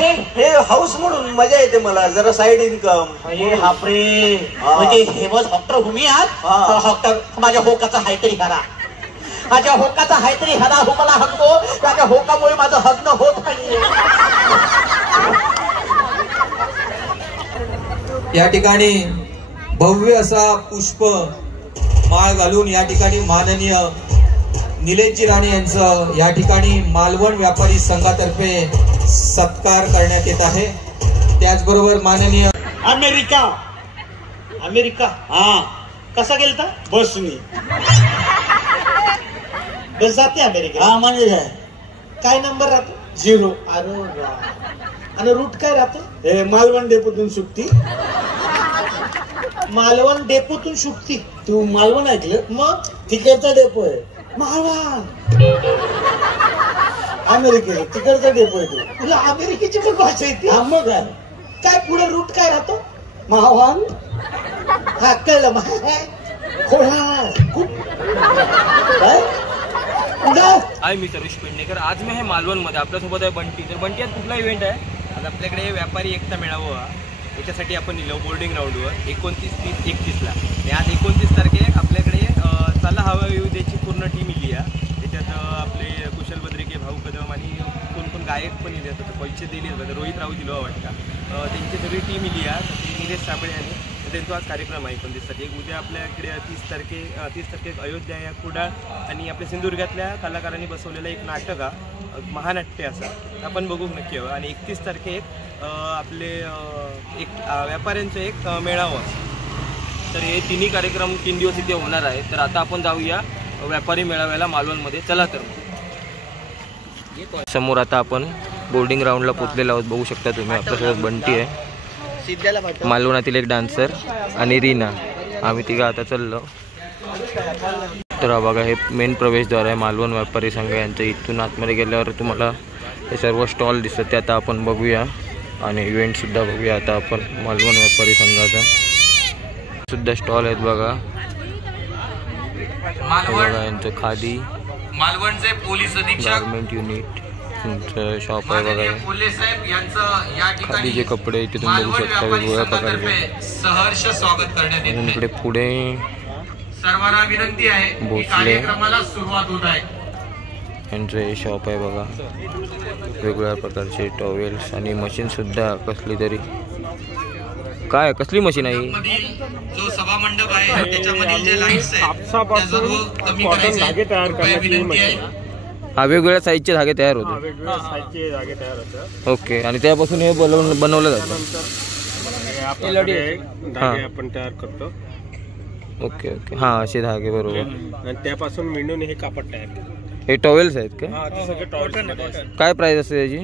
आहे? हे हाऊस म्हणून मजा येते मला, जरा साइड इन्कम. बापरे, म्हणजे फेमस डॉक्टर भूमी आहात. डॉक्टर माझ्या होकाचा हायतरी करा, माझ्या होकाचा हायतरी हरा. हो मला हकतो, माझ्या होकामुळे माझं हगणं होत नाही. या ठिकाणी भव्य असा पुष्प माळ घालून या ठिकाणी माननीय निलेशजी राणे यांचं या ठिकाणी मालवण व्यापारी संघातर्फे सत्कार करण्यात येत आहे. त्याचबरोबर माननीय अमेरिका कसा गेलता? बसनी. बस जाते अमेरिका? हा म्हणजे काय नंबर राहतो? 0. अरे आणि रूट काय राहतो? हे मालवण डेपोतून सुटती. मालवण डेपोतून सुटती. तू मालवण ऐकलं? मग तिकडचा डेपो आहे मालवण. अमेरिकेला तिकडचा डेपो आहे. तुला अमेरिकेची पण भाषा येते? मग काय पुढे रूट काय राहतो? मालवण. हा कळलं. हाय, मी सरुष पेडणेकर. आज मी आहे मालवण मध्ये. आपल्यासोबत आहे बंटी. तर बंटी, आज कुठला इव्हेंट आहे? आज आपल्याकडे व्यापारी एकता मेळावा, त्याच्यासाठी आपण निघलो बोर्डिंग राऊंडवर 29, 30, 31ला. आणि आज 29 तारखेला आपल्याकडे चला हवा येऊ द्याची पूर्ण टीम इली आहे. त्याच्यात आपले कुशल बद्रिके, भाऊ कदम आणि कोण गायक पण इले असतात. पैसे दिले जातात. रोहित राऊ दिलो वाटतं. त्यांची सगळी टीम इली आहे. तर निलेश साबळे आणि त्यांचा आज कार्यक्रम आहे 29 तारखेला. उद्या आपल्याकडे 30 तारखे अयोध्या या कुडाळ आणि आपल्या सिंधुदुर्गातल्या कलाकारांनी बसवलेलं एक नाटक आहे, महानाट्य असं आपण बघू नक्की हवं. आणि 31 तारखेला आपले एक व्यापाऱ्यांचं एक मेळावा. तर हे तिन्ही कार्यक्रम 3 दिवस इथे होणार आहे. तर आता आपण जाऊया व्यापारी मेळाव्याला मालवणमध्ये. चला तर समोर आता आपण बोर्डिंग राऊंडला पोचलेलो आहोत. बघू शकता तुम्ही. आपल्यासोबत बंटी आहे, मालवणातील एक डान्सर, आणि रीना. आम्ही तिघं आता चाललो. तर बघा, हे मेन प्रवेशद्वार आहे मालवण व्यापारी संघ यांचं. इथून आतमध्ये गेल्यावर तुम्हाला हे सर्व स्टॉल दिसतात, ते आता आपण बघूया. आणि इव्हेंटसुद्धा बघूया आता आपण. मालवण व्यापारी संघाचा सुद्धा स्टॉल आहेत बघा. बघा यांचं खादी मालवणचे पोलीस अधीक्षक गारमेंट युनिट तुमचं शॉप आहे बघा. खादीचे कपडे इथे तुम्ही बघू शकता वेगवेगळ्या प्रकारचे. सहर्ष स्वागत करण्यात येते. इकडे पुढे सर्वांना विनंती आहे की कार्यक्रमाला सुरुवात होत आहे. यांचं हे शॉप आहे बघा. वेगवेगळ्या प्रकारचे टॉवेल्स आणि मशीन सुद्धा. कसली तरी काय कसली मशीन आहे? जो सभा मंडप आहे त्याच्यामधील जे लाईट्स आहेत कमी करायचे. हा, वेगवेगळ्या साईजचे धागे तयार होते. ओके. आणि त्यापासून हे बनवलं जातं. आपण तयार करतो. Okay okay. हा, असे धागे बरोबर. आणि त्यापासून विणून हे कापड तयार करतो. हे टॉवेल्स आहेत का? काय प्राइस असते याची?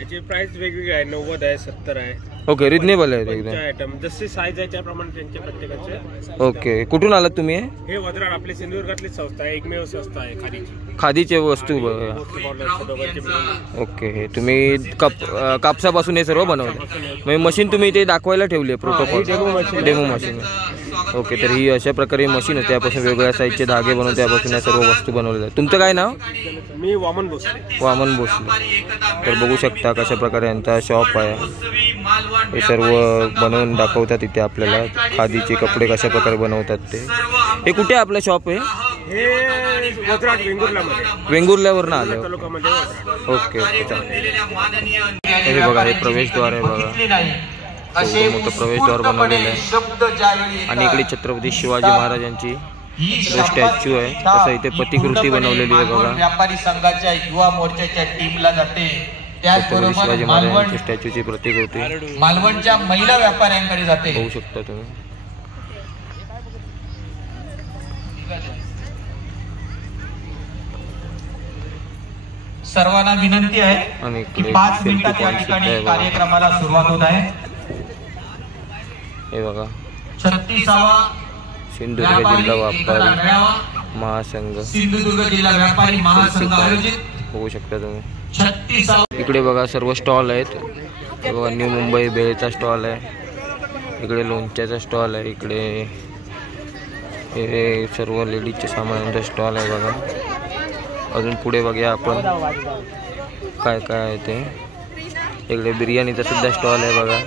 याची प्राइस वेगवेगळी आहे. 90 आहे, 70 आहे. ओके, रिजनेबल आहे एकदम. आयटम जसे साईज आहे त्याप्रमाणे त्यांचे प्रत्येकाचे. ओके. कुठून आलात तुम्ही? हे वज्राड आपली सिंधुदुर्गातली संस्था आहे, एकमेव संस्था आहे खादीची. खादीचे वस्तू. ओके. हे तुम्ही कापसापासून हे सर्व बनवलं. म्हणजे मशीन तुम्ही इथे दाखवायला ठेवली आहे, प्रोटोकॉल डेमो मशीन. ओके. तर ही अशा प्रकारे मशीन आहे, त्यापासून वेगवेगळ्या साईजचे धागे बनवून त्यापासून या सर्व वस्तू बनवल्या. तुमचं काय नाव? मी वामन भोसले. वामन भोसले. तर बघू शकता कशा प्रकारे यांचा शॉप आहे. हे सर्व बनवून दाखवतात इथे आपल्याला. खादीचे कपडे कशा प्रकारे बनवतात ते. हे कुठे आपलं शॉप आहे? हे वज्राड वेंगुर्ल्यावरनं आलं. Okay okay. हे बघा, हे प्रवेशद्वार आहे बघा. मोठं प्रवेशद्वार बनवलेलं आहे. आणि इकडे छत्रपती शिवाजी महाराजांची स्टॅच्यू आहे. तसं इथे प्रतिकृती बनवलेली आहे बघा. व्यापारी संघाच्या युवा मोर्चाच्या टीमला जाते. त्याचबरोबर शिवाजी महाराजांची स्टॅच्यूची प्रतिकृती मालवणच्या महिला व्यापाऱ्यांकडे जाते. बघू शकता तुम्ही. सर्वांना विनंती आहे की 5 मिनिटात या ठिकाणी कार्यक्रमाला सुरुवात होत आहे. हे बघा, 36वा सिंधुदुर्ग जिल्हा व्यापारी महासंघ, सिंधुदुर्ग जिल्हा व्यापारी महासंघ आयोजित. बघू शकता तुम्ही. 36वा इकडे बघा सर्व स्टॉल आहेत. बघा, न्यू मुंबई बेळचा स्टॉल आहे. इकडे लोणच्याचा स्टॉल आहे. इकडे हे सर्व लेडीजचे सामानांचा स्टॉल आहे बघा. अजून पुढे बघूया आपण काय काय आहे ते. इकडे बिर्याणीचा सुद्धा स्टॉल आहे बघा,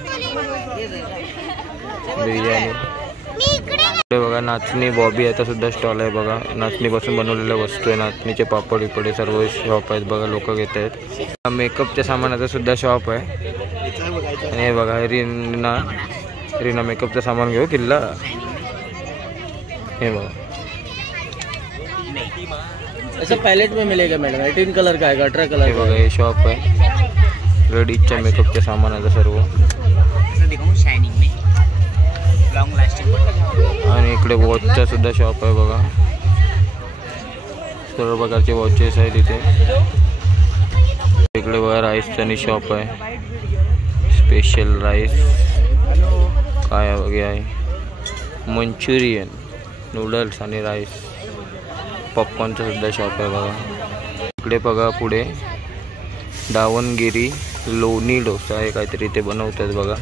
बिर्याणी. इकडे बघा नाचणी बॉबी याचा सुद्धा स्टॉल आहे बघा, नाचणीपासून बनवलेल्या वस्तू आहे, नाचणीचे पापड इकडे सर्व शॉप आहेत बघा, लोक घेत आहेत. मेकअपच्या सामानाचा सुद्धा शॉप आहे. आणि हे बघा रीना मेकअपचं सामान घेऊ किल्ला. हे बघा ऐसा पैलेट में मिलेगा मैडम, 18 कलर का है, 18 कलर. हे बघा हे शॉप आहे लेडीजच्या मेकअपच्या सामानाचं सर्व. आणि इकडे वॉचचा सुद्धा शॉप आहे बघा, सर्व प्रकारचे वॉचेस आहेत इथे. इकडे बघा राईसचं शॉप आहे, स्पेशल राईस काय वगैरे आहे, मंचुरियन नूडल्स आणि राईस. पॉपकॉर्नचं सुद्धा शॉप आहे बघा. इकडे बघा पुढे दावणगिरी लोणी डोसा आहे काहीतरी ते बनवतात बघा,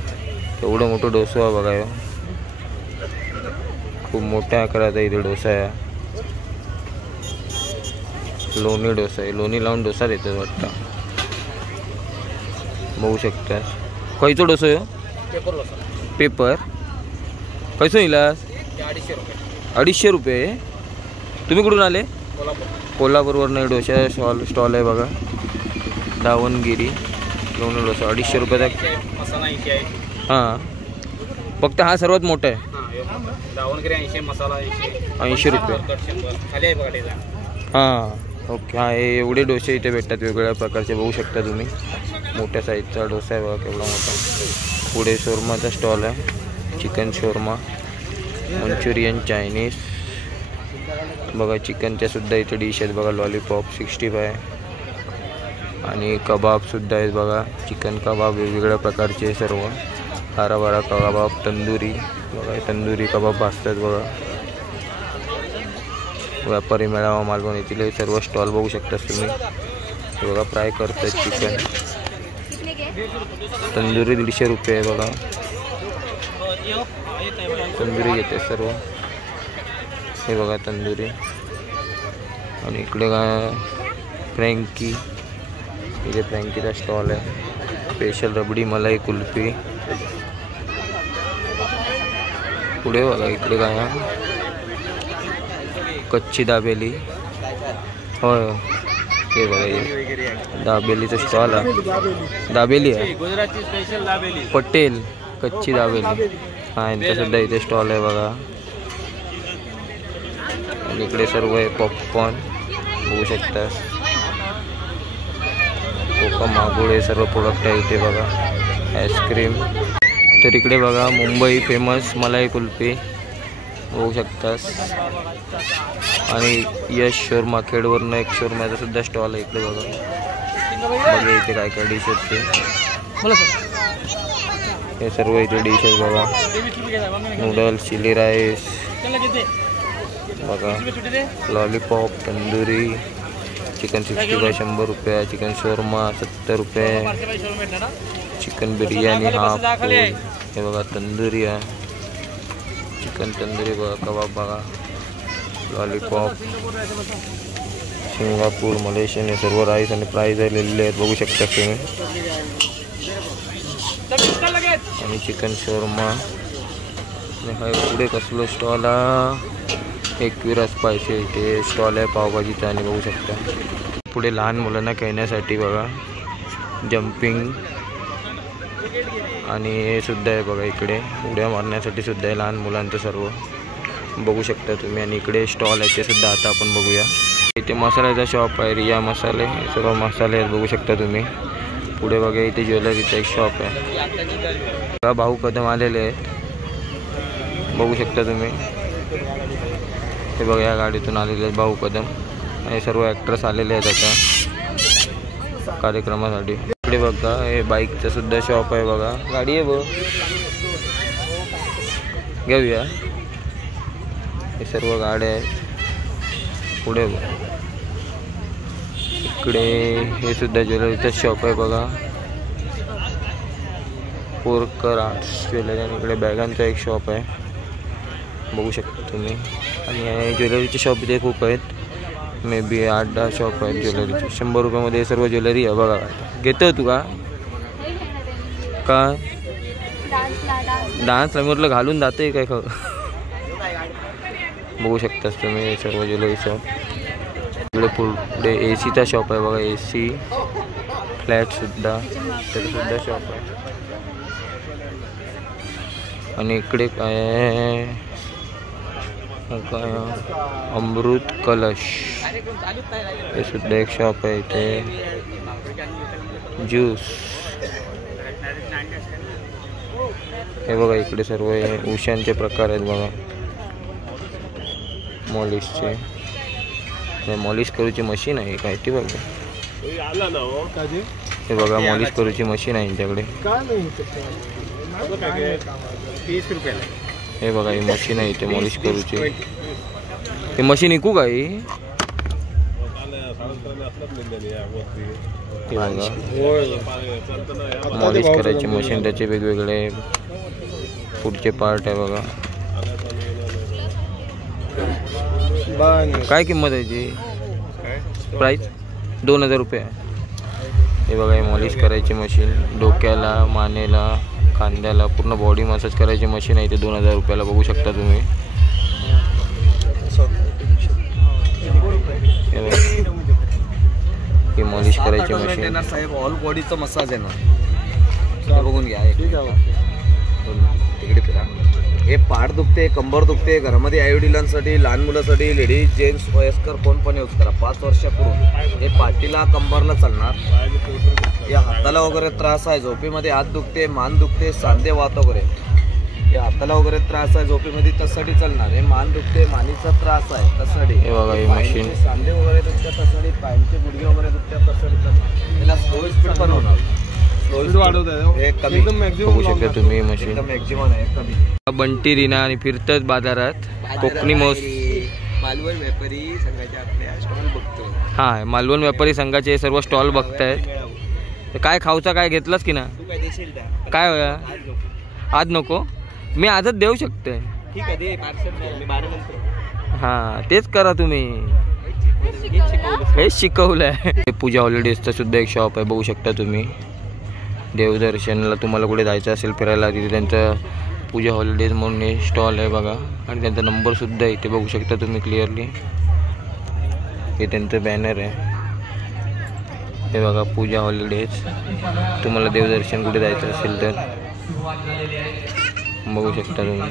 एवढं मोठं डोसा आहे बघा, खूप मोठ्या आकाराचा इथे डोसा आहे. लोणी डोसा आहे, लोणी लावून डोसा देतात वाटतं, बघू शकता. खयचो डोसा आहे? पेपर कैसो इलास? 250 रुपये. तुम्ही कुठून आले? कोल्हापूरवरनं डोसा स्टॉल आहे बघा, दावणगिरी लोणी डोसा 250 रुपयाचा. हां फक्त हा सर्वात मोठा आहे, दावणगिरी 80, मसाला 80 रुपये. खाली आहे बघा. हां ओके. हां हे एवढे डोसे इथे भेटतात वेगवेगळ्या प्रकारचे, बघू शकता तुम्ही. मोठ्या साईजचा डोसा आहे बघा केवढा मोठा. पुढे शोरमाचा स्टॉल आहे, चिकन शोरमा, मंचुरियन, चायनीज बघा. चिकनच्या सुद्धा इथे डिश आहेत बघा, लॉलीपॉप 65 आणि कबाबसुद्धा आहेत बघा, चिकन कबाब वेगवेगळ्या प्रकारचे सर्व. 12 कबाब, तंदुरी बघा, तंदुरी कबाब भाजतात बघा. व्यापारी मेळावा मालवण येथील हे सर्व स्टॉल बघू शकता तुम्ही. हे बघा फ्राय करतात चिकन, तंदुरी 150 रुपये आहे बघा, तंदुरी घेते सर्व. हे बघा तंदुरी. आणि इकडे काय फ्रँकी, इथे फ्रँकीचा स्टॉल आहे, स्पेशल रबडी मलाई कुल्फी. पुढे बघा इकडे काय कच्ची दाबेली, होय हे बघा हे दाबेलीचं स्टॉल आहे, दाबेली आहे गुजरातची स्पेशल दाबेली, पटेल कच्ची दाबेली. हा यांचा सुद्धा इथे स्टॉल आहे बघा. आणि इकडे सर्व आहे पॉपकॉर्न बघू शकता, कोका मागुळे सर्व प्रोडक्ट आहे इथे बघा, आईस्क्रीम. तर इकडे बघा मुंबई फेमस मलाई कुल्फी बघू शकतास. आणि यश शोरमा खेडवरनं एक शोरम्याचा सुद्धा स्टॉल आहे इकडे बघा. बघा इथे काय काय डिश आहेत ते, हे सर्व इथे डिश आहेत बघा, नूडल्स, चिली राईस बघा, लॉलीपॉप, तंदुरी, चिकन 65 100 रुपये, चिकन शोरमा 70 रुपये, चिकन बिर्याणी हाफ फुल. हे बघा तंदुरी आहे, चिकन तंदुरी बघा, कबाब बघा, लॉलीपॉप, सिंगापूर, मलेशियन हे सर्व राईस आणि प्राईज आलेले आहेत बघू शकता तुम्ही. आणि चिकन शोरमा. आणि पुढे कसलो स्टॉल आहे, एकविरा स्पायसी इथे स्टॉल आहे पावभाजीचा. आणि बघू शकता पुढे लहान मुलांना खेळण्यासाठी बघा जम्पिंग आणि हे सुद्धा आहे बघा, इकडे उड्या मारण्यासाठी सुद्धा आहे लहान मुलांचं सर्व बघू शकता तुम्ही. आणि इकडे स्टॉल आहे ते सुद्धा आता आपण बघूया. इथे मसाल्याचा शॉप आहे, रिया मसाले, सर्व मसाले आहेत बघू शकता तुम्ही. पुढे बघा इथे ज्वेलरीचा एक शॉप आहे, भाऊ कदम आलेले आहेत बघू शकता तुम्ही. हे बघा या गाडीतून आलेले आहेत भाऊ कदम, हे सर्व ॲक्ट्रेस आलेले आहेत आता कार्यक्रमासाठी. इकडे बघा हे बाईकचं सुद्धा शॉप आहे बघा, गाडी आहे बघ घेऊया. हे सर्व गाड्या आहेत. पुढे इकडे हे सुद्धा ज्वेलरीचं शॉप आहे बघा, पोरकर आर्ट्स ज्वेलरी. आणि इकडे बॅगांचा एक शॉप आहे बघू शकता तुम्ही. आणि ज्वेलरीचे शॉप इथे खूप आहेत, मे बी 8-10 शॉप आहेत ज्वेलरीचे. 100 रुपयामध्ये सर्व ज्वेलरी आहे बघा. घेतो तू का काय डान्स म्हटलं घालून जाते काय खरं. बघू शकतास तुम्ही सर्व ज्वेलरी शॉप. इकडे पुढे AC चा शॉप आहे बघा. AC फ्लॅट सुद्धा सुद्धा शॉप आहे. आणि इकडे काय आहे, काय अमृत कलश हे सुद्धा एक शॉप आहे. इथे ज्यूस हे बघा. इकडे सर्व उशांचे प्रकार आहेत बघा. मॉलिशचे मॉलिश करूची मशीन आहे काय ती बघा. हे बघा मॉलिश करूची मशीन आहे त्यांच्याकडे. हे बघा ही मशीन आहे इथे मॉलिश करूची. हे मशीन विकू का ही? हे बघा मॉलिश करायची मशीन. त्याचे वेगवेगळे पुढचे पार्ट आहे बघा. काय किंमत आहे याची? प्राइस 2000 रुपये आहे. हे बघा मॉलिश करायची मशीन. डोक्याला, मानेला, खांद्याला पूर्ण बॉडी मसाज करायची मशीन आहे. इथे 2000 रुपयाला बघू शकता तुम्ही. ही मॉलिश करायची मशीन. साहेब ऑल बॉडीचा मसाज आहे ना, बघून घ्या. तिकडे फिरा. हे पाठ दुखते, कंबर दुखते, घरामध्ये आयोडिलांसाठी, लहान मुलांसाठी, लेडीज जेंट्स वयस्कर कोण पण यूज करा. 5 वर्षापूर्वी हे पाठीला कंबरला चालणार. या हाताला वगैरे त्रास आहे, झोपेमध्ये हात दुखते, मान दुखते, सांधे वात वगैरे, या हाताला वगैरे त्रास आहे झोपेमध्ये त्यासाठी चालणार. हे मान दुखते, मानेचा त्रास आहे त्यासाठी. हे बघा ही मशीन. सांधे वगैरे दुखतात त्यासाठी, पायांचे गुडघे वगैरे दुखतात त्यासाठी चालणार. त्याला स्लो स्पीड पण होणार. हे कमी बघू शकता तुम्ही मशीन. एकदम मॅक्झिमम आहे कमी. बंटी रीना आणि फिरतात बाजारात. कोकणी मोस मालवण व्यापारी संघाच्या आपल्या स्टॉल बघतो. हा मालवण व्यापारी संघाचे सर्व स्टॉल बघतायत. काय खाऊचा काय घेतलास की ना? काय होया आज नको? मी आजच देऊ शकते. ठीक आहे दे पार्सल. मी 12 नंतर. हा तेच करा तुम्ही. हेच शिकवलंय. पूजा हॉलिडेजचं सुद्धा एक शॉप आहे बघू शकता तुम्ही. देवदर्शनला तुम्हाला कुठे जायचं असेल फिरायला तिथे त्यांचं पूजा हॉलिडेज म्हणून स्टॉल आहे बघा. आणि त्यांचा नंबर सुद्धा इथे बघू शकता तुम्ही क्लिअरली. हे त्यांचं बॅनर आहे. हे बघा पूजा हॉलिडेज. तुम्हाला देवदर्शन कुठे जायचं असेल तर बघू शकता तुम्ही.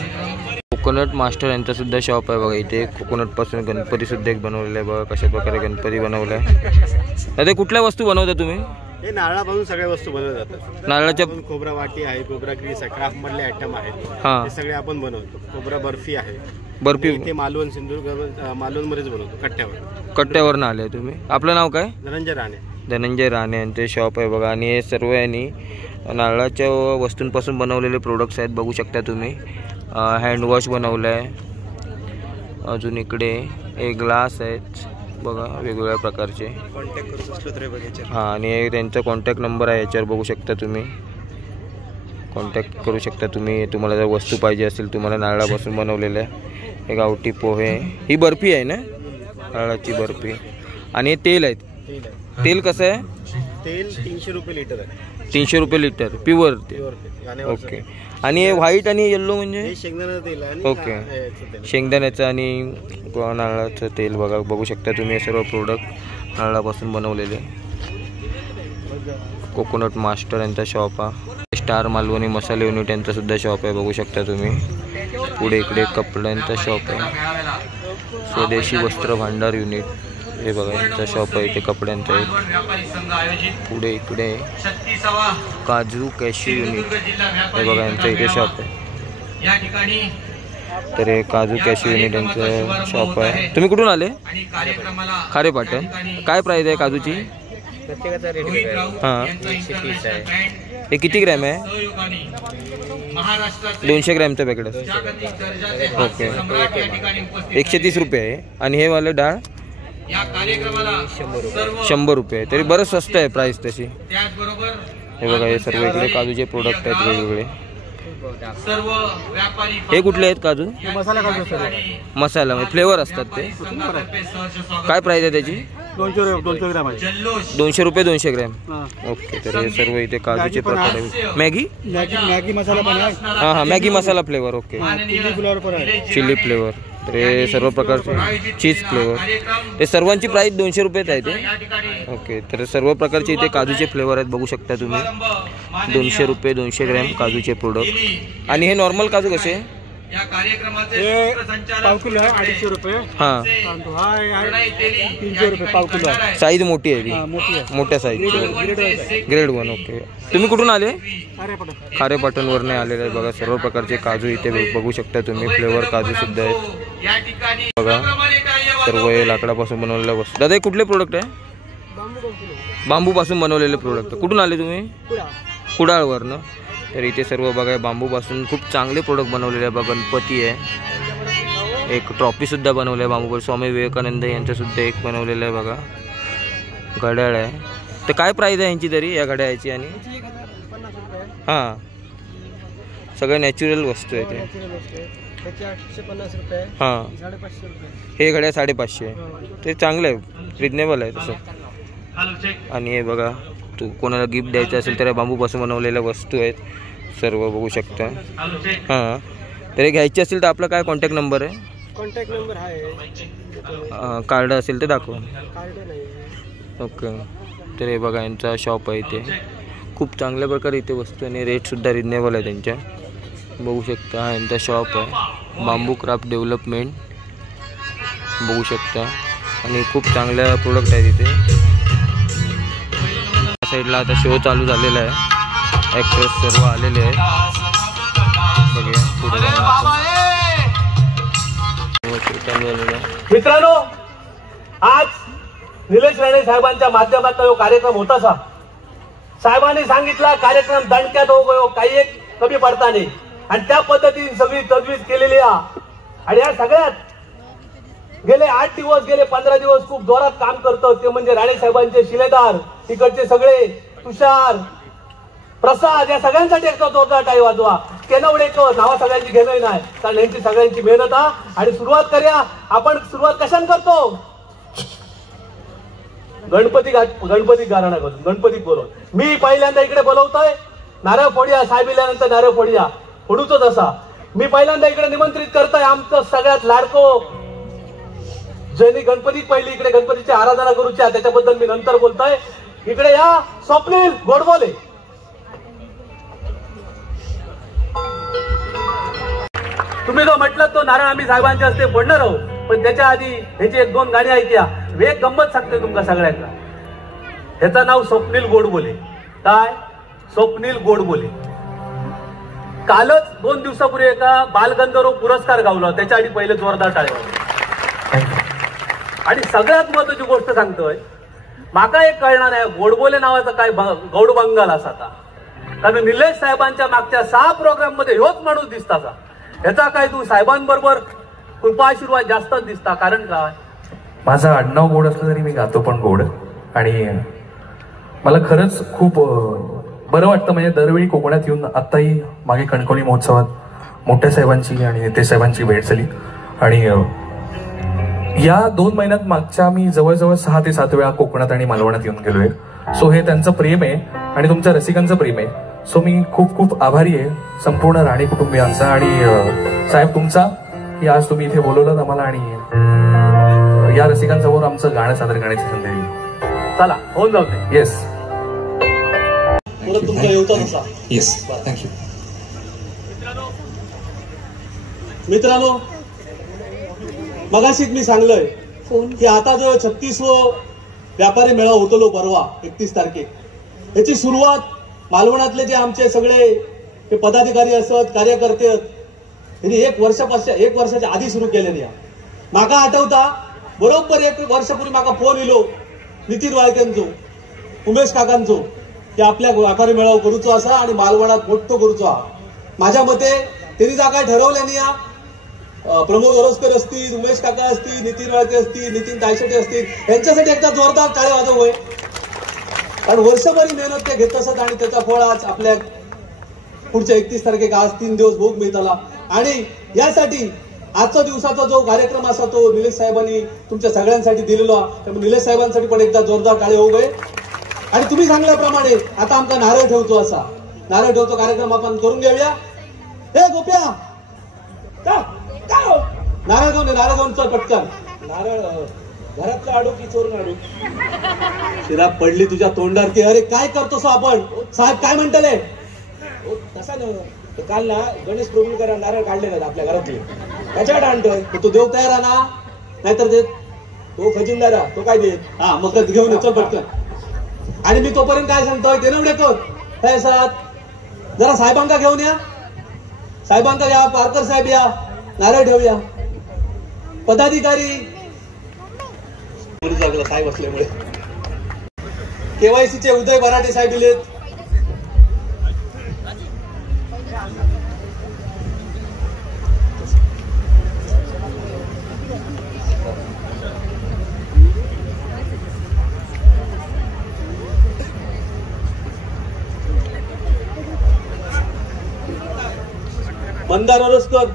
कोकोनट मास्टर यांचा सुद्धा शॉप आहे बघा. इथे कोकोनटपासून गणपती सुद्धा एक बनवलेला आहे बघा. कशा प्रकारे गणपती बनवला आहे. ते कुठल्या वस्तू बनवता तुम्ही? हे नारळापासून सगळ्या वस्तू बनवल्या जातात. नारळाच्या खोबरा वाटी आहे, खोबरा ग्रीस आहे, क्राफ्ट मधले आयटम आहेत. हा हे सगळे आपण बनवतो. खोबरा बर्फी आहे. बर्फी इथे मालवण सिंधुदुर्ग मालवण मध्येच बनवतो कट्ट्यावरनं आले तुम्ही. आपलं नाव काय? धनंजय राणे. धनंजय राणे यांचे शॉप आहे बघा. आणि हे सर्व यांनी नारळाच्या वस्तूंपासून बनवलेले प्रोडक्ट्स आहेत बघू शकता तुम्ही. हँडवॉश बनवलं आहे. अजून इकडे एक ग्लास आहेत बघा वेगवेगळ्या प्रकारचे. कॉन्टॅक्ट करू शकतो तर बघायचे. हां आणि त्यांचा कॉन्टॅक्ट नंबर आहे याच्यावर बघू शकता तुम्ही. कॉन्टॅक्ट करू शकता तुम्ही. तुम्हाला जर वस्तू पाहिजे असेल तुम्हाला नारळापासून बनवलेल्या. हे गावठी पोहे. ही बर्फी आहे ना नारळाची बर्फी. आणि हे तेल आहेत. तेल कसं आहे? तेल 300 रुपये लिटर आहे. 300 रुपये लिटर प्युअर तेल. ओके. आणि हे व्हाईट आणि येल्लो म्हणजे शेंगदाणा तेल आहे. ओके. शेंगदाण्याचं आणि नारळाचं तेल बघा बघू शकता तुम्ही. हे सर्व प्रोडक्ट नारळापासून बनवलेले. कोकोनट मास्टर यांचा शॉप आहे. स्टार मालवणी मसाले युनिट यांचा सुद्धा शॉप आहे बघू शकता तुम्ही. पुढे इकडे कपड्यांचा शॉप आहे. स्वदेशी वस्त्र भांडार युनिट हे बघा यांचा शॉप आहे. इथे कपड्यांचा आहे. पुढे इकडे काजू कॅशू युनिट हे बघा यांचा इथे शॉप आहे. तर हे काजू कॅशू युनिट यांचं शॉप आहे. तुम्ही कुठून आले? खारेपाटण. काय प्राइस आहे काजूची? हां हे किती ग्रॅम आहे? 200 ग्रॅमचं पॅकेट असतं. ओके. 130 रुपये आहे. आणि हे वालं डाळ 100 रुपये. तरी बरंच स्वस्त आहे प्राइस तशी. हे बघा हे सर्व इकडे काजूचे प्रोडक्ट आहेत वेगवेगळे. हे कुठले आहेत काजू? मसाला काजू. मसाला फ्लेवर असतात ते. काय प्राइस आहे त्याची? 200 ग्रॅम आहे. 200 रुपये 200 ग्रॅम. ओके, तर हे सर्व इथे काजूचे प्रकार आहे. मॅगी मसाला पण आहे. हां, Maggi masala flavour. Okay, chilli flavour पण आहे. Chilli flavour. तर हे सर्व प्रकारचे चीज फ्लेवर. ते सर्वांची प्राइस 200 रुपयेच आहे ते. ओके, तर सर्व प्रकारचे इथे काजूचे फ्लेवर आहेत, बघू शकता तुम्ही. 200 रुपये 200 ग्रॅम काजूचे प्रोडक्ट. आणि हे नॉर्मल काजू कसे? पाव किलो आहे 250 रुपये. हां, 300 रुपये पाव किलो आहे. साईज मोठी आहे ती, मोठी आहे. मोठ्या साईजची. ग्रेड 1. ओके, तुम्ही कुठून आले? खारेपाटणवरून आलेले आहे. बघा सर्व प्रकारचे काजू इथे बघू शकता तुम्ही. फ्लेवर काजू सुद्धा आहेत बघा. सर्व हे लाकडापासून बनवलेल्या वस्तू. दादा हे कुठले प्रोडक्ट आहे? बांबूपासून बनवलेले प्रोडक्ट. कुठून आले तुम्ही? कुडाळवरनं. तर इथे सर्व बघा बांबूपासून खूप चांगले प्रोडक्ट बनवलेले आहे. बघा गणपती आहे, एक ट्रॉफीसुद्धा बनवलं आहे बांबूवर. स्वामी विवेकानंद यांचंसुद्धा एक बनवलेलं आहे बघा. घड्याळ आहे. तर काय प्राईस आहे यांची तरी या घड्याळाची? आणि हां, सगळ्या नॅचरल वस्तू आहे ते. हां, हे घड्याळ 550 आहे. ते चांगलं आहे, रिजनेबल आहे तसं. आणि हे बघा, तू कोणाला गिफ्ट द्यायचं असेल तर बांबूपासून बनवलेल्या वस्तू आहेत सर्व बघू शकता. हां, तर हे घ्यायचे असेल तर आपला काय कॉन्टॅक्ट नंबर आहे? कॉन्टॅक्ट नंबर आहे. कार्ड असेल तर दाखवा. ओके, तर हे बघा यांचा शॉप आहे इथे. खूप चांगल्या प्रकारे इथे वस्तू आणि रेटसुद्धा रिजनेबल आहे त्यांच्या, बघू शकता. हा यांचा शॉप आहे, बांबू क्राफ्ट डेव्हलपमेंट बघू शकता. आणि खूप चांगल्या प्रोडक्ट आहेत इथे. साईडला आता शो चालू झालेला आहे, ॲक्ट्रेस सर्व आलेले आहेत. बघूया पुढे मित्रांनो, आज निलेश राणे साहेबांच्या माध्यमातून हा कार्यक्रम होता. साहेबांनी सांगितला कार्यक्रम दणक्यात हो गयो, काही एक कमी पडता नाही. आणि त्या पद्धतीने सगळी तजवीज केलेली आहे. आणि या सगळ्यात गेले 8 दिवस गेले 15 दिवस खूप जोरात काम करतो ते म्हणजे राणे साहेबांचे शिलेदार, तिकडचे सगळे तुषार, प्रसाद, या सगळ्यांसाठी एक जोरदार टाळी वाजवा. केनवडेकर नावा सगळ्यांची घेणं नाही, कारण यांची सगळ्यांची मेहनत आहे. आणि सुरुवात करूया आपण. सुरुवात कशाने करतो? गणपती गाणं करून, गणपती बोलवून. मी पहिल्यांदा इकडे बोलवतोय नारळ फोडूया. साहेब इल्यानंतर नारळ फोडूया, फोडूच तसा. मी पहिल्यांदा इकडे निमंत्रित करतोय आमचं सगळ्यात लाडको, ज्यांनी गणपती पहिली इकडे गणपतीची आराधना करूच्या, त्याच्याबद्दल मी नंतर बोलतोय. इकडे या स्वप्नील गोडबोले. तुम्ही जो म्हटलं तो नारळ आम्ही साहेबांच्या हस्ते फोडणार आहोत, पण त्याच्या आधी ह्याची 1-2 गाणी ऐकूया. एक गंमत सांगतोय तुमका सगळ्यांना. ह्याचं नाव स्वप्नील गोडबोले. काय? स्वप्नील गोडबोले. कालच 2 दिवसापूर्वी एका बालगंधर्व पुरस्कार गावला, त्याच्या आधी पहिले जोरदार टाळ्या. आणि सगळ्यात महत्वाची गोष्ट सांगतोय, माका एक कळणार आहे गोडबोले नावाचा काय गौड बंगाल असा. कारण निलेश साहेबांच्या मागच्या 6 प्रोग्राम मध्ये ह्योच माणूस दिसता. ह्याचा काय तू साहेबांबरोबर कृपा आशीर्वाद जास्तच दिसता. कारण काय? माझं आडनाव गोड असलं तरी मी गातो पण गोड. आणि मला खरंच खूप बरं वाटतं. म्हणजे दरवेळी कोकणात येऊन, आत्ताही मागे कणकवली महोत्सवात मोठ्या साहेबांची आणि नेते साहेबांची भेट झाली. आणि या 2 महिन्यात मागच्या मी जवळजवळ 6 ते 7 वेळा कोकणात आणि मालवणात येऊन गेलोय. सो हे त्यांचं प्रेम आहे आणि तुमच्या रसिकांचं प्रेम आहे. सो मी खूप खूप आभारी आहे संपूर्ण राणे कुटुंबियांचा. आणि साहेब तुमचा, की आज तुम्ही इथे बोलवलं आम्हाला आणि या रसिकांसमोर आमचं गाणं सादर करण्याची संधी दिली. चला होऊन जाऊ दे. येस तुमचा येऊचा तसा. Yes, thank you. मित्रांनो, मगाशीच मी सांगलोय की आता जो 36वा व्यापारी मेळावा होतो परवा 31 तारखेक, याची सुरुवात मालवणातले जे आमचे सगळे ते पदाधिकारी असत, कार्यकर्ते आहेत, त्यांनी 1 वर्षाच्या आधी सुरू केलेली आहे. माका आठवता बरोबर 1 वर्षापूर्वी माका फोन येलो नितीन वाळकेंचो, उमेश काकांचो, की आपल्या व्यापारी मेळावा करूचो असा आणि मालवणात मोठो करूचो हा. माझ्या मते त्यांनी जा काय ठरवल्यानी या प्रमोद वरोस्कर असतील, उमेश काका असतील, नितीन वाळके असतील, नितीन तायशेटे असतील, यांच्यासाठी एकदा जोरदार टाळे वाजव होय. कारण वर्षभरी मेहनत ते घेत असत आणि त्याचा फळ आज आपल्या पुढच्या 31 तारखेक आज 3 दिवस भोग मिळताला. आणि यासाठी आजचा दिवसाचा जो कार्यक्रम असा तो निलेश साहेबांनी तुमच्या सगळ्यांसाठी दिलेला, त्यामुळे निलेश साहेबांसाठी पण एकदा जोरदार टाळी होऊ गए. आणि तुम्ही सांगल्याप्रमाणे आता आमचा नारळ ठेवतो असा नारळ ठेवतो कार्यक्रम आपण करून घेऊया. हे गोप्या नारळ घेऊन चल पटकन. नारळ घरातला आडू की चोरून आडू? शिरा पडली तुझ्या तोंडावरती. अरे काय करतोस आपण? साहेब काय म्हणतले? तसा न काल ना गणेश प्रभूंकरांना नारळ काढले नाहीत आपल्या घरातले, त्याच्याकडे आणतोय. तो देव तयार आहे ना? नाहीतर देत तो खजिनदारा, तो काय देत? हा मग घेऊन ये, चल पटकन. आणि मी तोपर्यंत काय सांगतोय ते नवडे कर काय साथ जरा साहेबांका घेऊन या. साहेबांका या, पारकर साहेब या, नारळ ठेवूया. पदाधिकारी जागला साहेब असल्यामुळे. केवायसीचे उदय बराटे साहेब दिलेत. मंदार ओरसकर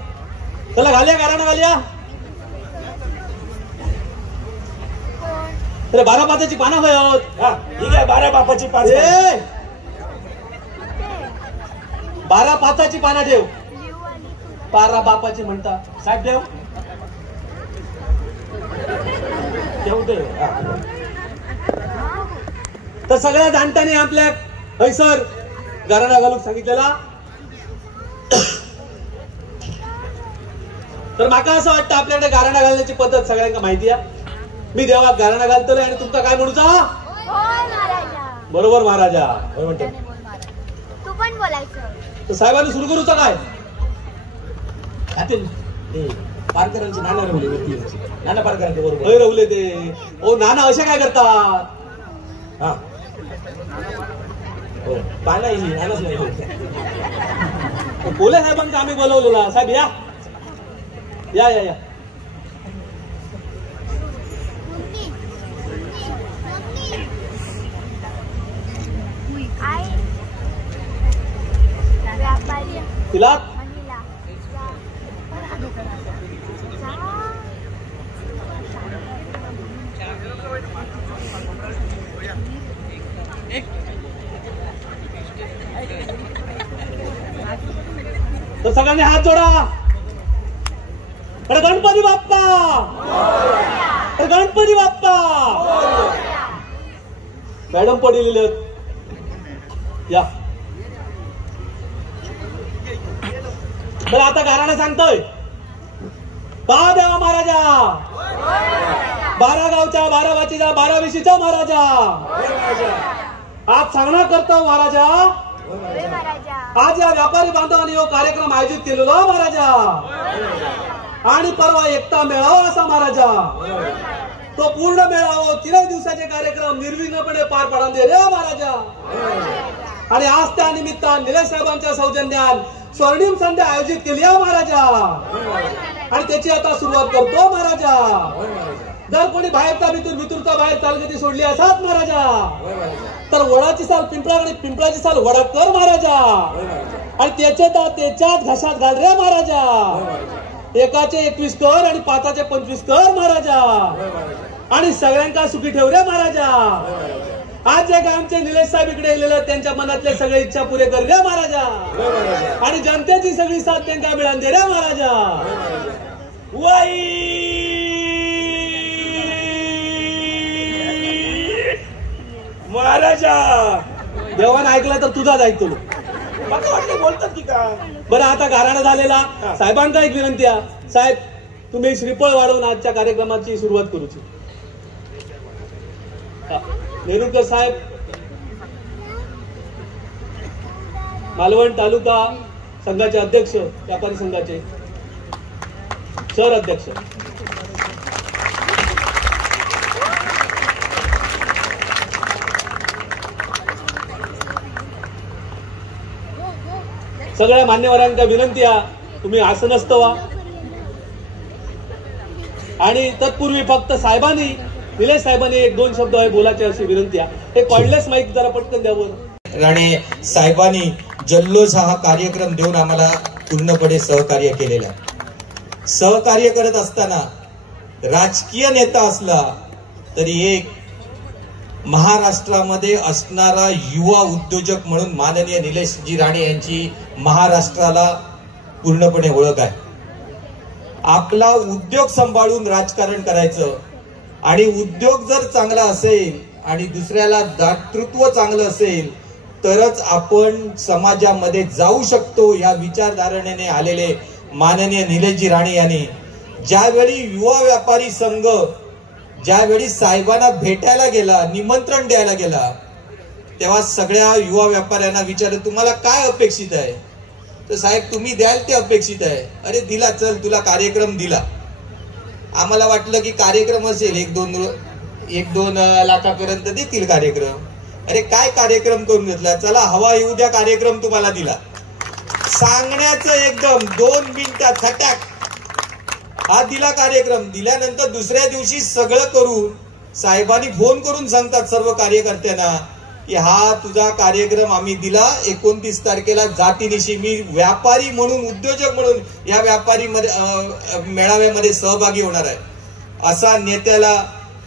चला घाल्या गाराणा घाल्या. अरे 12 पाताची पानं होय आहोत. ठीक आहे, 12 बापाची पाच. 12 पाताची पानं ठेव. 12 बापाची म्हणता साहेब ठेव. ठेवते. तर सगळ्या जाणतानी आपल्या हैसर गाराणा घालूक सांगितलेला. तर माका असं वाटतं आपल्याकडे गाराणा घालण्याची पद्धत सगळ्यांना माहिती आहे. मी देवाक गाराणा घालतोय आणि तुमका काय म्हणूचा? बरोबर महाराजा. तू पण बोलायचं. तर साहेबांनी सुरू करूचा काय? पारकरांची नाना रवले वरती. नाना पारकरांचे बरोबर होय रवले ते. ओ नाना असे काय करतात? हा हो पाना ही नानाच नाही. बोले साहेबांका आम्ही बोलवलेला. साहेब या या या या. तिला तर सगळ्यांनी हात जोडा. अरे गणपती बाप्पा, अरे गणपती बाप्पा. मॅडम पडलेले या. बरं आता गाराणा सांगतोय. पहा देवा महाराजा, 12 गावच्या 12 वाचीचा 12 विशीचा महाराजा. आज सांगणार करतो महाराजा. आज या व्यापारी बांधवांनी हा कार्यक्रम आयोजित केलेला महाराजा. आणि परवा एकता मेळावा असा महाराजा. तो पूर्ण मेळावा 3 दिवसाचे कार्यक्रम निर्विघ्नपणे पार पाडून दे रे महाराजा. आणि आज त्या निमित्तान निलेश साहेबांच्या सौजन्यान स्वर्णिम संध्या आयोजित केली आहे महाराजा. आणि त्याची आता सुरुवात करतो महाराजा. जर कोणी बाहेरचा भितूरचा बाहेर तालगती सोडली असतात महाराजा, तर वडाची साल पिंपळाकडे, पिंपळाची साल वडा कर महाराजा. आणि त्याच्यात घशात घाल रे महाराजा. एकाचे 21 कर आणि 5चे 25 कर महाराजा. आणि सगळ्यांका सुखी ठेव रे महाराजा. आज जे आमचे निलेश साहेब इकडे गेलेले त्यांच्या मनातले सगळे इच्छा पुरे कर रे महाराजा. आणि जनतेची सगळी साथ त्यांना मिळान दे रे महाराजा. महाराजा देवानं ऐकला तर तुझाच ऐकतो. मला वाटलं बोलतात की का. बरं आता गाराणा झालेला. साहेबांचा एक विनंती आहे. साहेब तुम्ही श्रीफळ वाढवून आजच्या कार्यक्रमाची सुरुवात करूची. नेरुरकर साहेब, मालवण तालुका संघाचे अध्यक्ष, व्यापारी संघाचे शहर अध्यक्ष. सगळ्या मान्यवरांना विनंती आहे तुम्ही आसनस्थ व्हा. आणि तत्पूर्वी फक्त साहेबांनी, निलेश साहेबांनी 1-2 शब्द बोलायचे अशी विनंती आहे. हे कॉर्डलेस माईक जरा पटकन द्यावं. आणि साहेबांनी जल्लोष हा कार्यक्रम देऊन आम्हाला पूर्णपणे सहकार्य केलेला आहे. सहकार्य करत असताना राजकीय नेता असला तरी एक महाराष्ट्रामध्ये असणारा युवा उद्योजक म्हणून माननीय निलेशजी राणे यांची महाराष्ट्राला पूर्णपणे ओळख आहे. आपला उद्योग सांभाळून राजकारण करायचं आणि उद्योग जर चांगला असेल आणि दुसऱ्याला दातृत्व चांगलं असेल तरच आपण समाजामध्ये जाऊ शकतो. या विचारधारणेने आलेले माननीय निलेशजी राणे यांनी ज्यावेळी युवा व्यापारी संघ ज्यावेळी साहेबांना भेटायला गेला, निमंत्रण द्यायला गेला, तेव्हा सगळ्या युवा व्यापाऱ्यांना विचारलं तुम्हाला काय अपेक्षित आहे. तर साहेब तुम्ही द्याल ते अपेक्षित आहे. अरे दिला, चल तुला कार्यक्रम दिला. आम्हाला वाटलं की कार्यक्रम असेल एक दोन लाखापर्यंत देतील कार्यक्रम. अरे काय कार्यक्रम करून घेतला, चला हवा येऊ द्या कार्यक्रम तुम्हाला दिला. सांगण्याचं एकदम 2 मिनिटात खटाक हा दिला कार्यक्रम. दिल्यानंतर दुसऱ्या दिवशी सगळं करून साहेबांनी फोन करून सांगतात सर्व कार्यकर्त्यांना की हा तुझा कार्यक्रम आम्ही दिला 29 तारखेला जातीनिशी. मी व्यापारी म्हणून उद्योजक म्हणून या व्यापारी मेळाव्यामध्ये सहभागी होणार आहे. असा नेत्याला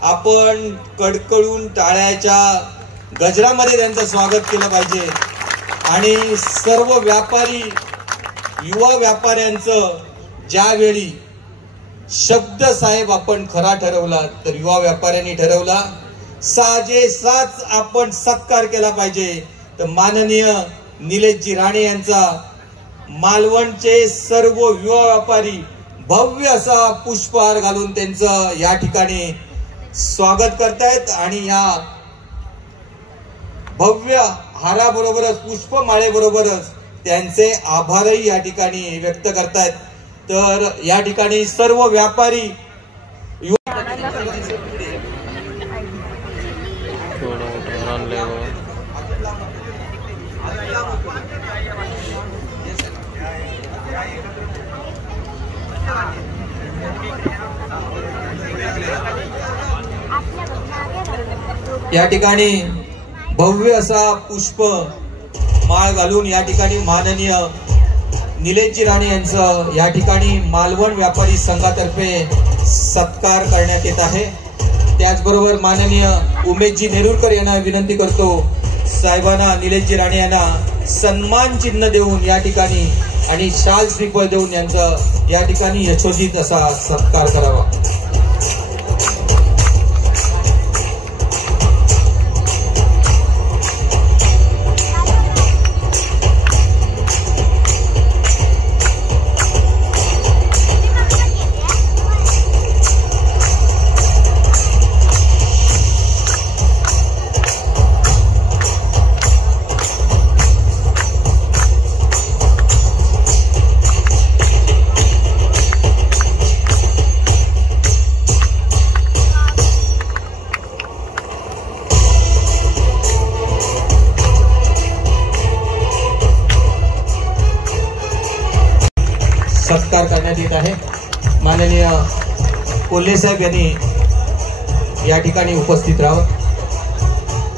आपण कडकडून टाळ्याच्या गजरामध्ये त्यांचं स्वागत केलं पाहिजे. आणि सर्व व्यापारी युवा व्यापाऱ्यांचं ज्यावेळी शब्द साहेब आपण खरा ठरवला तर युवा व्यापाऱ्यांनी ठरवला साजेसाच आपण सत्कार केला पाहिजे. तर माननीय निलेशजी राणे यांचा मालवणचे सर्व युवा व्यापारी भव्य असा पुष्पहार घालून त्यांचं या ठिकाणी स्वागत करतायत. आणि या भव्य हाराबरोबरच पुष्पमाळेबरोबरच त्यांचे आभारही या ठिकाणी व्यक्त करतायत. तर या ठिकाणी सर्व व्यापारी या ठिकाणी भव्य असा पुष्प माळ घालून या ठिकाणी माननीय निलेशजी राणे यांचं या ठिकाणी मालवण व्यापारी संघातर्फे सत्कार करण्यात येत आहे. त्याचबरोबर माननीय उमेशजी नेरुरकर यांना विनंती करतो साहेबांना निलेशजी राणे यांना सन्मान चिन्ह देऊन या ठिकाणी आणि शाल श्रीफळ देऊन यांचं या ठिकाणी यशोचित असा सत्कार करावा. सत्कार करण्यात येत आहे. माननीय कोल्हे साहेब यांनी या ठिकाणी उपस्थित राहावं.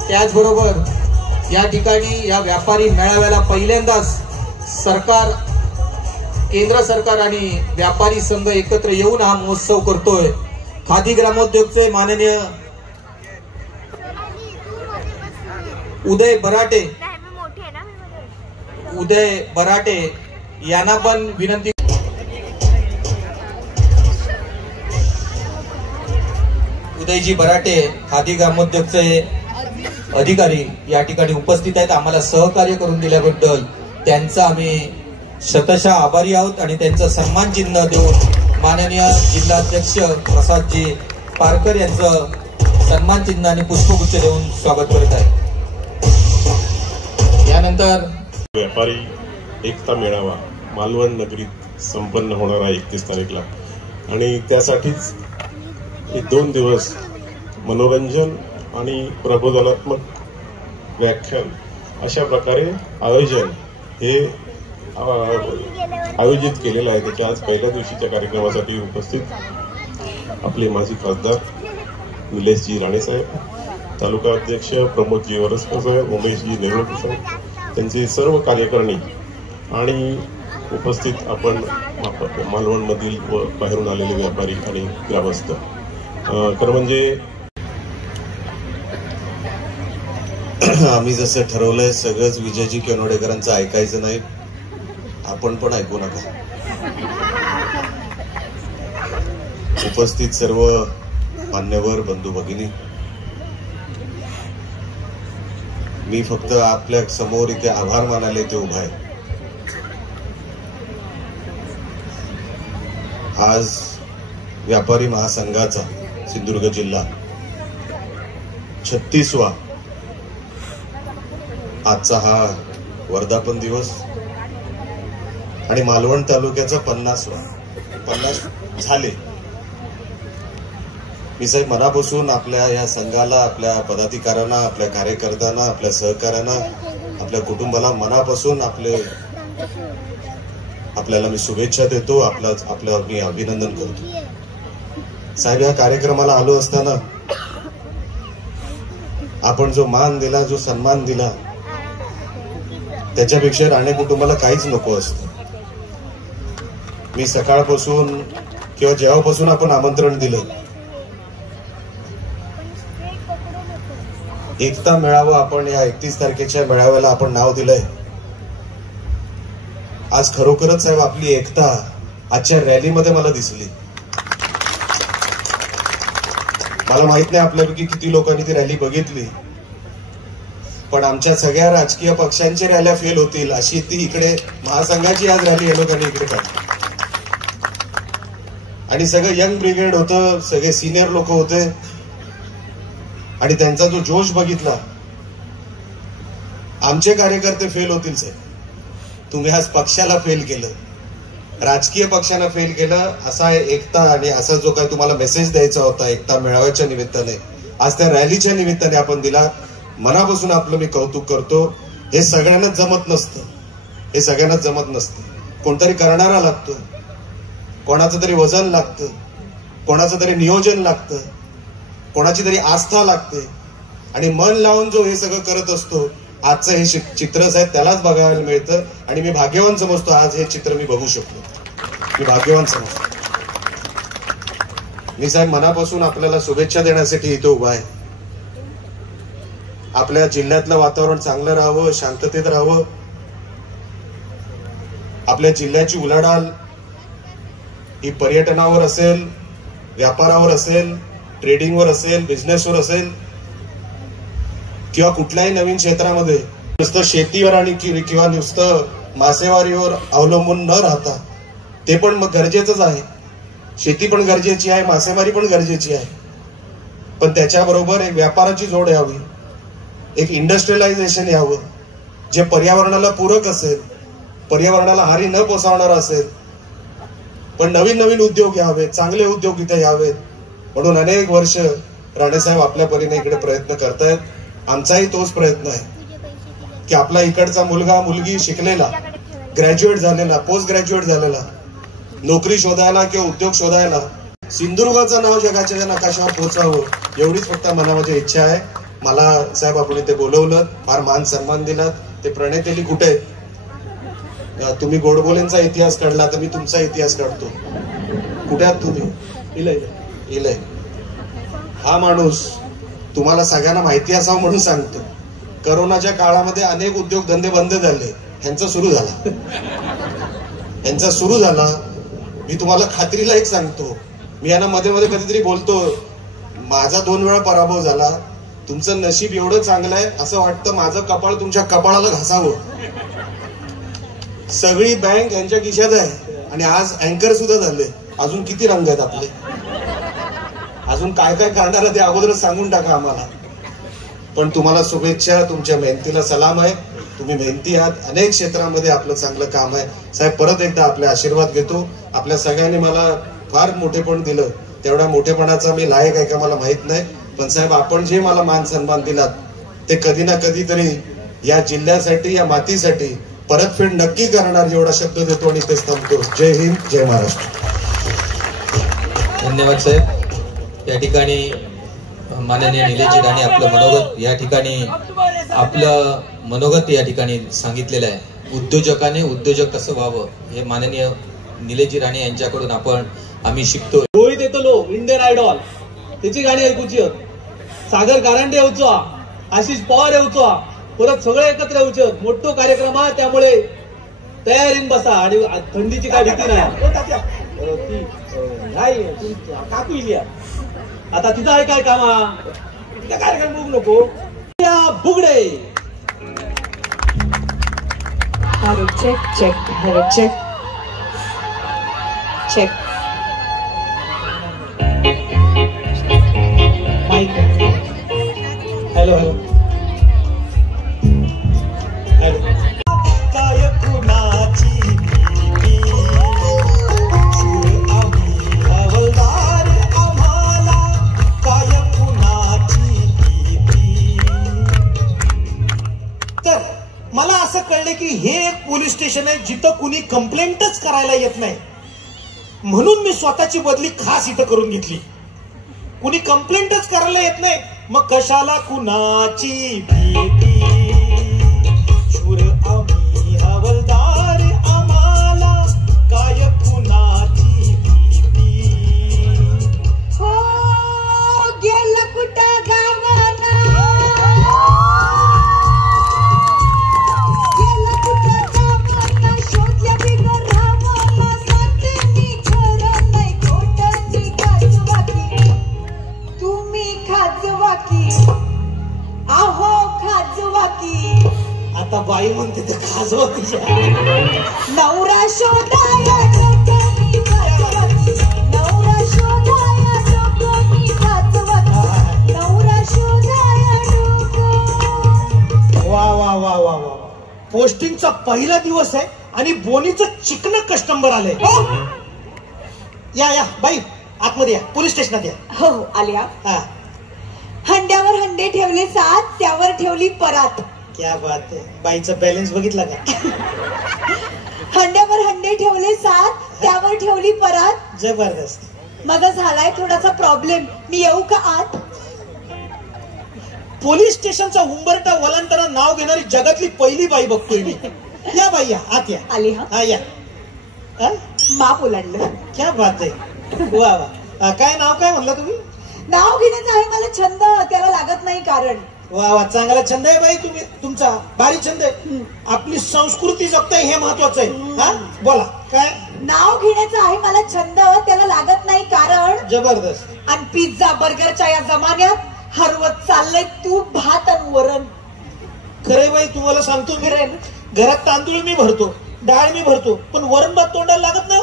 त्याचबरोबर या ठिकाणी या व्यापारी मेळाव्याला पहिल्यांदाच सरकार, केंद्र सरकार आणि व्यापारी संघ एकत्र येऊन हा महोत्सव करतोय. खादी ग्रामोद्योगचे माननीय उदय बराटे यांना पण विनंती. उदयजी बराटे खादी ग्रामोद्योगचे अधिकारी या ठिकाणी उपस्थित आहेत. आम्हाला सहकार्य करून दिल्याबद्दल त्यांचा आम्ही शतशः आभारी आहोत आणि त्यांचं सन्मान चिन्ह देऊन माननीय जिल्हाध्यक्ष प्रसादजी पारकर यांचं सन्मान चिन्ह आणि पुष्पगुच्छ देऊन स्वागत करत आहे. यानंतर व्यापारी एकता मेळावा मालवण नगरीत संपन्न होणार आहे 31 तारीखला आणि त्यासाठीच हे 2 दिवस मनोरंजन आणि प्रबोधनात्मक व्याख्यान अशा प्रकारे आयोजन हे आयोजित केलेलं आहे. त्याच्या आज पहिल्या दिवशीच्या कार्यक्रमासाठी उपस्थित आपले माजी खासदार निलेशजी राणे साहेब, तालुका अध्यक्ष प्रमोदजी वरस्कर साहेब, उमेशजी नेरुरकर साहेब, त्यांचे सर्व कार्यकारिणी आणि उपस्थित आपण मालवणमधील व बाहेरून आलेले व्यापारी आणि ग्रामस्थ, खरं म्हणजे आम्ही जसं ठरवलंय सगळंच विजयजी केनोडेकरांचं ऐकायचं नाही, आपण पण ऐकू नका. उपस्थित सर्व मान्यवर बंधू भगिनी, मी फक्त आपल्या समोर इथे आभार मानायला इथे उभा आहे. आज व्यापारी महासंघाचा सिंधुदुर्ग जिल्हा 36वा आजचा हा वर्धापन दिवस आणि मालवण तालुक्याचा 50 झाले. मी साहेब मनापासून आपल्या या संघाला, आपल्या पदाधिकाऱ्यांना, आपल्या कार्यकर्त्यांना, आपल्या सहकाऱ्यांना, आपल्या कुटुंबाला मनापासून आपल्याला मी शुभेच्छा देतो, आपलं मी अभिनंदन करतो. साहेब या कार्यक्रमाला आलो असताना आपण जो मान दिला, जो सन्मान दिला, त्याच्यापेक्षा राणे कुटुंबाला काहीच नको असतं. मी सकाळपासून किंवा जेव्हापासून आपण आमंत्रण दिलं, एकता मेळावा, आपण या 31 तारखेच्या मेळाव्याला आपण नाव दिलंय. आज खरोखरच साहेब आपली एकता आजच्या रॅलीमध्ये मला दिसली. मला माहित नाही आपल्यापैकी किती लोकांनी ती रॅली बघितली, पण आमच्या सगळ्या राजकीय पक्षांच्या रॅल्या फेल होतील अशी ती इकडे महासंघाची आज रॅली या लोकांनी इकडे काढली. आणि सगळं यंग ब्रिगेड होतं, सगळे सिनियर लोक होते आणि त्यांचा जो जोश बघितला. आमचे कार्यकर्ते फेल होतील साहेब, तुम्ही आज पक्षाला फेल केलं, राजकीय पक्षांना फेल केलं. असा एकता आणि असा जो काही तुम्हाला मेसेज द्यायचा होता एकता मेळाव्याच्या निमित्ताने, आज त्या रॅलीच्या निमित्ताने आपण दिला. मनापासून आपलं मी कौतुक करतो. हे सगळ्यांनाच जमत नसतं, हे सगळ्यांनाच जमत नसतं. कोणतरी करणारा लागतो, कोणाचं तरी वजन लागतं, कोणाचं तरी नियोजन लागतं, कोणाची तरी आस्था लागते आणि मन लावून जो हे सगळं करत असतो. आजचं हे चित्र साहेब त्यालाच बघायला मिळतं आणि मी भाग्यवान समजतो. आज हे चित्र मी बघू शकतो, मी भाग्यवान समजतो. मी साहेब मनापासून आपल्याला शुभेच्छा देण्यासाठी इथे उभा आहे. आपल्या जिल्ह्यातलं वातावरण चांगलं राहावं, शांततेत राहावं. आपल्या जिल्ह्याची उलाढाल ही पर्यटनावर असेल, व्यापारावर असेल, ट्रेडिंगवर असेल, बिझनेसवर असेल किंवा कुठल्याही नवीन क्षेत्रामध्ये नुसतं शेतीवर आणि किंवा नुसतं मासेमारीवर अवलंबून न राहता, ते पण मग गरजेचंच आहे. शेती पण गरजेची आहे, मासेमारी पण गरजेची आहे, पण त्याच्याबरोबर एक व्यापाराची जोड यावी, एक इंडस्ट्रियलायझेशन यावं जे पर्यावरणाला पूरक असेल, पर्यावरणाला हानी न पोचवणार असेल. पण नवीन नवीन उद्योग यावेत, चांगले उद्योग इथे यावेत. म्हणून अनेक वर्ष राणेसाहेब आपल्या परीने इकडे प्रयत्न करतायत. आमचाही तोच प्रयत्न आहे की आपला इकडचा मुलगा मुलगी शिकलेला, ग्रॅज्युएट झालेला, पोस्ट ग्रॅज्युएट झालेला, नोकरी शोधायला किंवा उद्योग शोधायला सिंधुदुर्गाचं नाव जगाच्या नकाशावर पोहोचावं, एवढीच फक्त मनामध्ये इच्छा आहे. मला साहेब आपण इथे बोलवलं, फार मान सन्मान दिलात. ते प्रणेतेली कुठे आहेत? तुम्ही गोडबोलेंचा इतिहास काढला, तर मी तुमचा इतिहास काढतो. कुठे आहात तुम्ही? इलय. हा माणूस तुम्हाला सगळ्यांना माहिती असावं म्हणून सांगतो. करोनाच्या काळामध्ये अनेक उद्योगधंदे बंद झाले, ह्यांचा सुरू झाला. मी तुम्हाला खात्रीला एक सांगतो, मी यांना मध्ये मध्ये कधीतरी बोलतो, माझा 2 वेळा पराभव झाला. तुमचं नशीब एवढं चांगलं आहे, असं वाटतं माझं कपाळ तुमच्या कपाळाला घासावं. सगळी बँक यांच्या खिशात आहे आणि आज अँकर सुद्धा झाले. अजून किती रंग आहेत आपले? अजून काय काय करणार ते अगोदरच सांगून टाका आम्हाला. पण तुम्हाला शुभेच्छा, तुमच्या मेहनतीला सलाम आहे. तुम्ही मेहनती आहात, अनेक क्षेत्रामध्ये आपलं चांगलं काम आहे. साहेब परत एकदा आपले आशीर्वाद घेतो. आपल्या सगळ्यांनी मला फार मोठेपण दिलं, तेवढ्या मोठेपणाचा मी लायक आहे का मला माहित नाही, पण साहेब आपण जे मला मान सन्मान दिलात ते कधी ना कधीतरी या जिल्ह्यासाठी, या मातीसाठी परतफेड नक्की करणार, एवढा शब्द देतो आणि इथेच थांबतो. जय हिंद, जय महाराष्ट्र. धन्यवाद साहेब. या ठिकाणी माननीय निलेशजी राणे आपलं मनोगत या ठिकाणी सांगितलेलं आहे. उद्योजकाने उद्योजक कसं व्हावं हे माननीय निलेशजी राणे यांच्याकडून आम्ही शिकतो. रोहित येतलो इंडियन आयडॉल त्याची गाणी ऐकूची आहेत. सागर कारंडे येऊचो, आशिष पवार येऊचो, परत सगळे एकत्र येऊचे. मोठो कार्यक्रम आहे त्यामुळे तयारीन बसा आणि थंडीची काय भीती नाही. काकू इलिया आता तिथं आहे काय कामा तिथं कार्यक्रम बघू नको. Bugade check check check check hello hello hello. काय कुणाची हवलदार आम्हाला काय कुणाची तर मला असं कळलं की हे एक पोलीस स्टेशन आहे जिथं कुणी कंप्लेंटच करायला येत नाही, म्हणून मी स्वतःची बदली खास इथं करून घेतली. कुणी कंप्लेंटच करायला येत नाही, मग कशाला कुणाची भीती. शूर आम्ही हवलदार आम्हाला काय कुणाची भीती. हो गेलं कुठं गावाना, गेलं कुठं गावाना, शोधल्या बिगर रावाना, साठणी खरं नाही खोटणी खाजवा की, तुम्ही खाजवा की, आहो खाजवा की. आता बाई म्हणते ते खाजवा तुझ्या. नवरा शोधाया लोकांनी खाजवा की, नवरा शोधाया लोकांनी खाजवा की, नवरा शोधाया लोक. वा वा वा वा वा. पोस्टिंगचा पहिला दिवस आहे आणि बोनीचं चिकन कस्टमर आलंय. या या बाई आतमध्ये या, पोलीस स्टेशनात या. हो हो आल्या. हा हंड्यावर हंडे ठेवले 7, त्यावर ठेवली परात. क्या बात आहे. बाईचा बॅलन्स बघितला का? हंड्यावर हंडे ठेवले 7, त्यावर ठेवली परात. जबरदस्त. माझा झालाय थोडासा प्रॉब्लेम, मी येऊ का आत? पोलीस स्टेशनचा उंबरटा ओलांडताना नाव घेणारी जगातली पहिली बाई बघतोय मी. या बाई या, आत या. आली. हा या. माप ओलांडलं. क्या बात आहे. वा वा. काय नाव काय म्हणलं तुम्ही? नाव घेण्याचा आहे मला छंद, त्याला लागत नाही कारण. वा वा, चांगला छंद आहे बाई तुम्ही, तुमचा भारी छंद आहे. आपली संस्कृती जपताय हे महत्वाचं आहे. हा बोला काय? नाव घेण्याचा आहे मला छंद, त्याला लागत नाही कारण. जबरदस्त. आणि पिझ्झा बर्गरच्या या जमान्यात हरवत चाललंय तूप भात आणि वरण. खरे बाई तुम्हाला सांगतो मी, घरात तांदूळ मी भरतो, डाळ मी भरतो, पण वरण भात तोंडाला लागत ना.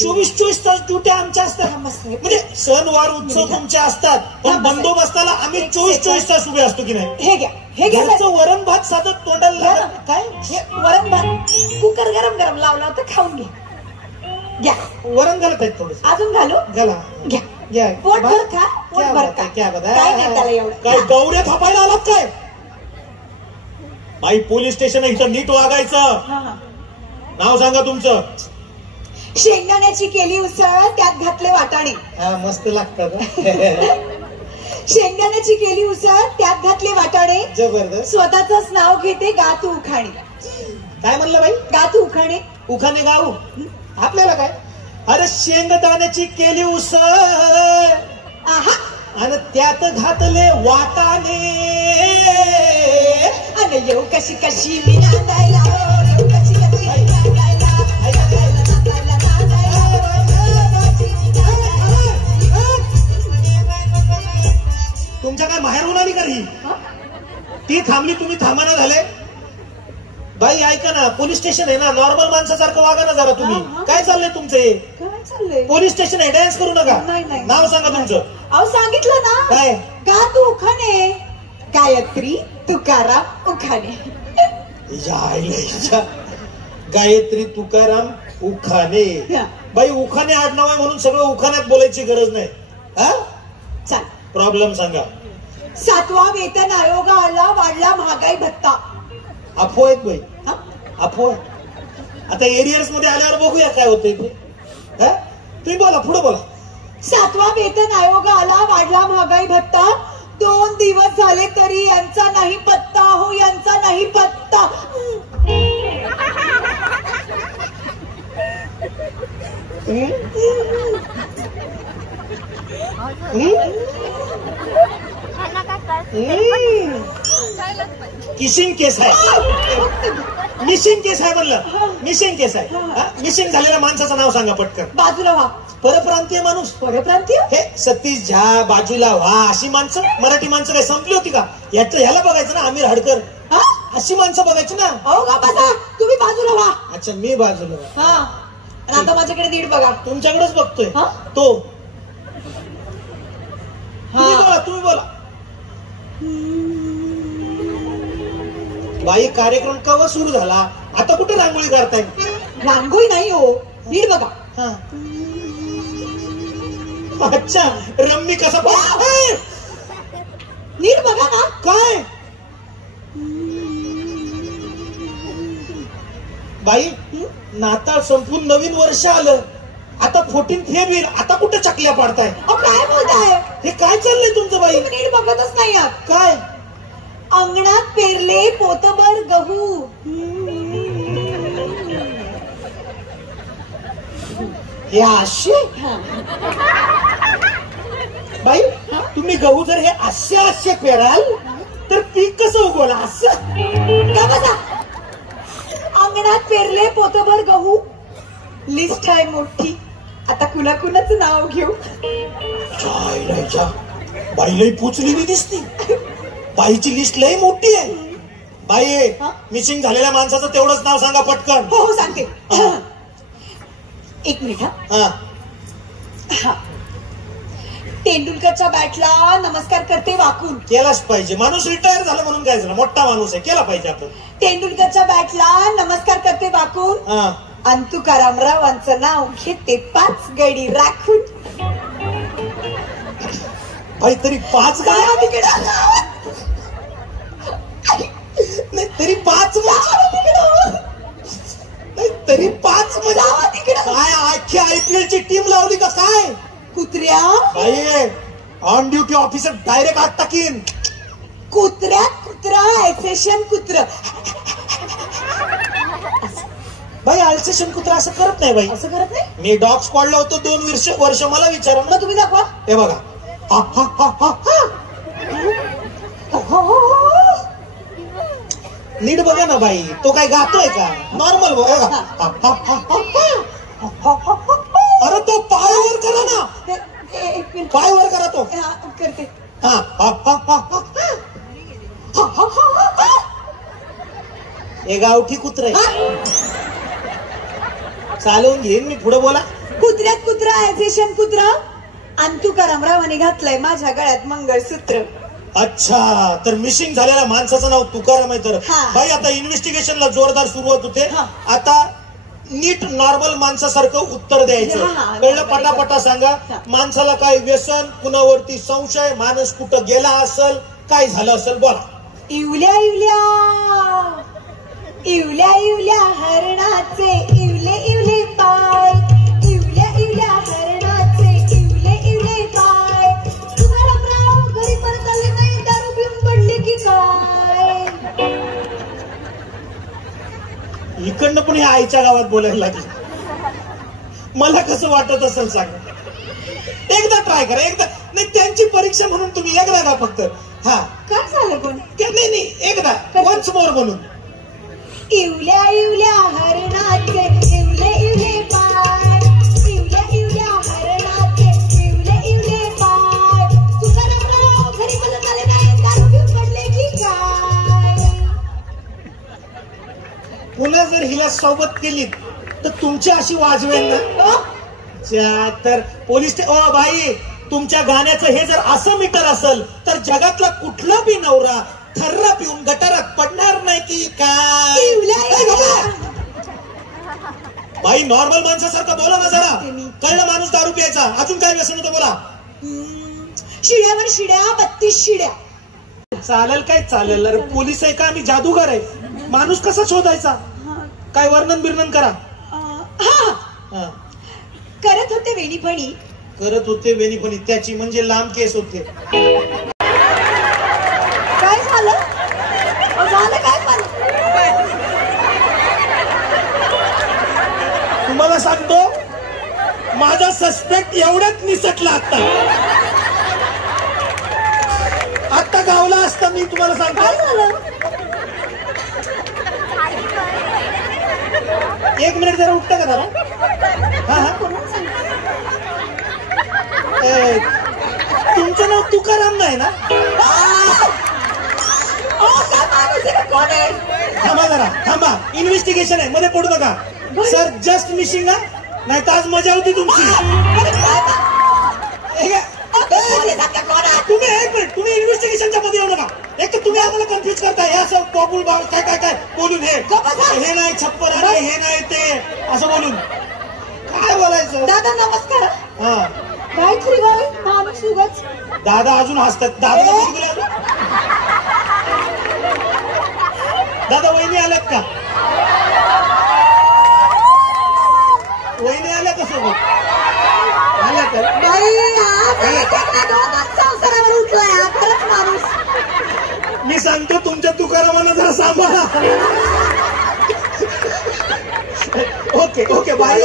24 तास ड्युट्या आमच्या असतात. म्हणजे सणवार उत्सव तुमचे असतात, पण बंदोबस्ताला आम्ही 24 तास उभे असतो की नाही. हे घ्या, हे घ्या. वरण भात साधं तोंडाला लागत काय? वरण भात कुकर गरम गरम लावला होता, खाऊन घ्या. घ्या. वरण घालत आहेत थोडं. अजून घालू? घाला. घ्या. घ्या. पोटभर खा, पोटभर खा. क्या बात. काय नाही त्याला एवढं. काय गौऱ्या थापायला आलात काय? बाई पोलीस स्टेशन इथं नीट वागायचं. नाव सांगा तुमचं. शेंगदाण्याची केली उसळ, त्यात घातले वाटाणे. हा मस्त लागतात. शेंगदाण्याची केली उसळ, त्यात घातले वाटाणे. जबरदस्त. स्वतःच नाव घेते गातू उखाणे. काय म्हणलं बाई? गातू उखाणे. उखाणे गाऊ आपल्याला काय? अरे शेंगदाण्याची केली उसळ आणि त्यात घातले वाटाणे. आणि येऊ कशी कशी मी नांदायला, येऊ कशी कशी तुमच्या काय माहेरून आली का ही? ती थांबली, तुम्ही थांबाना झाले. बाई ऐका ना, पोलीस स्टेशन आहे ना, नॉर्मल माणसासारखं वागा ना जरा तुम्ही. काय चाललंय तुमचं हे? काय चाललंय? पोलीस स्टेशन आहे, डान्स करू नका. नाही नाही. नाव सांगा तुमचं. अहो सांगितलं ना. काय? गातू उखाणे. गायत्री तुकाराम उखाणे. गायत्री तुकाराम उखाणे. बाई उखाणे आडनाव आहे म्हणून सगळं उखाण्यात बोलायची गरज नाही. हा चाल. प्रॉब्लेम सांगा. 7वा वेतन आयोग आला, वाढला महागाई भत्ता. अफवा आहेत बाई, अफवा. आता एरियर्स मध्ये आल्यावर बघूया काय होतंय ते. तुम्ही बोला, पुढे बोला. 7वा वेतन आयोग आला, वाढला महागाई भत्ता. 2 दिवस झाले तरी यांचा नाही पत्ता, हो यांचा नाही पत्ता. किशिंग केस आहे, मिशिंग केस आहे म्हणलं, मिशिंग केस आहे. मिशिंग झालेल्या माणसाचं नाव सांगा पटकन. बाजूला व्हा. परप्रांतीय माणूस. परप्रांतीय हे सतीश झा, बाजूला व्हा अशी माणसं मराठी माणसं काय संपली होती का? ह्याला बघायचं ना, आमिर हाडकर अशी माणसं बघायची ना. हो का बसा, तुम्ही बाजूला व्हा. अच्छा मी बाजूला. हा, आणि आता माझ्याकडे नीट बघा. तुमच्याकडेच बघतोय तो. तुम्ही बोला. बाई कार्यक्रम केव्हा सुरू झाला? आता कुठे रांगोळी काढताय? रांगोळी नाही हो, नीट बघा. अच्छा, रम्मी कसा नीट बघा ना. काय बाई, नाताळ संपून नवीन वर्ष आलं, आता 14 फेब्रुवारी, आता कुठे चकल्या पाडताय? काय बोलताय? हे काय चाललंय तुमचं बाई? नीट बघतच नाही आहात. काय? अंगणात पेरले पोतभर गहू. हे असे बाई, तुम्ही गहू जर हे असे पेराल तर पीक कसं उगवलं? असं का बसा. अंगणात पेरले पोतभर गहू, लिस्ट आहे मोठी, आता कुणाकुणाचं नाव घेऊ? बाई लई पुचलेली दिसती. बाईची लिस्ट लई मोठी आहे. बाई, मिसिंग झालेल्या माणसाचं तेवढंच नाव सांगा पटकन. हो सांगते. एक मिनिट. हा, तेंडुलकरच्या बॅटला नमस्कार करते वाकून. केलाच पाहिजे, माणूस रिटायर झाला म्हणून काय झालं, मोठा माणूस आहे, केला पाहिजे आपण. तेंडुलकरच्या बॅटला नमस्कार करते वाकून, अंतू तुकारामरावांचं नाव घेते 5 गडी राखून. बाई तरी 5 गाड्या नाही, तरी 5 नाही, तरी 5 काय अख्ख्या IPL ची टीम लावली का काय? कुत्र्या बाई, ऑन ड्युटी ऑफिसर डायरेक्ट हात टाकीन. कुत्र्यात कुत्रा, एसेशन कुत्र. बाई अल्सेशन कुत्रा असं करत नाही. बाई असं करत नाही. मी डॉग स्क्वॉडला होतो 2 वर्ष. मला विचारा मग तुम्ही दाखवा. हे बघा. नीट बघा ना बाई, तो काय गातोय का? नॉर्मल बघा. अरे तो पाय वर करा ना, पाय वर करा तो. करते. हे गावठी कुत्र चालवून घेईन मी. पुढे बोला. कुत्र्यात कुत्रा, एसेशन कुत्रा, अंतू तुकारामरावांनी घातलंय माझ्या गळ्यात मंगळसूत्र. अच्छा, तर मिसिंग झालेल्या माणसाचं नाव तुकाराम आहे. तर बाई आता इन्व्हेस्टिगेशनला जोरदार सुरुवात होते. आता नीट नॉर्मल माणसासारखं उत्तर द्यायचं, कळलं? पटापटा सांगा. माणसाला काय व्यसन, कुणावरती संशय, माणूस कुठं गेला असेल, काय झालं असेल, बोला. इवल्या इवल्या इवल्या इवल्या हरणाचे इवले इवले पाय, इवल्या इवल्या हरणाचे इवले इवले पाय. तुकारामराव घरी परत आले नाही, दारू पिऊन पडले की काय? इकडनं पण आईच्या गावात बोलायला लागली. मला कसं वाटत असेल सांगा. एकदा ट्राय करा. एकदा नाही, त्यांची परीक्षा म्हणून तुम्ही एकदा का फक्त. हा, काय झालं पण? नाही, एकदा वन्स मोर म्हणून. इवल्या इवल्या हरणाचे इवले इवले पाय, इवल्या इवल्या हरणाचे इवले इवले पाय. तुकारामराव घरी परत आले नाही, दारू पिऊन पडले की काय? पुन्हा जर हिला सोबत केली तर तुमची अशी वाजवेल ना. तर पोलीस ओ बाई, तुमच्या गाण्याचं हे जर असं मीटर असेल तर जगातला कुठला बी नवरा थर्रा पिऊन गटारात पडणार नाही की काय? बाई नॉर्मल माणसासारखं बोला ना जरा. कळलं? माणूस दारू प्यायचा. अजून काय व्यसन होतं बोला. शिड्यावर शिड्या, 32 शिड्या. चालेल काय चालेल. अरे पोलीस आहे का आम्ही जादूगार आहे? माणूस कसा शोधायचा? काय वर्णन बिर्णन करा. करत होते वेणीपणी. करत होते वेणीपणी, त्याची म्हणजे लांब केस होते. काय झालं? झालं काय पण? तुम्हाला सांगतो माझा सस्पेक्ट एवढ्यात निसटला आता गावला असता मी तुम्हाला सांगतो. एक मिनिट जरा उठता का दादा? तुमचं नाव तुकाराम नाही ना? थांबा जरा थांबा, इन्व्हेस्टिगेशन आहे, मध्ये पडू नका सर. जस्ट मिसिंग ना, नाही तर आज मजा होती तुमची. तुम्ही एक मिनिट, तुम्ही इन्व्हेस्टिगेशनच्या मध्ये येऊ नका. एक तर तुम्ही आम्हाला कन्फ्युज करताय हे असं पॉपुल काय काय काय बोलून, हे नाही छप्पर आणि हे नाही ते असं बोलून काय बोलायचं. दादा नमस्कार. हा काहीतरी माणूस उगाच. दादा अजून हसतात. दादा वहिनी आल्यात का? वहिनी आल्या का सोबत? आल्या संसारावर उठलाय खरंच माणूस. मी सांगतो तुमच्या तुकारामांना जरा सांभाळा. Okay okay bye.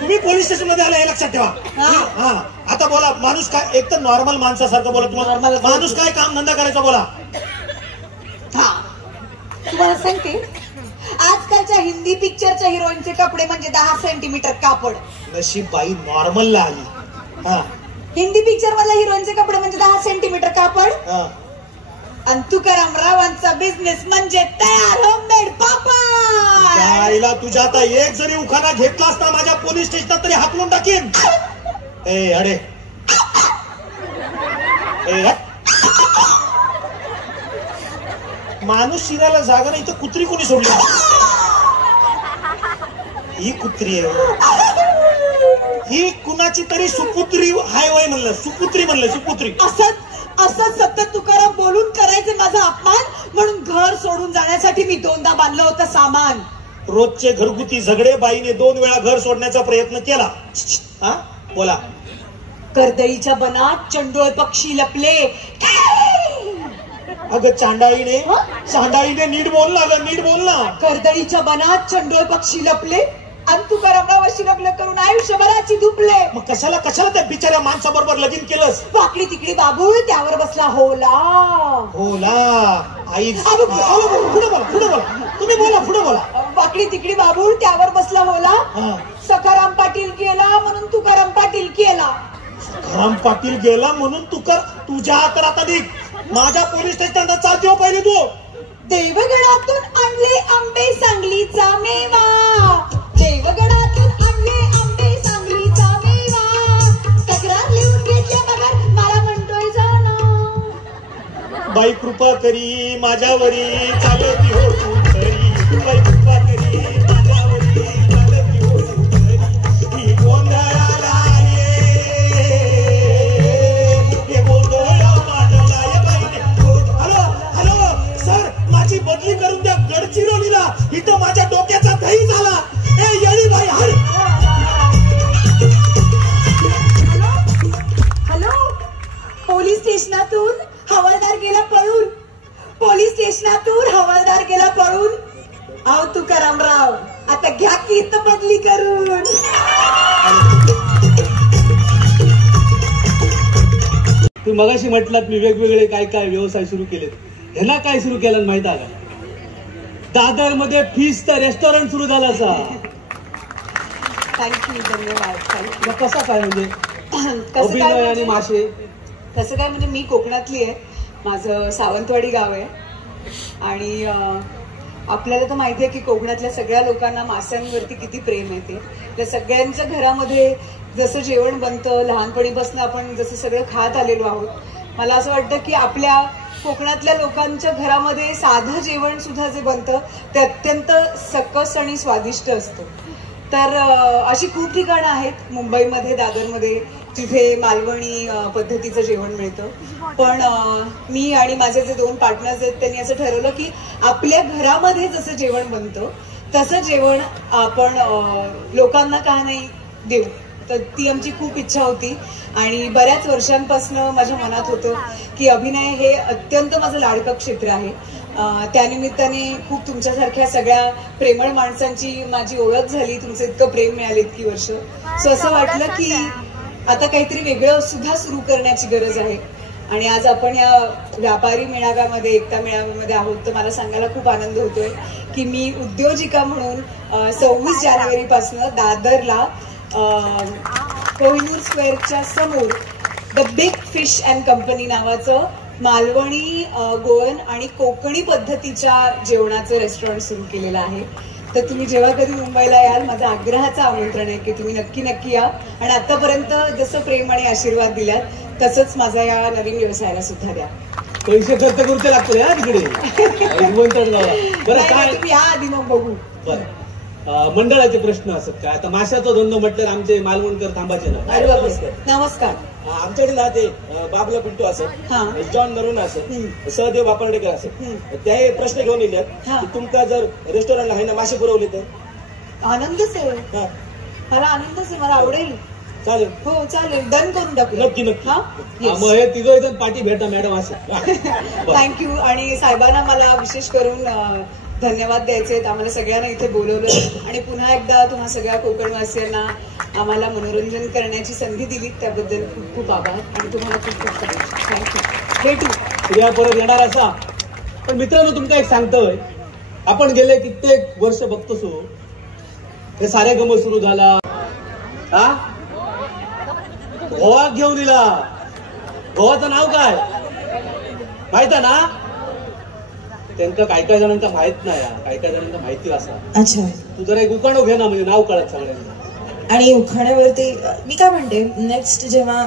तुम्ही पोलीस स्टेशन मध्ये आला हे लक्षात ठेवा. हा आता बोला. माणूस काय, एक तर नॉर्मल माणसासारखं बोला. तुम्हाला माणूस काय काम धंदा करायचा बोला. हा तुम्हाला सांगते, आजकालच्या हिंदी पिक्चरच्या हिरोईनचे कपडे म्हणजे 10 सेंटीमीटर कापड. नशीब बाई नॉर्मलला आली. हा हिंदी पिक्चर मधल्या हिरोईनचे कपडे म्हणजे 10 सेंटीमीटर कापड. आणि तुकाराम रावांचा बिझनेस म्हणजे तयार होममेड पापड. आईला तुझ्या आता एक जरी उखाणा घेतला असता माझ्या पोलीस स्टेशनात तरी हाकलून टाकीन. ए अडे माणूस शिरायला जागा नाही तर कुत्री कोणी सोडली? ही कुत्री आहे. ही कुणाची तरी सुपुत्री हाय वय म्हणलं. सुपुत्री म्हणलं. सुपुत्री असं सतत तुकाराम बोलून करायचे माझा अपमान, म्हणून घर सोडून जाण्यासाठी मी 2दा बांधलं होतं सामान. रोजचे घरगुती झगडे बाईने 2 वेळा घर सोडण्याचा प्रयत्न केला. हा बोला. कर्दळीच्या बनात चंडोळ पक्षी लपले. अगं चांडाळीने नीट बोल ना. अगं नीट बोल ना. कर्दळीच्या बनात चंडोळ पक्षी लपले आणि तुकारामराव अशी लग्न करून आयुष्यभराची दुपले. मग कशाला त्या बिचाऱ्या माणसाबरोबर लगीन केलंस? वाकडी तिकडी बाबूळ त्यावर बसला होला. आई पुढे बोला. तुम्ही बोला, पुढे बोला. वाकडी तिकडी बाबूळ त्यावर बसला होला. सखाराम पाटील गेला म्हणून तुकाराम पाटील केला. सखाराम पाटील गेला म्हणून तुझ्या तर आता निघ. माझ्या पोलीस स्टेशनला चालते हो पहिले तू. देवगडातून आणले आंबे सांगलीचा मेवा. देवगडातून आणले आंबे सांगलीचा मेवा. तक्रार लिहून घेतल्या बघा मला म्हणतोय जाणं. बाई कृपा करी माझ्यावरी चालती हो तू तरी. बाई कृपा करी माझ्यावरी चालती हो तू तरी. ही गोंधळाला ये गोंधळ मांडला ये बाईने. हॅलो सर, माझी बदली करून द्या गडचिरोलीला. इथं माझ्या डोक्याचा दही झाला. येडी बाई हर. हॅलो पोलीस स्टेशनातून हवालदार गेला पळून. पोलीस स्टेशनातून हवालदार गेला पळून. अहो तुकारामराव आता घ्या की इथं बदली करून. तू मगाशी म्हटलात मी वेगवेगळे काय काय व्यवसाय सुरू केलेत. ह्याला काय सुरू केलं माहित आहे का? दादर मध्ये फिशचं रेस्टॉरंट सुरू झालं असा. थँक्यू धन्यवाद. कसा काय म्हणजे अभिनय आणि मासे? कसं काय म्हणजे मी कोकणातली आहे. माझं सावंतवाडी गाव आहे आणि आपल्याला तर माहिती आहे की कोकणातल्या सगळ्या लोकांना माशांवरती किती प्रेम आहे. त्या सगळ्यांच्या घरामध्ये जसं जेवण बनतं लहानपणीपासून आपण जसं सगळं खात आलेलो आहोत. मला असं वाटतं की आपल्या कोकणातल्या लोकांच्या घरामध्ये साधं जेवण सुद्धा जे बनतं ते अत्यंत सकस आणि स्वादिष्ट असतं. तर अशी खूप ठिकाणं आहेत मुंबईमध्ये दादरमध्ये तिथे मालवणी पद्धतीचं जेवण मिळतं. पण मी आणि माझे जे 2 पार्टनर्स आहेत त्यांनी असं ठरवलं की आपल्या घरामध्ये जसं जेवण बनतं तसं जेवण आपण लोकांना का नाही देऊ. तर ती आमची खूप इच्छा होती आणि बऱ्याच वर्षांपासून माझ्या मनात होतं की अभिनय हे अत्यंत माझं लाडकं क्षेत्र आहे त्यानिमित्ताने खूप तुमच्यासारख्या सगळ्या प्रेमळ माणसांची माझी ओळख झाली, तुमचं इतकं प्रेम मिळालं इतकी वर्ष. सो असं वाटलं की आता काहीतरी वेगळं सुद्धा सुरू करण्याची गरज आहे. आणि आज आपण या व्यापारी मेळाव्यामध्ये, एकता मेळाव्यामध्ये आहोत. तर मला सांगायला खूप आनंद होतोय की मी उद्योजिका म्हणून 26 जानेवारीपासून दादरला कोहिनूर स्क्वेअरच्या समोर the big fish and company नावाचं मालवणी, गोवन आणि कोकणी पद्धतीच्या जेवणाचं रेस्टॉरंट सुरू केलेलं आहे. तर तुम्ही जेव्हा कधी मुंबईला याल, माझं आग्रहाचं आमंत्रण आहे की तुम्ही नक्की या. आणि आतापर्यंत जसं प्रेम आणि आशीर्वाद दिल्यात तसंच माझा या नवीन व्यवसायाला सुद्धा द्या. पैसे खर्च करूचे लागतो या तिकडे. बरं काय तुम्ही या आधी मग बघू. बरं, मंडळाचे प्रश्न असत काय? आता माशाचा धंदो म्हटल्यावर आमचे मालवणकर थांबाचे ना. नमस्कार. आमच्याकडे ना ते बाबला पिंटू असत, जॉन नरून असत, सहदेव बापर्डेकर असत. ते प्रश्न घेऊन येतात की तुमका जर रेस्टॉरंटला आहे ना मासे पुरवले तर आनंदच आहे. मला आनंदच आहे, मला आवडेल. चालेल. हो चालेल, डन करून टाकू. नक्की. मग हे तिघं जण पाठी भेटा मॅडम असं. थँक्यू. आणि साहेबांना मला विशेष करून धन्यवाद द्यायचे. आम्हाला सगळ्यांना इथे बोलवलं आणि पुन्हा एकदा तुम्हा सगळ्या कोकणवासियांना आम्हाला मनोरंजन करण्याची संधी दिली त्याबद्दल खूप खूप आभार आणि तुम्हाला खूप खूप थँक्यू. भेटू उद्या परत येणार असा. पण मित्रांनो, तुमका एक सांगतोय, आपण गेले कित्येक वर्ष बघतोसो हे सारे गम सुरू झाला. हा गोवा घेऊन दिला. गोवाचं नाव काय माहित आहे ना? त्यांना काय जणांना माहित नाही, काय जणांना माहिती असा. अच्छा, तू जरा एक उखाणो घे ना, म्हणजे नाव कळत सगळ्यांना. आणि उखाण्यावरती मी काय म्हणते, नेक्स्ट जेव्हा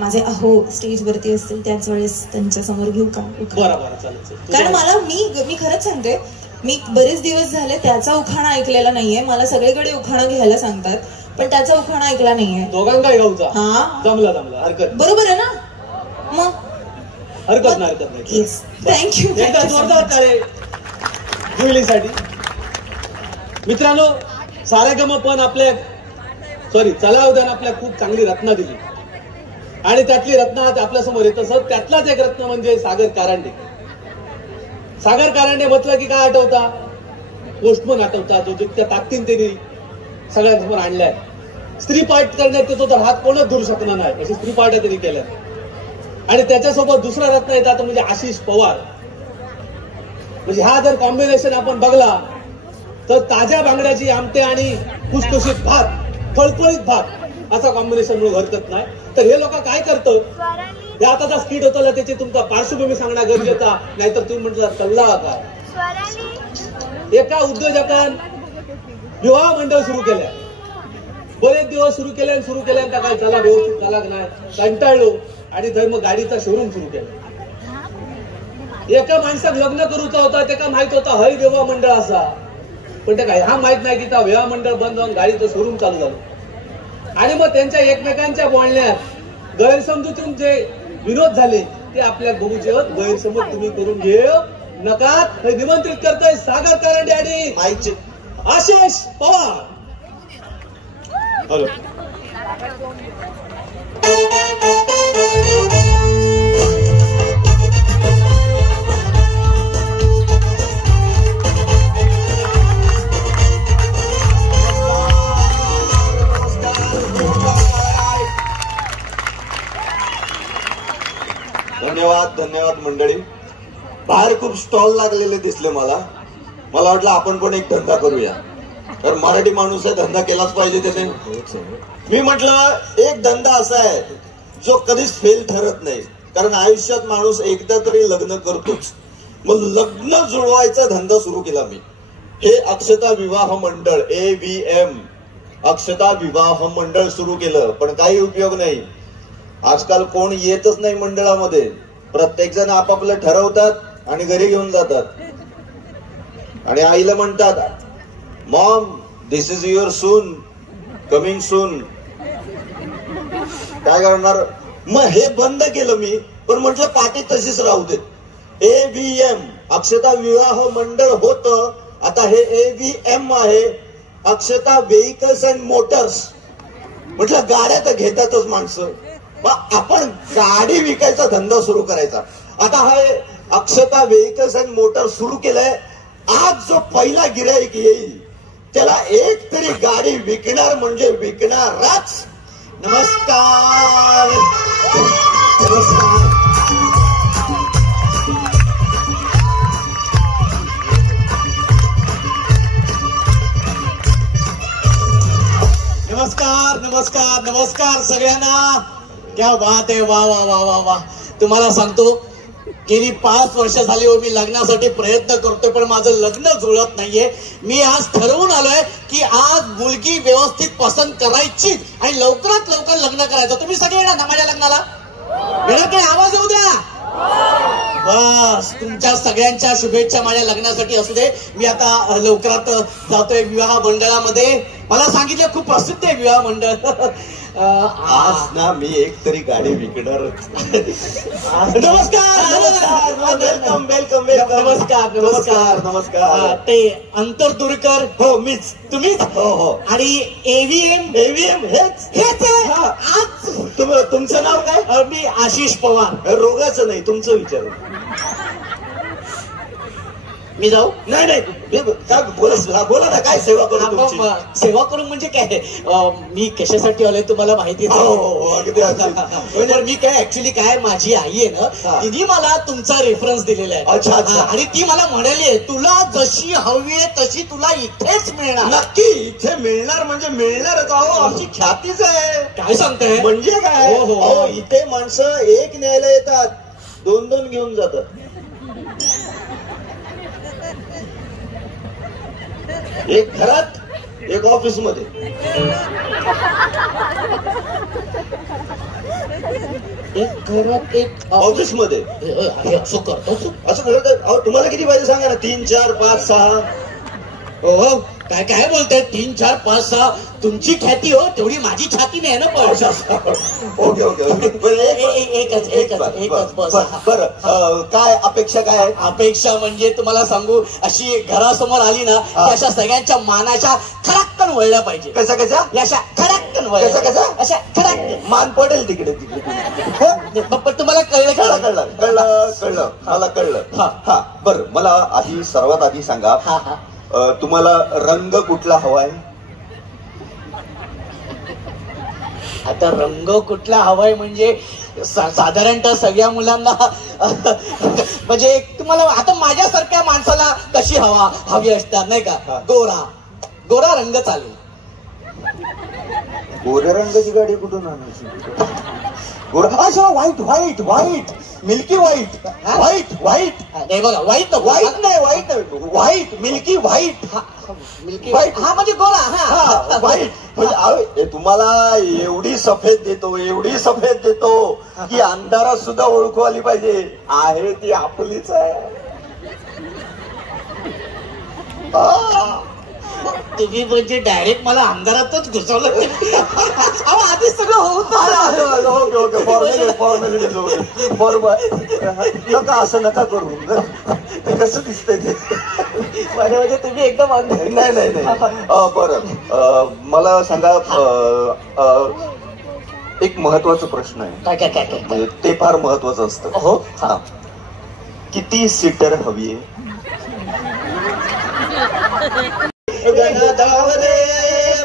माझे अहो स्टेजवरती असतील त्याच वेळेस त्यांच्या समोर घेऊ का? बरोबर, चालेल. कारण मला मी खरंच सांगते, मी बरेच दिवस झाले त्याचा उखाणा ऐकलेला नाहीये. मला सगळीकडे उखाणा घ्यायला सांगतात, पण त्याचा उखाणा ऐकला नाहीये. दोघांना गावचा. हा, जमला हरकत बरोबर आहे ना? मग हरकत नाही. थँक्यू. एकदा जोरदार टाळे जुईलीसाठी. मित्रांनो, सारेगम पण आपल्या चला उद्यान आपल्या खूप चांगली रत्न दिली आणि त्यातली रत्न आज आपल्या समोर येत असत. त्यातलाच एक रत्न म्हणजे सागर कारंडे. सागर कारंडे म्हटलं की काय आठवता? पोस्टमन आठवता, जो जितक्या ताकदीने त्यांनी सगळ्यांसमोर आणलाय. स्त्री पाठ करण्यात तो तर हात कोणच धरू शकणार नाही, अशी स्त्री पाठ त्यांनी केल्या. आणि त्याच्यासोबत दुसरा रत्न येतात म्हणजे आशिष पवार. म्हणजे हा जर कॉम्बिनेशन आपण बघला तर ताज्या बांगड्याची आमटे आणि खुसखुशीत भात, फळफळीत भात असा कॉम्बिनेशन म्हणून हरकत नाही. तर हे लोक काय करतं, हे आता स्किट होतं त्याची तुमचा पार्श्वभूमी सांगणं गरजेचा, नाहीतर तुम्ही म्हटलं चालला काय. एका उद्योजकान विवाह मंडळ सुरू केल्या. बरेच दिवस सुरू केल्यानंतर काय चला व्यवस्थित चालक नाही, कंटाळलो आणि धर्म गाडीचा शोरूम सुरू केला. एका माणसाक लग्न करूचा होता, त्याला माहित होता हय विवाह मंडळ असा, पण त्या ह्या माहित नाही की त्या विवाह मंडळ बंद होऊन गाडीचं शोरूम चालू झालं. आणि मग त्यांच्या एकमेकांच्या बोलण्यात गैरसमजुतीतून जे विनोद झाले ते आपल्या बघूचे गैरसमज तुम्ही करून घेऊ नका. निमंत्रित करतोय सागर कारंडे आणि आशिष पवार. हॅलो. धन्यवाद मंडळी. बाहेर खूप स्टॉल लागलेले दिसले मला वाटलं आपण पण एक धंदा करूया, तर मराठी माणूस आहे, धंदा केलाच पाहिजे त्याने. मी म्हटलं एक धंदा असा आहे जो कधीच फेल ठरत नाही, कारण आयुष्यात माणूस एकदा तरी लग्न करतोच. मग लग्न जुळवायचा धंदा सुरू केला मी. हे अक्षता विवाह मंडळ, AVM अक्षता विवाह मंडळ सुरू केलं. पण काही उपयोग नाही, आजकाल कोण येतच नाही मंडळामध्ये. प्रत्येक जण आपापलं ठरवतात आणि घरी घेऊन जातात आणि आईला म्हणतात, Maugham this is your soon, coming soon. काय करणार? मग हे बंद केलं मी, पण म्हटलं पाठी तशीच राहू दे. AVM अक्षता विवाह मंडळ होतं, आता हे AVM आहे, अक्षता व्हेकल्स अँड मोटर्स. म्हटलं गाड्या तर घेतातच माणसं, आपण गाडी विकायचा धंदा सुरू करायचा. आता हा अक्षता व्हेकल्स अँड मोटर सुरू केलंय. आज जो पहिला गिऱ्हाईक येईल त्याला एक तरी गाडी विकणार म्हणजे विकणारच. नमस्कार. नमस्कार. नमस्कार नमस्कार नमस्कार सगळ्यांना. क्या बात आहे. वा वा वा वा वा. तुम्हाला सांगतो गेली 5 वर्ष झाली मी लग्नासाठी प्रयत्न करतोय पण माझं लग्न जुळत नाहीये. मी आज ठरवून आलोय की आज मुलगी व्यवस्थित पसंत करायची आणि लवकरात लवकर लग्न करायचं. तुम्ही सगळे येणार ना माझ्या लग्नाला? येणार काय? आवाज येऊ द्या. बस तुमच्या सगळ्यांच्या शुभेच्छा माझ्या लग्नासाठी असू दे. मी आता लवकरात जातोय विवाह मंडळामध्ये. मला सांगितलं खूप प्रसिद्ध आहे विवाह मंडळ. आज ना मी एक तरी गाडी विकणार. नमस्कार. Welcome welcome welcome. नमस्कार नमस्कार नमस्कार. ते अंतरदुरकर. हो मीच. तुम्हीच? हो हो. आणि एव्हीएम. एव्हीएम हेच आहे. आज तुमचं नाव काय? मी आशिष पवार. रोगाचं नाही तुमचं विचारू. मी जाऊ? नाही नाही बोला ना. काय सेवा करू तुमची? सेवा करून म्हणजे काय? मी कशासाठी आलोय तुम्हाला माहिती आहे. मी काय ऍक्च्युली काय माझी आई आहे ना तिने मला तुमचा रेफरन्स दिलेला आहे. अच्छा. आणि ती मला म्हणाली तुला जशी हवी आहे तशी तुला इथेच मिळणार. नक्की इथे मिळणार म्हणजे मिळणारच. अहो आमची ख्यातीच आहे. काय सांगताय? म्हणजे काय? हो इथे माणसं एक न्यायला येतात 2-2 घेऊन जातात. एक घरात एक ऑफिस मध्ये. एक घरात एक ऑफिस मध्ये. असं करतो. असं करत. तुम्हाला किती पाहिजे सांगा ना? 3, 4, 5, 6. हो काय काय बोलताय? 3, 4, 5, 6 तुमची ख्याती हो तेवढी माझी छाती नाही ना. पण ओके ओके एकच बस. बरं काय अपेक्षा काय आहे? अपेक्षा म्हणजे तुम्हाला सांगू अशी घरासमोर आली ना की अशा सगळ्यांच्या मानाच्या खडाक्कन वळल्या पाहिजे. कशा अशा खडाक्कन वळल्या. कशा अशा खडाक्कन मान पडेल तिकडे तिकडे. पण तुम्हाला कळलं कळलं मला कळलं. हा बरं मला आधी सर्वात आधी सांगा तुम्हाला रंग कुठला हवाय? आता रंग कुठला हवाय म्हणजे साधारणतः सगळ्या मुलांना म्हणजे तुम्हाला आता माझ्यासारख्या माणसाला कशी हवी असतात नाही का? गोरा रंग चालेल. गोऱ्या रंगाची गाडी कुठून आणायची? अच्छा व्हाईट मिल्की व्हाईट नाही बघा. व्हाईट व्हाईट मिल्की व्हाईट हा म्हणजे गोरा. हा व्हाईट म्हणजे तुम्हाला एवढी सफेद देतो की अंधारात सुद्धा ओळखू आली पाहिजे. आहे ती आपलीच आहे. तुम्ही म्हणजे डायरेक्ट मला अंधारातच घुसवलं. आधी सगळं ओके नका असं नका करू. कसं दिसतंय ते? म्हणजे तुम्ही एकदम नाही. बरं मला सांगा एक महत्वाचा प्रश्न आहे. काय म्हणजे ते फार महत्वाचं असतं. हो. किती सीटर हवी आहे?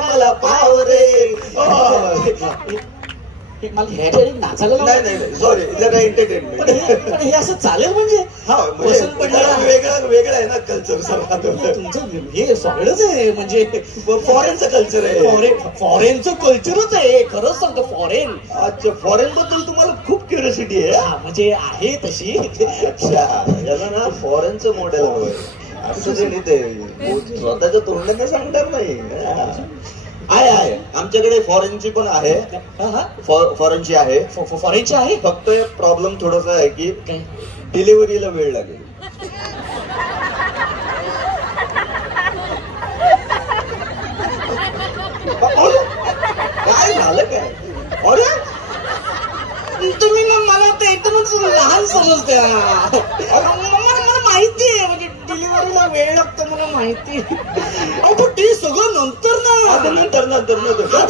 मला पाव रे. मला ह्याच्या नाचायला नाही सॉरी जरा एंटरटेनमेंट. पण हे असं चालेल म्हणजे? हा म्हणजे वेगळं आहे ना कल्चर सगळं. तुमचं हे सगळंच आहे म्हणजे फॉरेनचं कल्चर आहे. फॉरेनचं कल्चरच आहे. खरंच सांगतो फॉरेन. अच्छा फॉरेन बद्दल तुम्हाला खूप क्युरियोसिटी आहे. म्हणजे आहे तशी. अच्छा याला ना फॉरेनचं मॉडेल हवंय. असं जे नाही ते स्वतःच्या तोंडाने सांगणार नाही. आहे आमच्याकडे फॉरेनची पण आहे. फॉरेनची आहे. फक्त प्रॉब्लेम थोडासा आहे की डिलिव्हरीला वेळ लागेल. काय झालं काय? अरे तुम्ही मला ते एकदमच लहान समजते. मला माहिती आहे म्हणजे डिलिव्हरीला वेळ लागतो मला माहिती. पण ते सगळं नंतर ना नंतर नंतर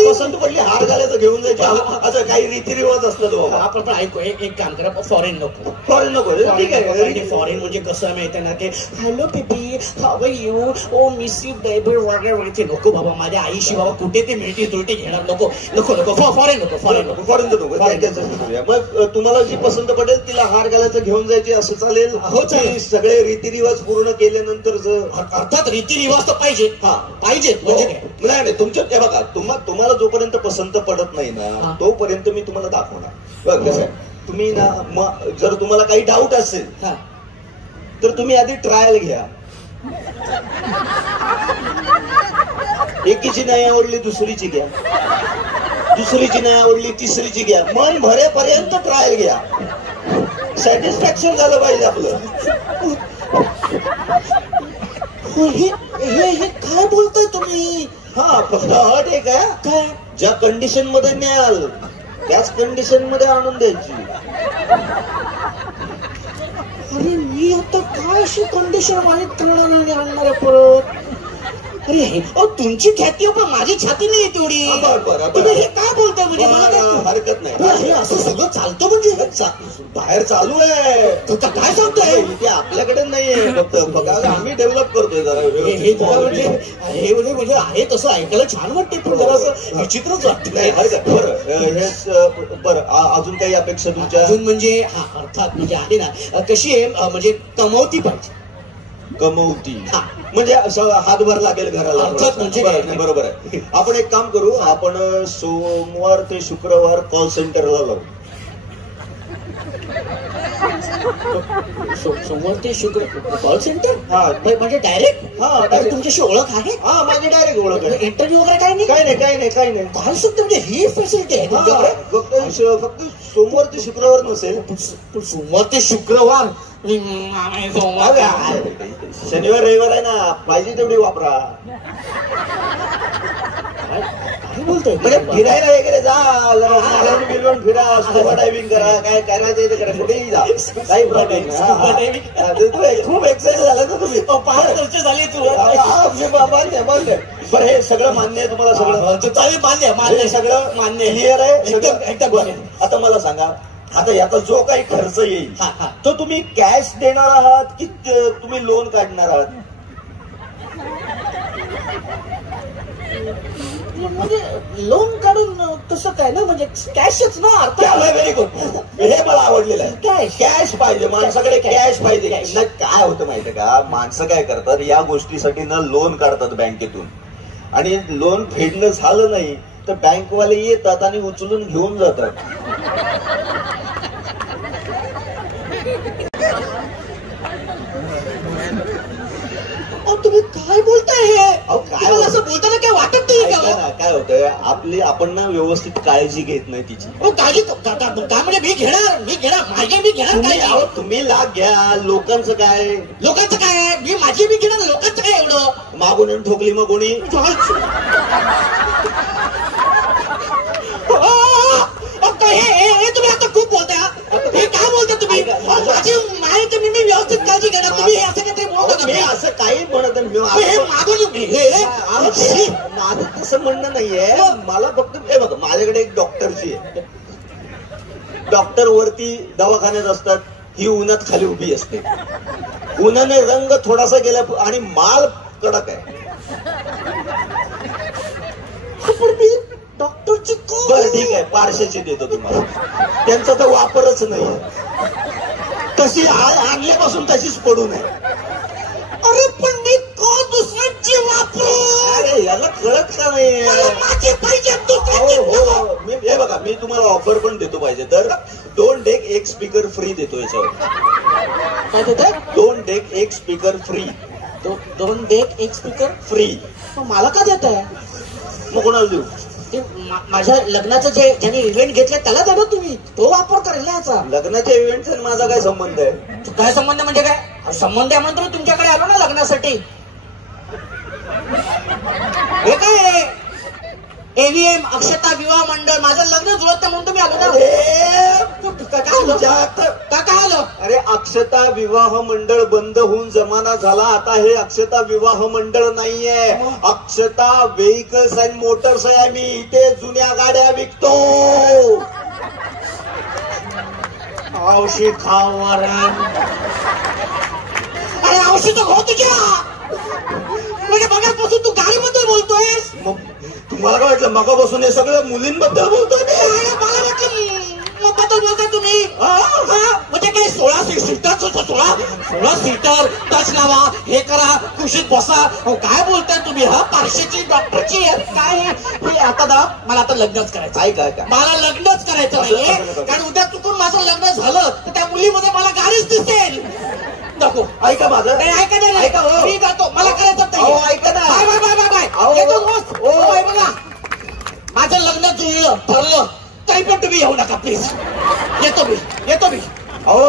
पसंत पडली हार घालायचं घेऊन जायचे असं काही रीतिरिवाज असतात बाबा. आपण पण ऐकू एक काम करा, फॉरेन नको. फॉरेन नको, ठीक आहे. फॉरेन म्हणजे कसं माहिती ना की hello baby how are you, oh miss you baby वगैरे नको बाबा. माझ्या आईशी बाबा कुठे ते मिळती तुरटी घेणार. नको नको नको, फॉरेन नको, फॉरेन नको, फॉरेन नको. मग तुम्हाला जी पसंत पडेल तिला हार घालायचं घेऊन जायचे असं चालेल? हो चालेल. सगळे रीतिरिवाज पूर्ण केल्यानंतर अर्थात रीतिरिवाज तर पाहिजे. हा पाहिजेत म्हणजे काय नाही तुमच्या ते बघा, तुम्हाला जोपर्यंत पसंत पडत नाही ना तोपर्यंत मी तुम्हाला दाखवणार. बघ कसं आहे, तुम्ही ना जर तुम्हाला काही डाऊट असेल तर तुम्ही आधी ट्रायल घ्या. एकीची नाही आवडली दुसरीची घ्या, दुसरीची नाही आवडली तिसरीची घ्या. मन भरेपर्यंत ट्रायल घ्या. सॅटिस्फॅक्शन झालं पाहिजे आपलं. हे काय बोलताय तुम्ही? हा फक्त अट एक आहे, काय? ज्या कंडिशन मध्ये न्याल त्याच कंडिशन मध्ये आणून द्यायची. अरे मी आता काय अशी कंडिशन माझी तरुणाने आणणार आहे परत? अरे तुमची ख्याती पण माझी छाती नाही तेवढी. तुम्ही हे काय बोलताय म्हणजे? मला हरकत नाही. हे असं सगळं चालतं म्हणजे? बाहेर चालू आहे. काय सांगतोय? ते आपल्याकडे नाहीये, फक्त बघा आम्ही डेव्हलप करतोय जरा. हे म्हणजे आहे तसं ऐकायला छान वाटते पण जरा असं विचित्रच वाटतं. बरं अजून काही अपेक्षा तुमच्या? अजून म्हणजे अर्थात म्हणजे आहे ना कशी आहे म्हणजे कमवती पाहिजे. कमवती म्हणजे असं हातभार लागेल घराला. अर्थात म्हणजे बरोबर आहे. आपण एक काम करू, आपण सोमवार ते शुक्रवार कॉल सेंटरला लावू. सोमवार ते शुक्रवार कॉल सेंटर? हा म्हणजे डायरेक्ट? हा तुमच्याशी ओळख आहे? हा माझी डायरेक्ट ओळख आहे. इंटरव्ह्यू वगैरे काही नाही? काही नाही. कॉल सेंटर म्हणजे ही फॅसिलिटी आहे तुमच्याकडे? फक्त सोमवार ते शुक्रवार नसेल. सोमवार ते शुक्रवार शनिवार रविवार आहे ना, पाहिजे तेवढी वापरा. काय बोलतोय? म्हणजे फिरायला वगैरे जा, बिलवून फिरा, स्कुबा डायव्हिंग करा, काय करायचं ते करा, कुठेही जा, काही प्रॉब्लेम नाही. खूप एक्साइटेड झाला ना तुम्ही. 5 वर्ष झाली तू. मान्य. बरं हे सगळं मान्य आहे तुम्हाला? सगळं मान्य सगळं मान्य क्लिअर आहे एकदम. आता मला सांगा, आता याचा जो काही खर्च येईल तो तुम्ही कॅश देणार आहात की तुम्ही लोन काढणार आहात? म्हणजे लोन काढून कसं काय ना, म्हणजे कॅशच ना. व्हेरी गुड, हे मला आवडलेलं आहे. कॅश पाहिजे माणसाकडे, कॅश पाहिजे. काय होतं माहितीये का, माणसं काय करतात या गोष्टीसाठी ना लोन काढतात बँकेतून, आणि लोन फेडणं झालं नाही तर बँकवाले येतात आणि उचलून घेऊन जातात. तुम्ही काय बोलताय? हे काय असं बोलताना काय वाटत नाही का? काय होतंय, आपण ना व्यवस्थित काळजी घेत नाही तिची. काळजी काय म्हणजे? मी घेणार माझे मी घेणार. तुम्ही लाग घ्या. लोकांचं काय मी माझी मी घेणार, लोकांचं काय एवढं? मागून ठोकली मग कोणी? तुम्ही आता खूप बोलताय. हे काय बोलता तुम्ही? माझी माहिती मी व्यवस्थित काळजी घेणार. तुम्ही हे असं काहीतरी बोलता? मी असं काही म्हणत माझं तसं म्हणणं नाहीये. मला फक्त हे बघा, माझ्याकडे एक डॉक्टरची आहे. डॉक्टर वरती दवाखान्यात असतात, ही उन्हात खाली उभी असते. उन्हाने रंग थोडासा गेला आणि माल कडक आहे. डॉक्टरची बरं ठीक आहे, पारशाची देतो तुम्हाला. त्यांचा तर वापरच नाही. तशी आणल्यापासून तशीच पडू नये. अरे पण मी का दुसऱ्यांची वापरू? अरे याला कळत का नाही? माझी पाहिजे. हो हे बघा, मी तुम्हाला ऑफर पण देतो पाहिजे तर 2 डेक 1 स्पीकर फ्री देतो याच्यावर. काय देतोय? 2 deck 1 speaker free. 2 deck 1 speaker free. मला का देत आहे? मग कोणाला देऊ? माझ्या लग्नाचं ज्यांनी इव्हेंट घेतलं त्याला देणार तुम्ही. तो वापर करेल ना याचा. लग्नाच्या इव्हेंटचा माझा काय संबंध आहे? काय संबंध म्हणजे काय? संबंध आहे म्हणून तुम्ही तुमच्याकडे आलो ना लग्नासाठी. हे काय एव्हीएम अक्षता विवाह मंडळ माझं लग्न जुळत म्हणून तुम्ही आलो ना. काय आलं? अरे अक्षता विवाह मंडळ बंद होऊन जमाना झाला. आता हे अक्षता विवाह मंडळ नाहीये, अक्षता व्हेकल्स अँड मोटर्स आहे. मी इथे जुन्या गाड्या विकतो. औषध खाऊ अरे औषध होती क्या म्हणजे बघापासून तू गाडीबद्दल बोलतोयस. तुम्हाला काय वाटलं मगापासून हे सगळं मुलींबद्दल बोलतोय? मला वाटलं बद्दल बोलता तुम्ही. म्हणजे काय 16 सीटर टच लावा, हे करा, कुशीत बसा. काय बोलताय तुम्ही? हा पारशीची डॉक्टरची काय हे आता ना मला आता लग्नच करायचं. काय मला लग्नच करायचं नाहीये कारण उद्या चुकून माझं लग्न झालं तर त्या मुलीमध्ये मला गाडीच दिसेल. नको ऐका माझं. ऐका नाही ऐका मी जातो. मला करायचं ऐका ना. बाय बघा माझं लग्न जुळलं ठरलं तरी पण तुम्ही येऊ नका प्लीज. येतो मी. हो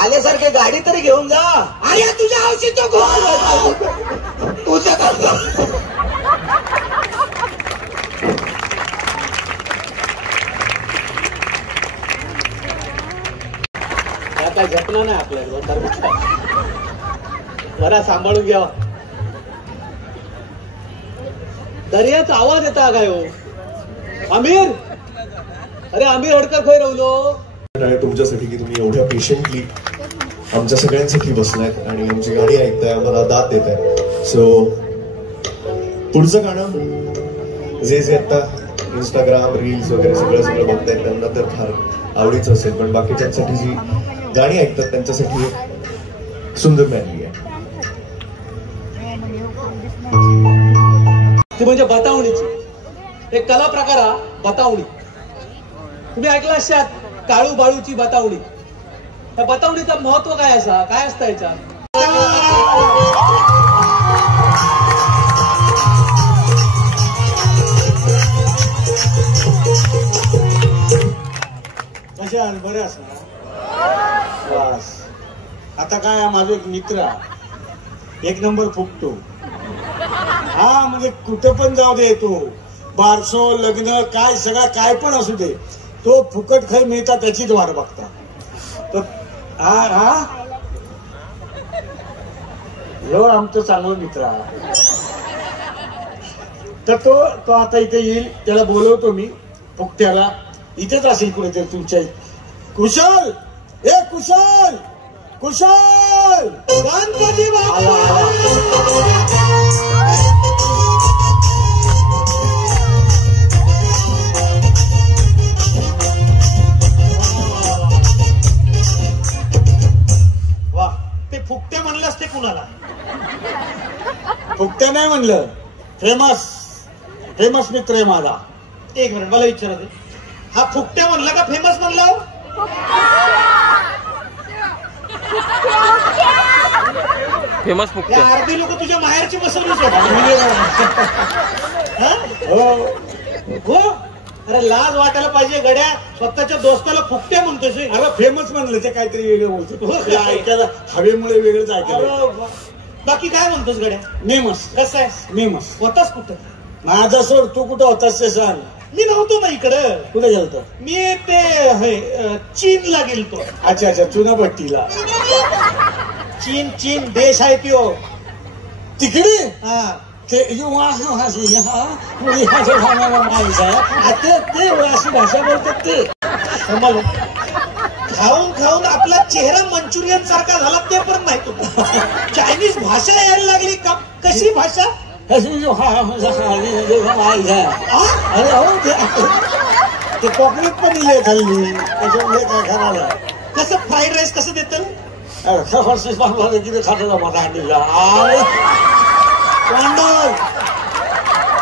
आल्यासारखे गाडी तरी घेऊन जा. अरे तुझ्या औषध तुझ्या आता झटणार नाही आपल्याला. जरा सांभाळून घ्या. दर्याचा आवाज येता काय हो आमिर? अरे आमिर होडकर खय रवलो. तुमच्यासाठी की तुम्ही एवढ्या पेशंटली आमच्या सगळ्यांसाठी बसलायत आणि आमची गाणी ऐकताय, आम्हाला दाद देताय. सो पुढचं गाणं जे आता इंस्टाग्राम रील्स वगैरे सगळं बघतायत त्यांना तर फार आवडीचं असेल, पण बाकीच्यांसाठी जी गाणी ऐकतात त्यांच्यासाठी एक सुंदर मॅली आहे. ती म्हणजे बतावणीची एक कला प्रकार हा बतावणी. तुम्ही ऐकला असाल काळू बाळूची बतावणी. त्या बतावणीचं महत्व काय असा काय असतं याच्यात? कशा बरं असणार. आता काय माझा एक मित्र एक नंबर फुकतो. हा म्हणजे कुठं पण जाऊ दे तो बारसो लग्न काय सगळं काय पण असू दे तो फुकट खाई मिळता त्याचीच वाट बघता. हा हो आमचं चांगलं मित्र. तर तो आता इथे येईल, त्याला बोलवतो मी फुकट्याला. इथेच असेल कुठेतरी तुमच्या. कुशल कुशल गणपती वा. ते फुकटे म्हणलंस ते कुणाला? फुकटे नाही म्हणलं, फेमस मित्र आहे माझा. एक मिनिट मला विचारत. हा फुकटे म्हणला का फेमस म्हणलं? फेमस फुकटे. अर्धी लोक तुझ्या माहेरची बसवलीच हो. अरे लाज वाटायला पाहिजे गड्या, स्वतःच्या दोस्ताला फुकटे म्हणतोस. अरे फेमस म्हणलं ते काहीतरी वेगळं बोलतो. ऐकायला हवेमुळे वेगळंच ऐकायला. बाकी काय म्हणतोस गड्या? मेमस. कसं आहे मेमस? होतास कुठं? माझा सोड, तू कुठं होतास ते सांग. मी नव्हतो ना इकडं. कुठे गेलतो? मी ते चीनला गेलतो. अच्छा चुनापट्टीला. चीन देश आहे तो तिकडे. हा ते अशी भाषा बोलतात ते. खाऊन आपला चेहरा मंचुरियन सारखा झाला ते पण नाही तुला. चायनीज भाषा यायला लागली का? कशी भाषा? ते कोकणात पण इले खाल्ली त्याच्यामुळे काय खायला. कसं फ्राईड राईस कसं देतं? खातो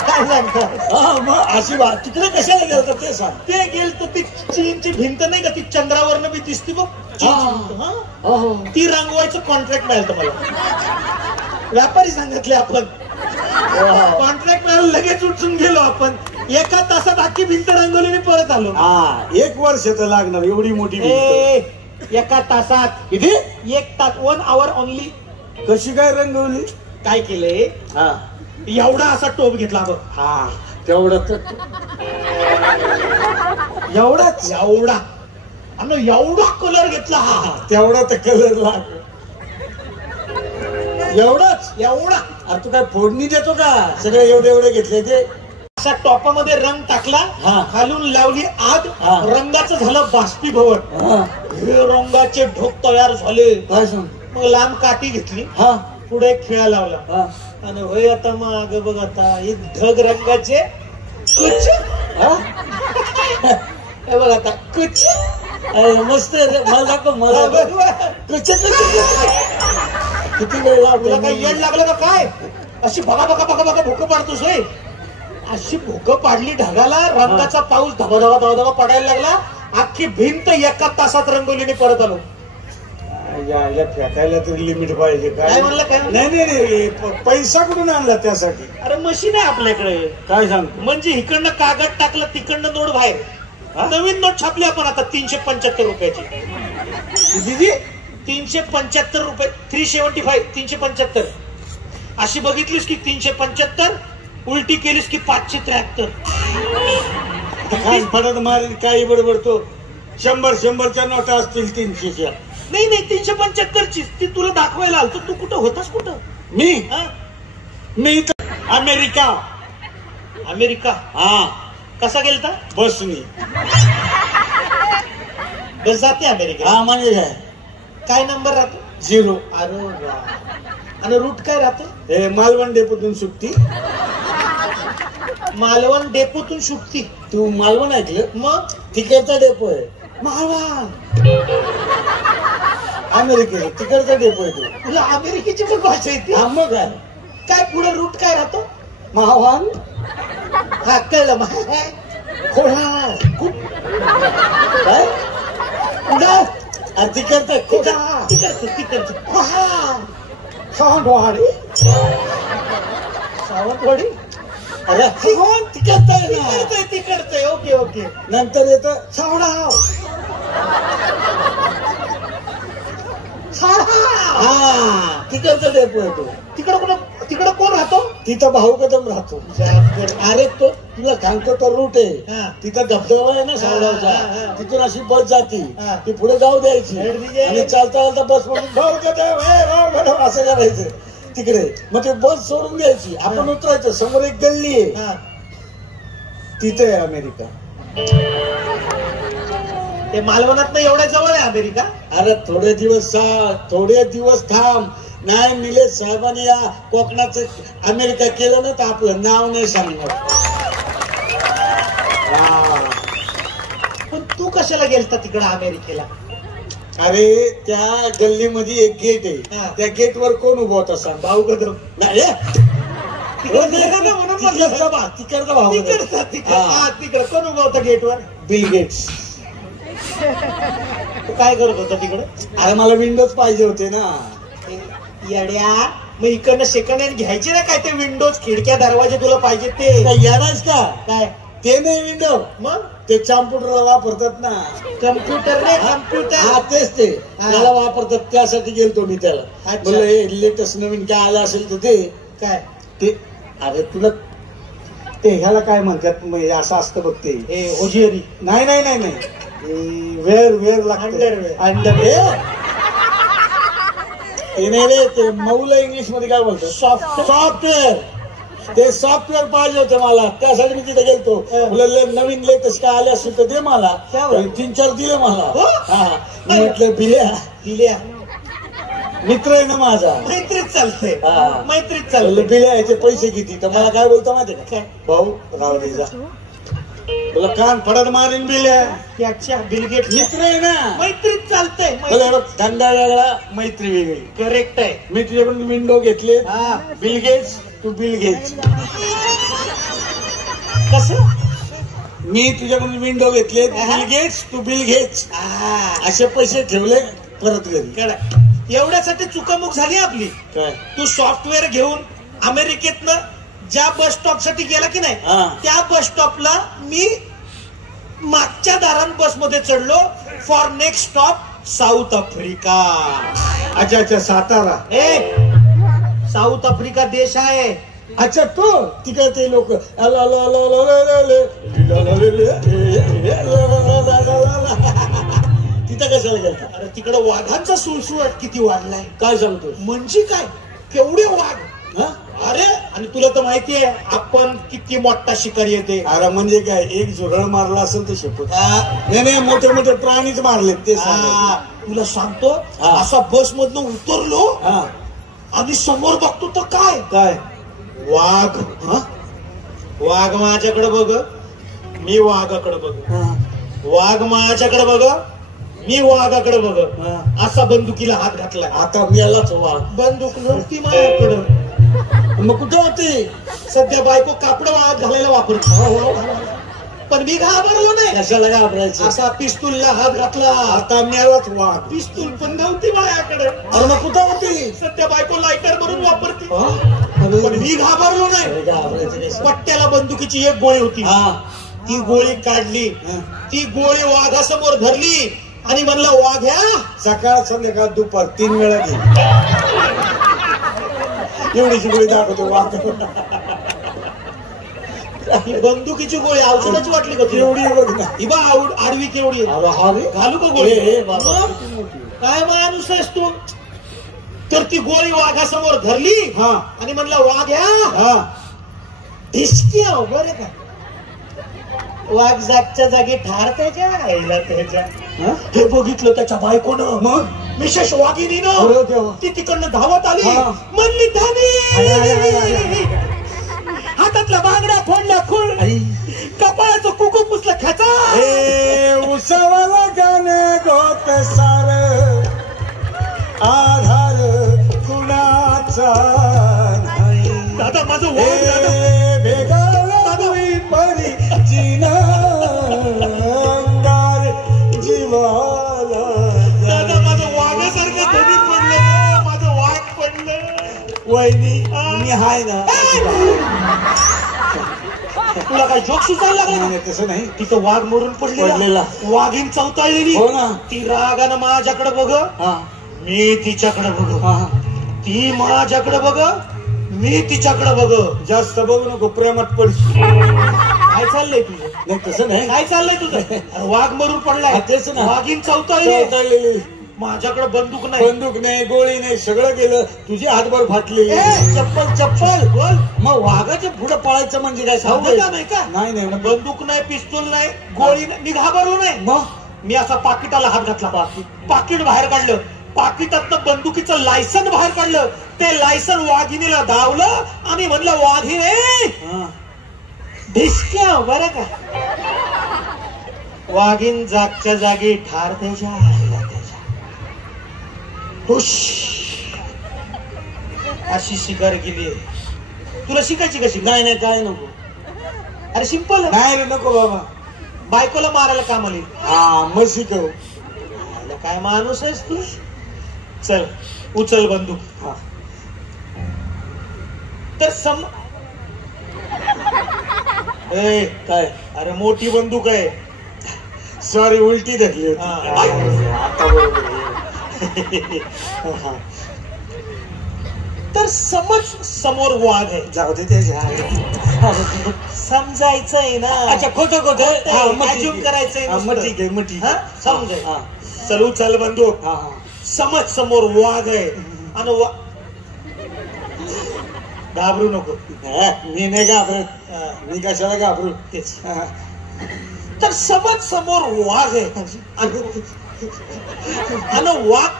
काय सांगतो मग अशी बात. तिकडे कशाला गेलं ते सांग. ते गेलं ती चीनची भिंत नाही का ती चंद्रावरनं बी दिसती बघ. ती रंगवायचं कॉन्ट्रॅक्ट मिळालं मला. व्यापारी सांगितले आपण कॉन्ट्रॅक्ट मिळालं, लगेच उठून गेलो आपण. एका तासात अख्खी भिंत रंगवली परत आलो. 1 वर्ष तर लागणार एवढी मोठी भिंत. एका तासात किती? 1 तास 1 hour ओनली. कशी काय रंगवली? काय केलंय? एवढा असा टोप घेतला बघ. हा तेवढंच एवढाच एवढा आणि एवढा कलर घेतला हा तेवढा तर कलर लाग एवढाच एवढा. अरे तू काय फोडणी देतो का सगळे एवढे घेतले ते. असा टॉपामध्ये रंग टाकला खालून लावली आग रंगाचं झालं बाष्पीभवन. हे रंगाचे ढोक तयार झाले. मग लांब काठी घेतली पुढे खेळा लावला आणि होय आता मग आग बघ आता हे ढग रंगाचे कुच हे बघ आता कुच मस्त मला दाखव मला कुच किती वेळ लागला काय येड लागलं का काय अशी बघा बघा बघा बघा भोकं पाडतोस होय. अशी भोकं पाडली ढगाला रंगाचा पाऊस धबा धबा धबा धबा पडायला लागला. अख्खी भिंत एका तासात रंगवलीने परत आलो. यायला फेकायला तरी लिमिट पाहिजे काय म्हणलं काय नाही पैसा कुठून आणला त्यासाठी. अरे मशीन आहे आपल्याकडे काय सांगतो म्हणजे इकडनं कागद टाकलं तिकडनं नोट बाहेर नवीन नोट छापली आपण आता 375 रुपयाची. दिदी 375 रुपये 375 375 अशी बघितलीस की 375 उलटी केलीस की 573. पडत मारेल काही बडबडतो 100च्या नोटा असतील 300च्या. नाही 375ची ती तुला दाखवायला आलतो. तू कुठं होतास कुठं. मी अमेरिका हा कसा गेलता बसनी. बस जाते अमेरिका हा म्हणजे काय नंबर राहतो 0. अरे वा. आणि रूट काय राहते मालवण डेपोतून सुटती. मालवण डेपोतून सुटती. तू मालवण ऐकलं मग तिकडचा डेपो आहे मालवण. अमेरिकेचा तिकडचा डेपो आहे. तुला अमेरिकेची पण भाषा येते मग काय पुढे रूट काय राहतो मालवण. हा कळलं काय तिकडचं सावंतवाडी अरे तिकडचं ओके ओके. नंतर येतं सावडाव तिकडचं डेपो येतो. तिकडं कोण राहतो तिथं भाऊ कदम राहतो. अरे तो तुला सांगतो तो रूट आहे तिथं धबधबा आहे ना सावडावचा. तिथून अशी बस जाती ती पुढे जाऊ द्यायची आणि चालता चालता बस म्हणून भाऊ कदम असं करायचं तिकडे. मग ते बस सोडून द्यायची आपण उतरायचं. समोर एक गल्ली आहे तिथे आहे अमेरिका. ते मालवणात एवढ्या जवळ आहे अमेरिका. अरे थोडे दिवस थांब. नाही निलेश साहेबांनी या कोकणाचं अमेरिका केलं ना तर आपलं नाव नाही सांगणार. पण तू कशाला गेलता तिकडं अमेरिकेला. अरे त्या गल्लीमध्ये एक गेट आहे त्या गेटवर कोण उभा होता सांग भाऊ कदम. नाही तिकडचा भाऊ तिकडं कोण उभा होता गेटवर बिल गेट्स. काय करत होता तिकडं. अरे मला विंडोज पाहिजे होते ना येड्या. मग इकडनं सेकंड हँड घ्यायचे ना काय ते विंडोज खिडक्या दरवाजे तुला पाहिजे ते येणारच का काय ते नाही विंडो मग ते कॉम्प्युटरला वापरतात ना. कम्प्युटर रे कम्प्युटर हा तेच ते त्याला वापरतात त्यासाठी गेलतो मी त्याला. लेटेस्ट नवीन काय आलं असेल तर ते काय ते अरे तुला ते ह्याला काय म्हणतात असं असतं बघ ते ओजिअरी. नाही वेअर लागतं अंडरवेअर. ते नाही रे ते मऊला इंग्लिश मध्ये काय बोलतो सॉफ्टवेअर. ते सॉफ्टवेअर पाहिजे होते मला त्यासाठी मी तिथे गेलतो. नवीन लेटेस्ट काय आले असेल तर दे मला. 3-4 दिले मला. हा म्हटलं बिल्या मित्र आहे ना माझा मैत्रीत चालते मैत्रीत चालते. बिल्या याचे पैसे किती तर मला काय बोलतो माहिती का काय भाऊ राव दे जा तुला कान फडत मारेन बिल्या. बिलगेट मित्र आहे ना मैत्रीत चालतंय. धंदा वेगळा मैत्री वेगळी. करेक्ट आहे. मी तुझ्याकडून विंडो घेतले Bill Gates to Bill Gates. कसं मी तुझ्याकडून विंडो घेतले Bill Gates to Bill Gates असे पैसे ठेवले परत घरी. एवढ्यासाठी चुकामुक झाली आपली. काय तू सॉफ्टवेअर घेऊन अमेरिकेतनं ज्या बस स्टॉप साठी गेला की नाही त्या बस स्टॉपला मी मागच्या दारान बस मध्ये चढलो for next stop south Africa. अच्छा सातारा. साऊथ आफ्रिका देश आहे अच्छा तो तिकडे ते लोक तिथं कशाला गेलता? अरे तिकडे वाघांचा सुळसुळाट किती वाढलाय. काय सांगतो? म्हणजे काय केवढे वाघ. अरे आणि तुला तर माहितीये आपण किती मोठा शिकारी येते. अरे म्हणजे काय एक झुरळ मारला असेल तर शपथ. नाही मोठे मोठे प्राणीच मारले ते. तुला सांगतो असा बस मधनं उतरलो आणि समोर बघतो तर काय वाघ. वाघ माझ्याकडे बघ, मी वाघाकडे बघ. वाघ माझ्याकडे बघ, मी वाघाकडे बघ. असा बंदुकीला हात घातला. आता मेलाच वाघ. बंदूक नव्हती माझ्याकडं. मग कुठे होते? सध्या बायको कापड वाळत घालायला वापरतो. पण मी घाबरलो नाही. कशाला घाबरायचं? असा पिस्तूलला हात घातला. आता मेलाच वाघ. पिस्तूल पण नव्हती माझ्याकडे. अरे मग कुठं होती? सध्या बायको लायटर म्हणून वापरते. पण मी घाबरलो नाही. पट्ट्याला बंदुकीची एक गोळी होती. ती गोळी काढली. ती गोळी वाघासमोर धरली आणि म्हणलं वाघ्या सकाळ संध्याकाळ दुपार 3 वेळा घे. एवढीची गोळी दाखवतो वाघ. बंदुकीची गोळी औषधाची वाटली का? एवढी बघ ना. ही बा आडवी केवढी. घालू का गोळी? काय माणूस आहेस तू? तर ती गोळी वाघासमोर धरली आणि म्हणलं वाघ्या ढिसक्या बरं का. वाघ जागच्या जागी ठार त्याच्या आईला त्याच्या. हे बघितलं त्याच्या बायकोनं. मग मिसेस वाघिणीनं ती तिकडनं धावत आली. म्हणली धानी. हातातला बांगडा फोडला खूळ. कपाळाचं कुकू पुसलं खेचा. उसावाला गाणे गोत सार आधार कुणाचा दादा माझं परी जिनांगार जीवाला. दादा माझं वाघासारखं धनी पडलं. माझं वाघ पडलं. वहिनी मी हाय ना. तुला काय जोक सुचायला लागला? तसं नाही. तिथं वाघ मरून पडलेला. वाघीन चवताळलेली. हो ना. ती रागानं माझ्याकडे बघ, मी तिच्याकडे बघ. ती माझ्याकडे बघ, मी तिच्याकडे बघ. जास्त बघू नको, प्रेमात पडशील. काय चाललंय तुझं? नाही तसं नाही. काय चाललंय तुझं? वाघ मरून पडलाय. तेच ना. वाघीन चवताळलेली. माझ्याकडे बंदूक नाही. बंदूक नाही, गोळी नाही, सगळं गेलं. तुझी हातभर फाटली. चप्पल बोल. मग वाघाच्या पुढे पळायचं म्हणजे काय सांगू नाही का? नाही बंदूक नाही, पिस्तूल नाही, गोळी नाही. मी घाबरलो नाही. मग मी असा पाकिटाला हात घातला. पाकिट बाहेर काढलं. पाकिटातनं बंदुकीचं लायसन बाहेर काढलं. ते लायसन वाघिणीला धावलं आणि म्हणलं वाघिणी ढिसक्या बरं का. वाघीन जागच्या जागी ठार त्याच्या. अशी शिकार गेली. तुला शिकायची कशी? नाही काय नको. अरे सिंपल. नाही रे नको बाबा. बायकोला मारायला काम आली. मग शिकव. काय माणूस आहेस तू. चल उचल बंदूक. तर काय? अरे मोठी बंदूक आहे. सॉरी उलटी धरली. आता बरोबर. तर समज समोर वाघ आहे. जाऊ दे त्याच्या. समजायचंय ना. अच्छा खोटं करायचंय. मग ठीक आहे. मग ठीक आहे. समजाय. चल उचल बंदूक. समज समोर वाघ आहे आणि घाबरू नको. मी नाही घाबरत. मी कशाला घाबरू. तेच. तर समज समोर वाघ आहे आणि वाघ.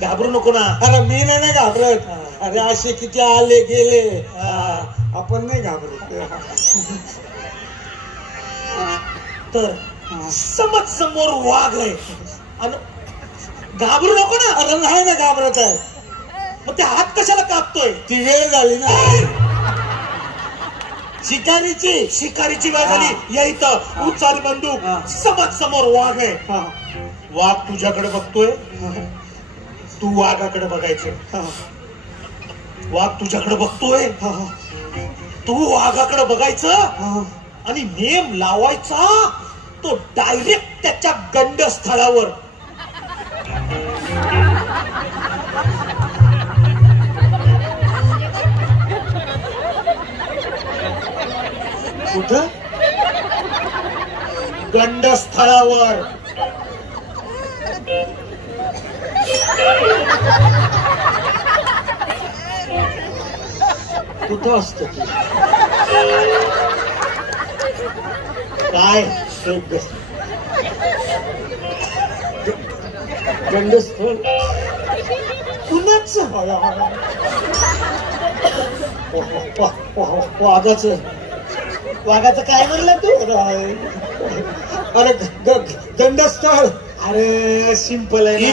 घाबरू नको ना. अरे मी नाही घाबरत. अरे असे किती आले गेले. आपण नाही घाबरत. तर समज समोर वाघ आहे आणि घाबरू नको ना. अरे नाही ना घाबरत आहे. मग ते हात कशाला कापतोय? ती वेळ झाली ना. शिकारीची वेळ झाली. या इथं उचल बंदूक. समज समोर वाघ आहे. वाघ तुझ्याकडे बघतोय. तू वाघाकडे बघायचं. वाघ तुझ्याकडे बघतोय. तू वाघाकडे बघायचं आणि नेम लावायचा तो डायरेक्ट त्याच्या गंडस्थळावर. कुठं? गंडस्थळावर. कुठं असत तू? काय गंडस्थळ कुणाच? वाघाचं काय म्हणलं तू? अरे गंडस्थळ. अरे सिंपल आहे.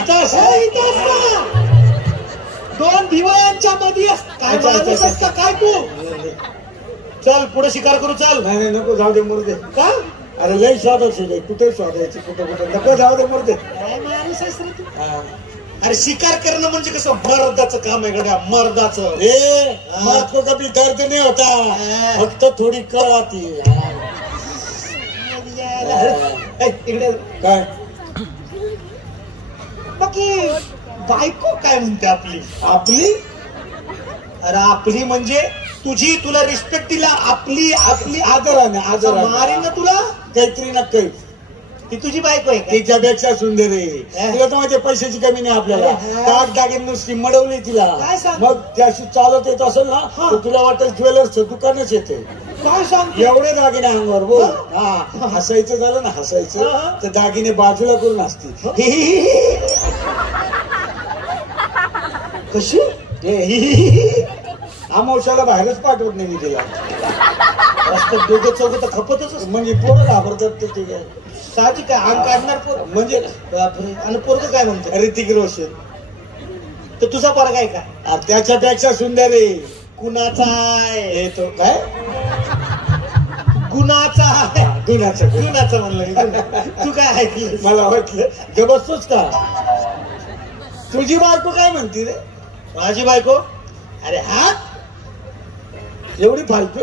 दोन भिवयांच्या मध्ये काय माणूस असतं काय तू? चल पुढे शिकार करू चल. नाही नको जाऊ दे मुर्दे. का? अरे लई शोधायचे कुठे शोधायचे कुठं कुठं नको जाऊ दे मुर्दे. काय माणूस आहेस रे तू? अरे शिकार करणं म्हणजे कसं मर्दाचं काम आहे गड्या मर्दाचं. मर्द कधी दर्द नाही होता फक्त थोडी कळ आती. इकडे काय बाकी बायको काय म्हणते आपली? आपली? अरे आपली म्हणजे तुझी तुला रिस्पेक्ट दिला आपली आपली आदराने आदर मारेन ना तुला काहीतरी ना काही. ती तुझी बायको आहे तिच्यापेक्षा सुंदर आहे. तुला तर माझ्या पैशाची कमी नाही आपल्याला. दाग दागिने नुसती मडवली तिला. मग त्याशी चालत येत असेल ना तर तुला वाटेल ज्वेलर्सचं दुकानच येते. काय सांग एवढे दागिने अंगावर बोल. हा हसायचं झालं ना हसायचं तर दागिने बाजूला करून असतील. कशी अमावश्याला बाहेरच पाठवत नाही मी तिला. रस्त्यात दोघं चौघ तर खपतच म्हणजे पोरं घाबरतात ते काय साहजिक काय अंग काढणार पोर म्हणजे. आणि पोरग काय म्हणतो? ऋतिक रोशन. तर तुझा पोरगा आहे का? त्याच्यापेक्षा सुंदर आहे. कुणाचा आहे तो? काय गुणाचा आहे? गुणाचा गुणाचं म्हणलं. तू काय ऐकलं? मला वाटलं ग बसतोच का? तुझी बायको काय म्हणते रे? माझी बायको? अरे हा एवढी फालतू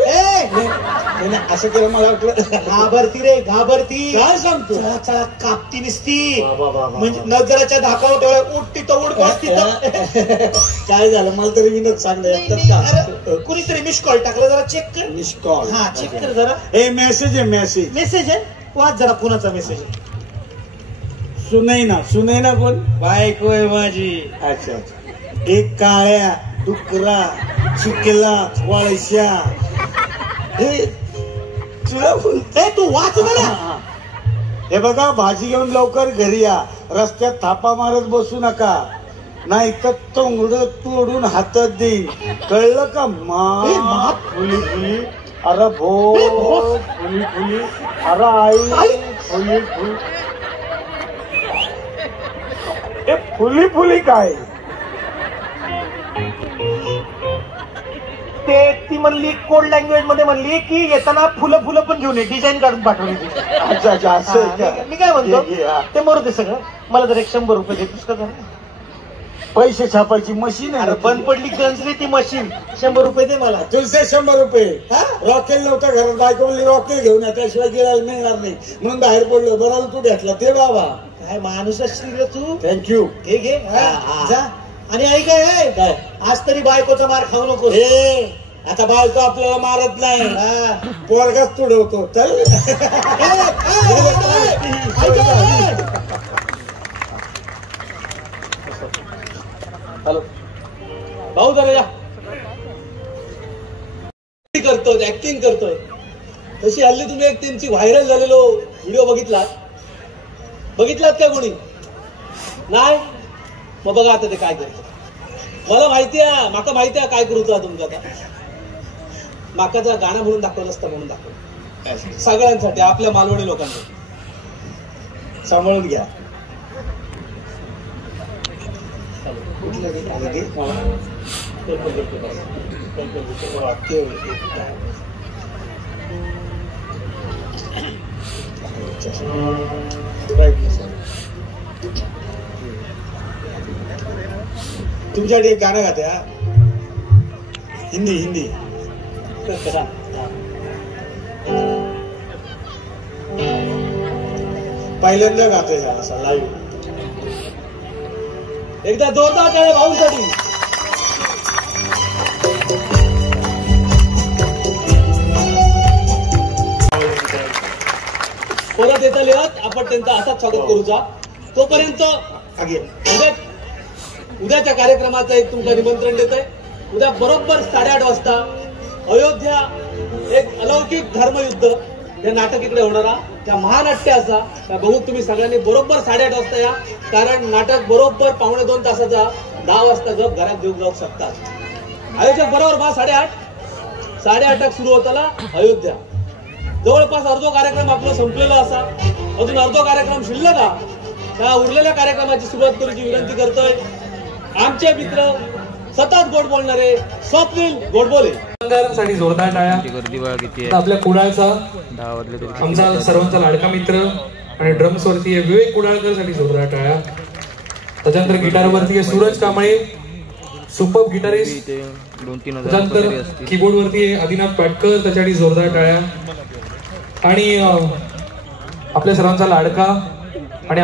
असं केलं मला वाटलं. घाबरती रे घाबरती. काय सांगतो? चला कापती निसती म्हणजे नजराच्या धाकावर डोळ्या उठती तर उठ बसती. काय झालं मला तरी विनोद सांगलं. कुणीतरी मिस कॉल टाकलं जरा चेक कर. Miss call? हा चेक कर जरा. हे मेसेज आहे मेसेज. मेसेज आहे? वाच जरा कुणाचा मेसेज आहे. सुनैना कोण? बायको आहे माझी. अच्छा अच्छा. एक काळ्या डुकरा चिकला वळश्या हे तुला बोलते तू वाच मला. हे बघा भाजी घेऊन लवकर घरी या. रस्त्यात थापा मारत बसू नका नाही तर तोंगड तोडून हातात देईन कळलं का? मा फुली फुली अरे भो फुली फुली अरे आई फुली फुली. फुली फुली काय ते? ती म्हणली कोड लँग्वेज मध्ये म्हणली की येताना फुलं फुलं पण घेऊन ये. डिझाईन काढून पाठवली. अच्छा अच्छा असं. मी काय म्हणतो ते मरू दे सगळं. मला जर 100 रुपये देतोस का? पैसे छापायची मशीन आहे. बंद पडली गंजली ती मशीन. 100 रुपये दे मला. तुझे 100 रुपये? रॉकेल नव्हतं घरात. बायको म्हणली रॉकेल घेऊन या त्याशिवाय गिरायला मिळणार नाही म्हणून बाहेर पडलो. बरोबर तू घेतला ते बाबा. काय माणूस असशील तू. थँक्यू. घे घे जा. आणि ऐक काय आज तरी बायकोचा मार खाऊ नको. हे आता बायको आपल्याला मारत नाही पोरगाच तुडवतो. चल हॅलो भाऊ जरा या. करतोय ऍक्टिंग करतोय तशी. हल्ली तुम्ही एक त्यांची व्हायरल झालेलो व्हिडिओ बघितलात का कोणी? नाही? मग बघा आता ते काय करतो. मला माहिती आहे माका माहिती आहे काय करूचा तुमचा. आता माका जर गाणं म्हणून दाखवलं असतं म्हणून दाखवलं सगळ्यांसाठी आपल्या मालवणी लोकांसाठी. सांभाळून घ्या. तुमच्याकडे एक गाणं गाते हिंदी हिंदी. पहिल्यांदा गातोय असा लाईव्ह. एकदा जोरदार टाळ्या भाऊंसाठी. त्यांचा असाच स्वागत करूचा. तोपर्यंत उद्याच्या कार्यक्रमाचं एक तुमचं निमंत्रण देत आहे. उद्या बरोबर 8:30 वाजता अयोध्या एक अलौकिक धर्मयुद्ध हे नाटक इकडे होणारा त्या महानाट्य असा त्या बघून तुम्ही सगळ्यांनी बरोबर 8:30 वाजता या. कारण नाटक बरोबर 2.25 तासाचा 10 वाजता गप घरात घेऊन जाऊ शकतात. आयोजक बरोबर 8:30 सुरू होताला अयोध्या. जवळपास अर्धो कार्यक्रम आपला संपलेला असा. अजून अर्धो कार्यक्रम शिल्लक का त्या उरलेल्या कार्यक्रमाची सुरुवात करूची विनंती करतोय. आमचे मित्र सतत गोड बोलणारे स्वप्नील गोडबोले साठी जोरदार टाळ्या. आपल्या कुडाळचा आमचा सर्वांचा लाडका मित्र आणि ड्रम्स वरती आहे विवेक कुडाळकर साठी जोरदार टाळ्या. त्याच्यानंतर गिटार वरती आहे सूरज कांबळे सुपर गिटारिस्ट. त्याच्यानंतर कीबोर्ड वरती आहे आदिनाथ पाटकर त्याच्यासाठी जोरदार टाळ्या. आणि आपल्या सर्वांचा लाडका आणि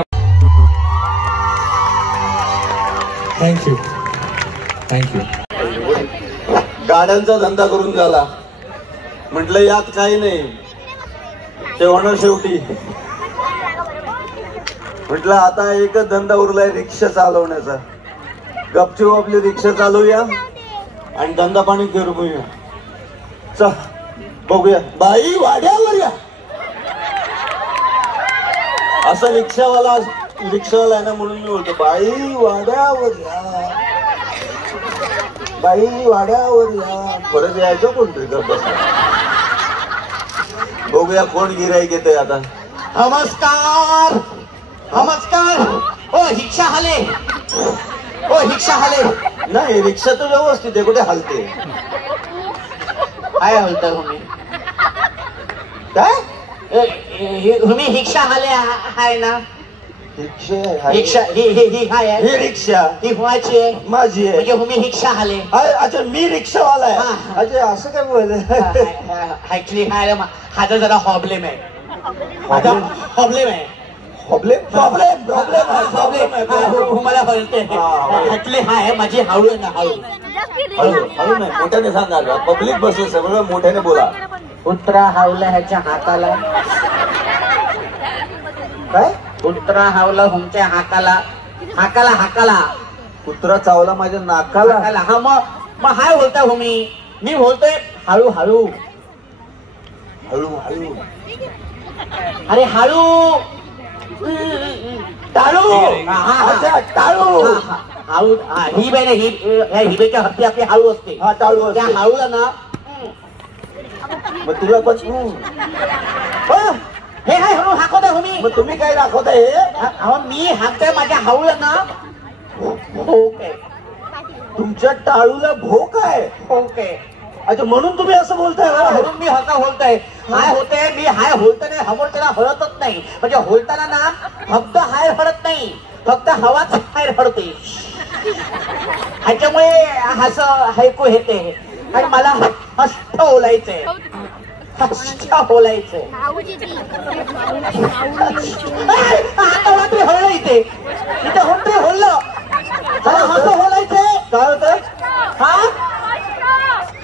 थँक्यू गाड्यांचा धंदा करून झाला म्हटलं यात काही नाही ते होणार शेवटी. म्हटलं आता एकच धंदा उरलाय रिक्षा चालवण्याचा. गपचूप आपली रिक्षा चालवूया आणि धंदा पाणी करूया. चल बघूया. बाई वाड्यावर या असं रिक्षावाला आहे ना म्हणून मी बोलतो बाई वाड्यावर या बाई वाड्यावर या. परत यायचं कोणतरी बसा. बघूया कोण गिराईक येतंय आता. नमस्कार नमस्कार. ओ रिक्षा हाले ओ रिक्षा हाले. नाही रिक्षा तर व्यवस्थित आहे कुठे हलते. काय हलता तुम्ही काय तुम्ही रिक्षा हाले आहे ना. रिक्षा ही काय ही रिक्षा ही व्हायची आहे माझी आहे म्हणजे तुम्ही रिक्षा हाले. अच्छा मी रिक्षावाला आहे. अच्छा असं काय बोलत ऍक्च्युली काय माझा जरा प्रॉब्लेम आहे. प्रॉब्लेम आहे मला कळते. ऍक्च्युली हाय माझी हळू आहे ना हळू नाही मोठ्याने सांगा. पब्लिक बसले सगळं मोठ्याने बोला. कुत्रा हावला ह्याच्या हाताला. काय कुत्रा हावला तुमच्या हाताला हाकाला हाकाला. कुत्रा चावला माझ्या नाकाला. हा मग हाय बोलता मी बोलतोय हळू हळू हळू हळू. अरे हळू टाळू टाळू हळू. ही बाई ही हिबेच्या हत्ती आपली हळू असते. हा टाळू. त्या हळूला ना मग तुला पण हे हाय हळू हाकवताय तुम्ही. मग तुम्ही काय दाखवताय मी हाकतोय माझ्या हळूला ना. ओके तुमच्या टाळूला भोक आहे. ओके अच्छा म्हणून तुम्ही असं बोलताय. म्हणून मी असं बोलतोय. हाय होते मी हाय होलताना समोर त्याला हळतच नाही. म्हणजे होलताना ना फक्त हाय हळत नाही फक्त हवाच हाय हळते. ह्याच्यामुळे असं ऐकू येते आणि मला हस्त बोलायचंय हस्त बोलायचंय. आता रात्री हळलं इथे होते होल्लं हसं बोलायचंय. काय होतं हा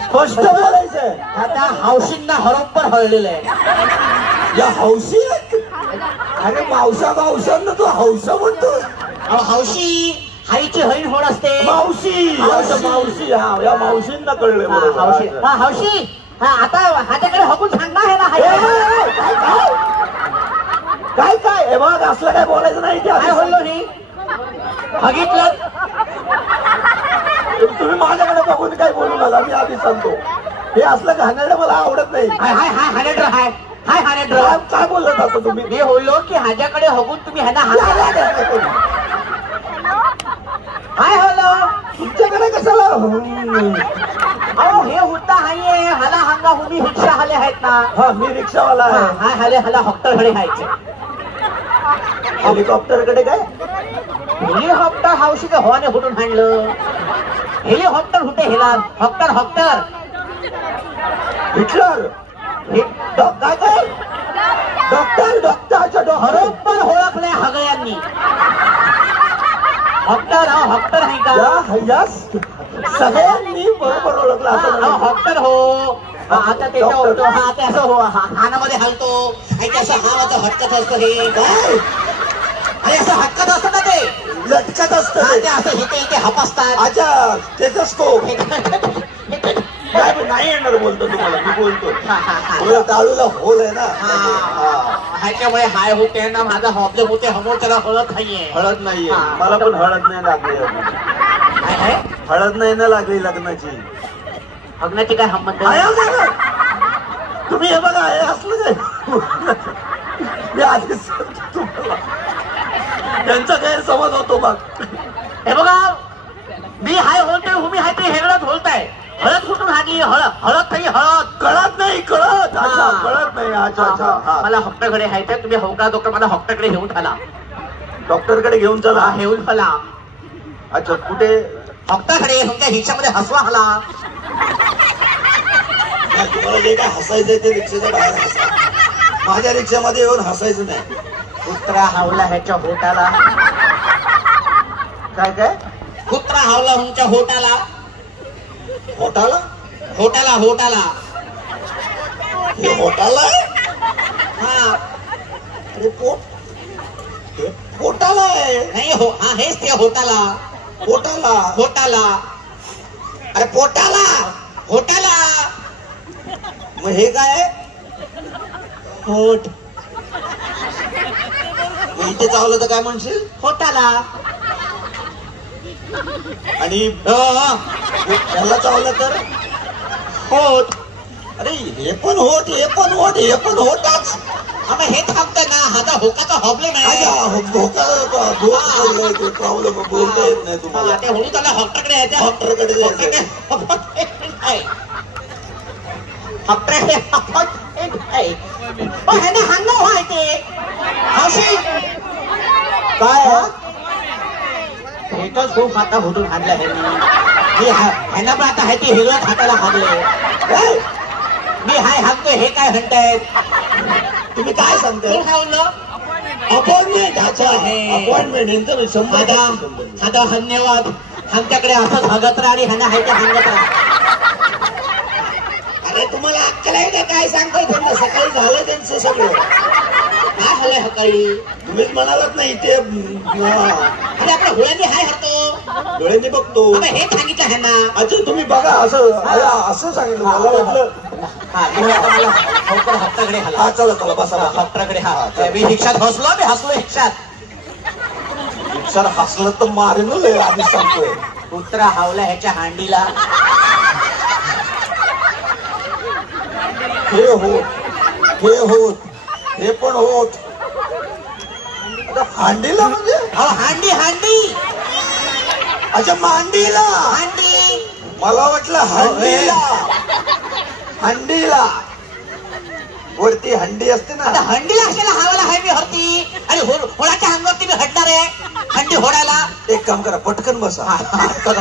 स्पष्ट बोलायचंय. आता हौशींना हरोबर हळलेलं आहे. या हौशी अरे मावसांना तू हौसा म्हणतो. हौशी हाईची हळीण होण असते. मावशी मावशी हा या मावशींना कळले. हौशी हौशी आता ह्याच्याकडे हकून सांगणार आहे ना. काय काय हे बघ असलं काय बोलायचं नाही. काय बोललो नाही बघितलं. तुम्ही माझ्याकडे बघून काय बोलू नका. मी आधी सांगतो हे असलं घाणेरडं मला आवडत नाही. हाय हानेड्र हाय हाय हानेड्र. काय बोलत असतो तुम्ही. मी बोललो की ह्याच्याकडे हकून तुम्ही ह्यांना हाय हॅलो तुमच्याकडे कशाला. अहो हे होता हाय हाला हंगा हुमी रिक्षा हाले आहेत ना. हा मी रिक्षावाला आहे. हाय हाले हाला हॉक्टरकडे हायचे. हेलिकॉप्टरकडे काय हेलिकॉप्टर हावशी का हवाने फुटून हाणलं. हेलिकॉप्टर होते हेला हॉक्टर हॉक्टर हिटलर काय काय डॉक्टरच्या बरोबर ओळखले हगळ्यांनी. हॉक्टर हॉक्टर आहे का सगळ्यांनी बरोबर ओळखला. हॉक्टर हो आता त्याच्या होतो हा ते असं हो हानामध्ये हलतो काय की असं हावाचं हटकत असतं हे काय अरे असं हटकत असतं ना ते लटकत असतं ते असं इथे इथे हपसतात अच्छा तेच असतो नाही येणार बोलतो तुम्हाला मी बोलतो टाळूला होल आहे ना ह्याच्यामुळे हाय होते ना माझा प्रॉब्लेम होते समोर त्याला हळद नाहीये हळद नाहीये मला पण हळद नाही लागली हळद नाही ना लागली लग्नाची लग्नाची काय संबंध तुम्ही हे बघा हे असलं काय मी आधीच तुम्हाला त्यांचा गैरसमज होतो मग हे बघा मी हाय होते तुम्ही हाय ते हेगळत बोलताय हळद कुठून हागली हळद नाही हळद कळत नाही कळत अच्छा कळत नाही अच्छा अच्छा मला डॉक्टरकडे हायचं तुम्ही होका डॉक्टर मला डॉक्टरकडे घेऊन चला डॉक्टरकडे घेऊन चला घेऊन चला अच्छा कुठे डॉक्टरकडे तुमच्या हिच्यामध्ये हसवा हला तुम्हाला जे काय हसायचंय ते रिक्षेच्या बाहेर हसा माझ्या रिक्षामध्ये येऊन हसायचं नाही कुत्रा हावला ह्याच्या होटाला काय काय कुत्रा हावला तुमच्या होटाला होटाला होटाला होटाला हे होटाला हा अरे पोटाला आहे नाही हो हा हेच ते होटाला पोटाला होटाला अरे पोटाला होटाला मग हे काय होट इथे चावलं तर काय म्हणशील होटाला आणि ह्याला चावलं तर होट अरे हे पण होट हे पण होट हे पण होताच आम्ही हे थांबतोय ना हा होकाचा प्रॉब्लेम आहे प्रॉब्लेम बोलता येत नाही तुम्हाला ते म्हणून त्याला डॉक्टरकडे यायचं डॉक्टरकडे जायचं काय एकच खूप आता भुटून हाणलं आहे ह्यांना पण आता आहे ते वेगळंच हाताला हाणले मी हाय हाणतोय हे काय म्हणतायत तुम्ही काय सांगताय अपॉइंटमेंट अच्छा अपॉइंटमेंट यांचं शंभर आता धन्यवाद आमच्याकडे असं भागत राहा आणि ह्यांना हाय ते हाणत राहा अरे तुम्हाला अक्कल आहे का काय सांगताय त्यांना सकाळी झालं त्यांचं सगळं काय झालंय सकाळी तुम्हीच म्हणालात नाही ते अरे आपल्या डोळ्यांनी हाय हरतो डोळ्यांनी बघतो हे सांगितलं ह्यांना अच्छा तुम्ही बघा असं सांगितलं मला वाटलं हप्ताकडे हा चला चला बसा हप्ताकडे हा मी रिक्षात हसलो मी हसलो रिक्षात हसलं तर मारेन लय आधीच सांगतोय कुत्रा हावला ह्याच्या हांडीला हे होत हे पण होत हांडीला म्हणजे हांडी हांडी अच्छा मांडीला हांडी मला वाटलं हंडीला हंडीला वरती हंडी असते ना हंडीला असेल हावाला हाय मी होती आणि होळाच्या अंगावरती मी हटणार आहे हंडी होडायला एक काम करा पटकन बसा हवकर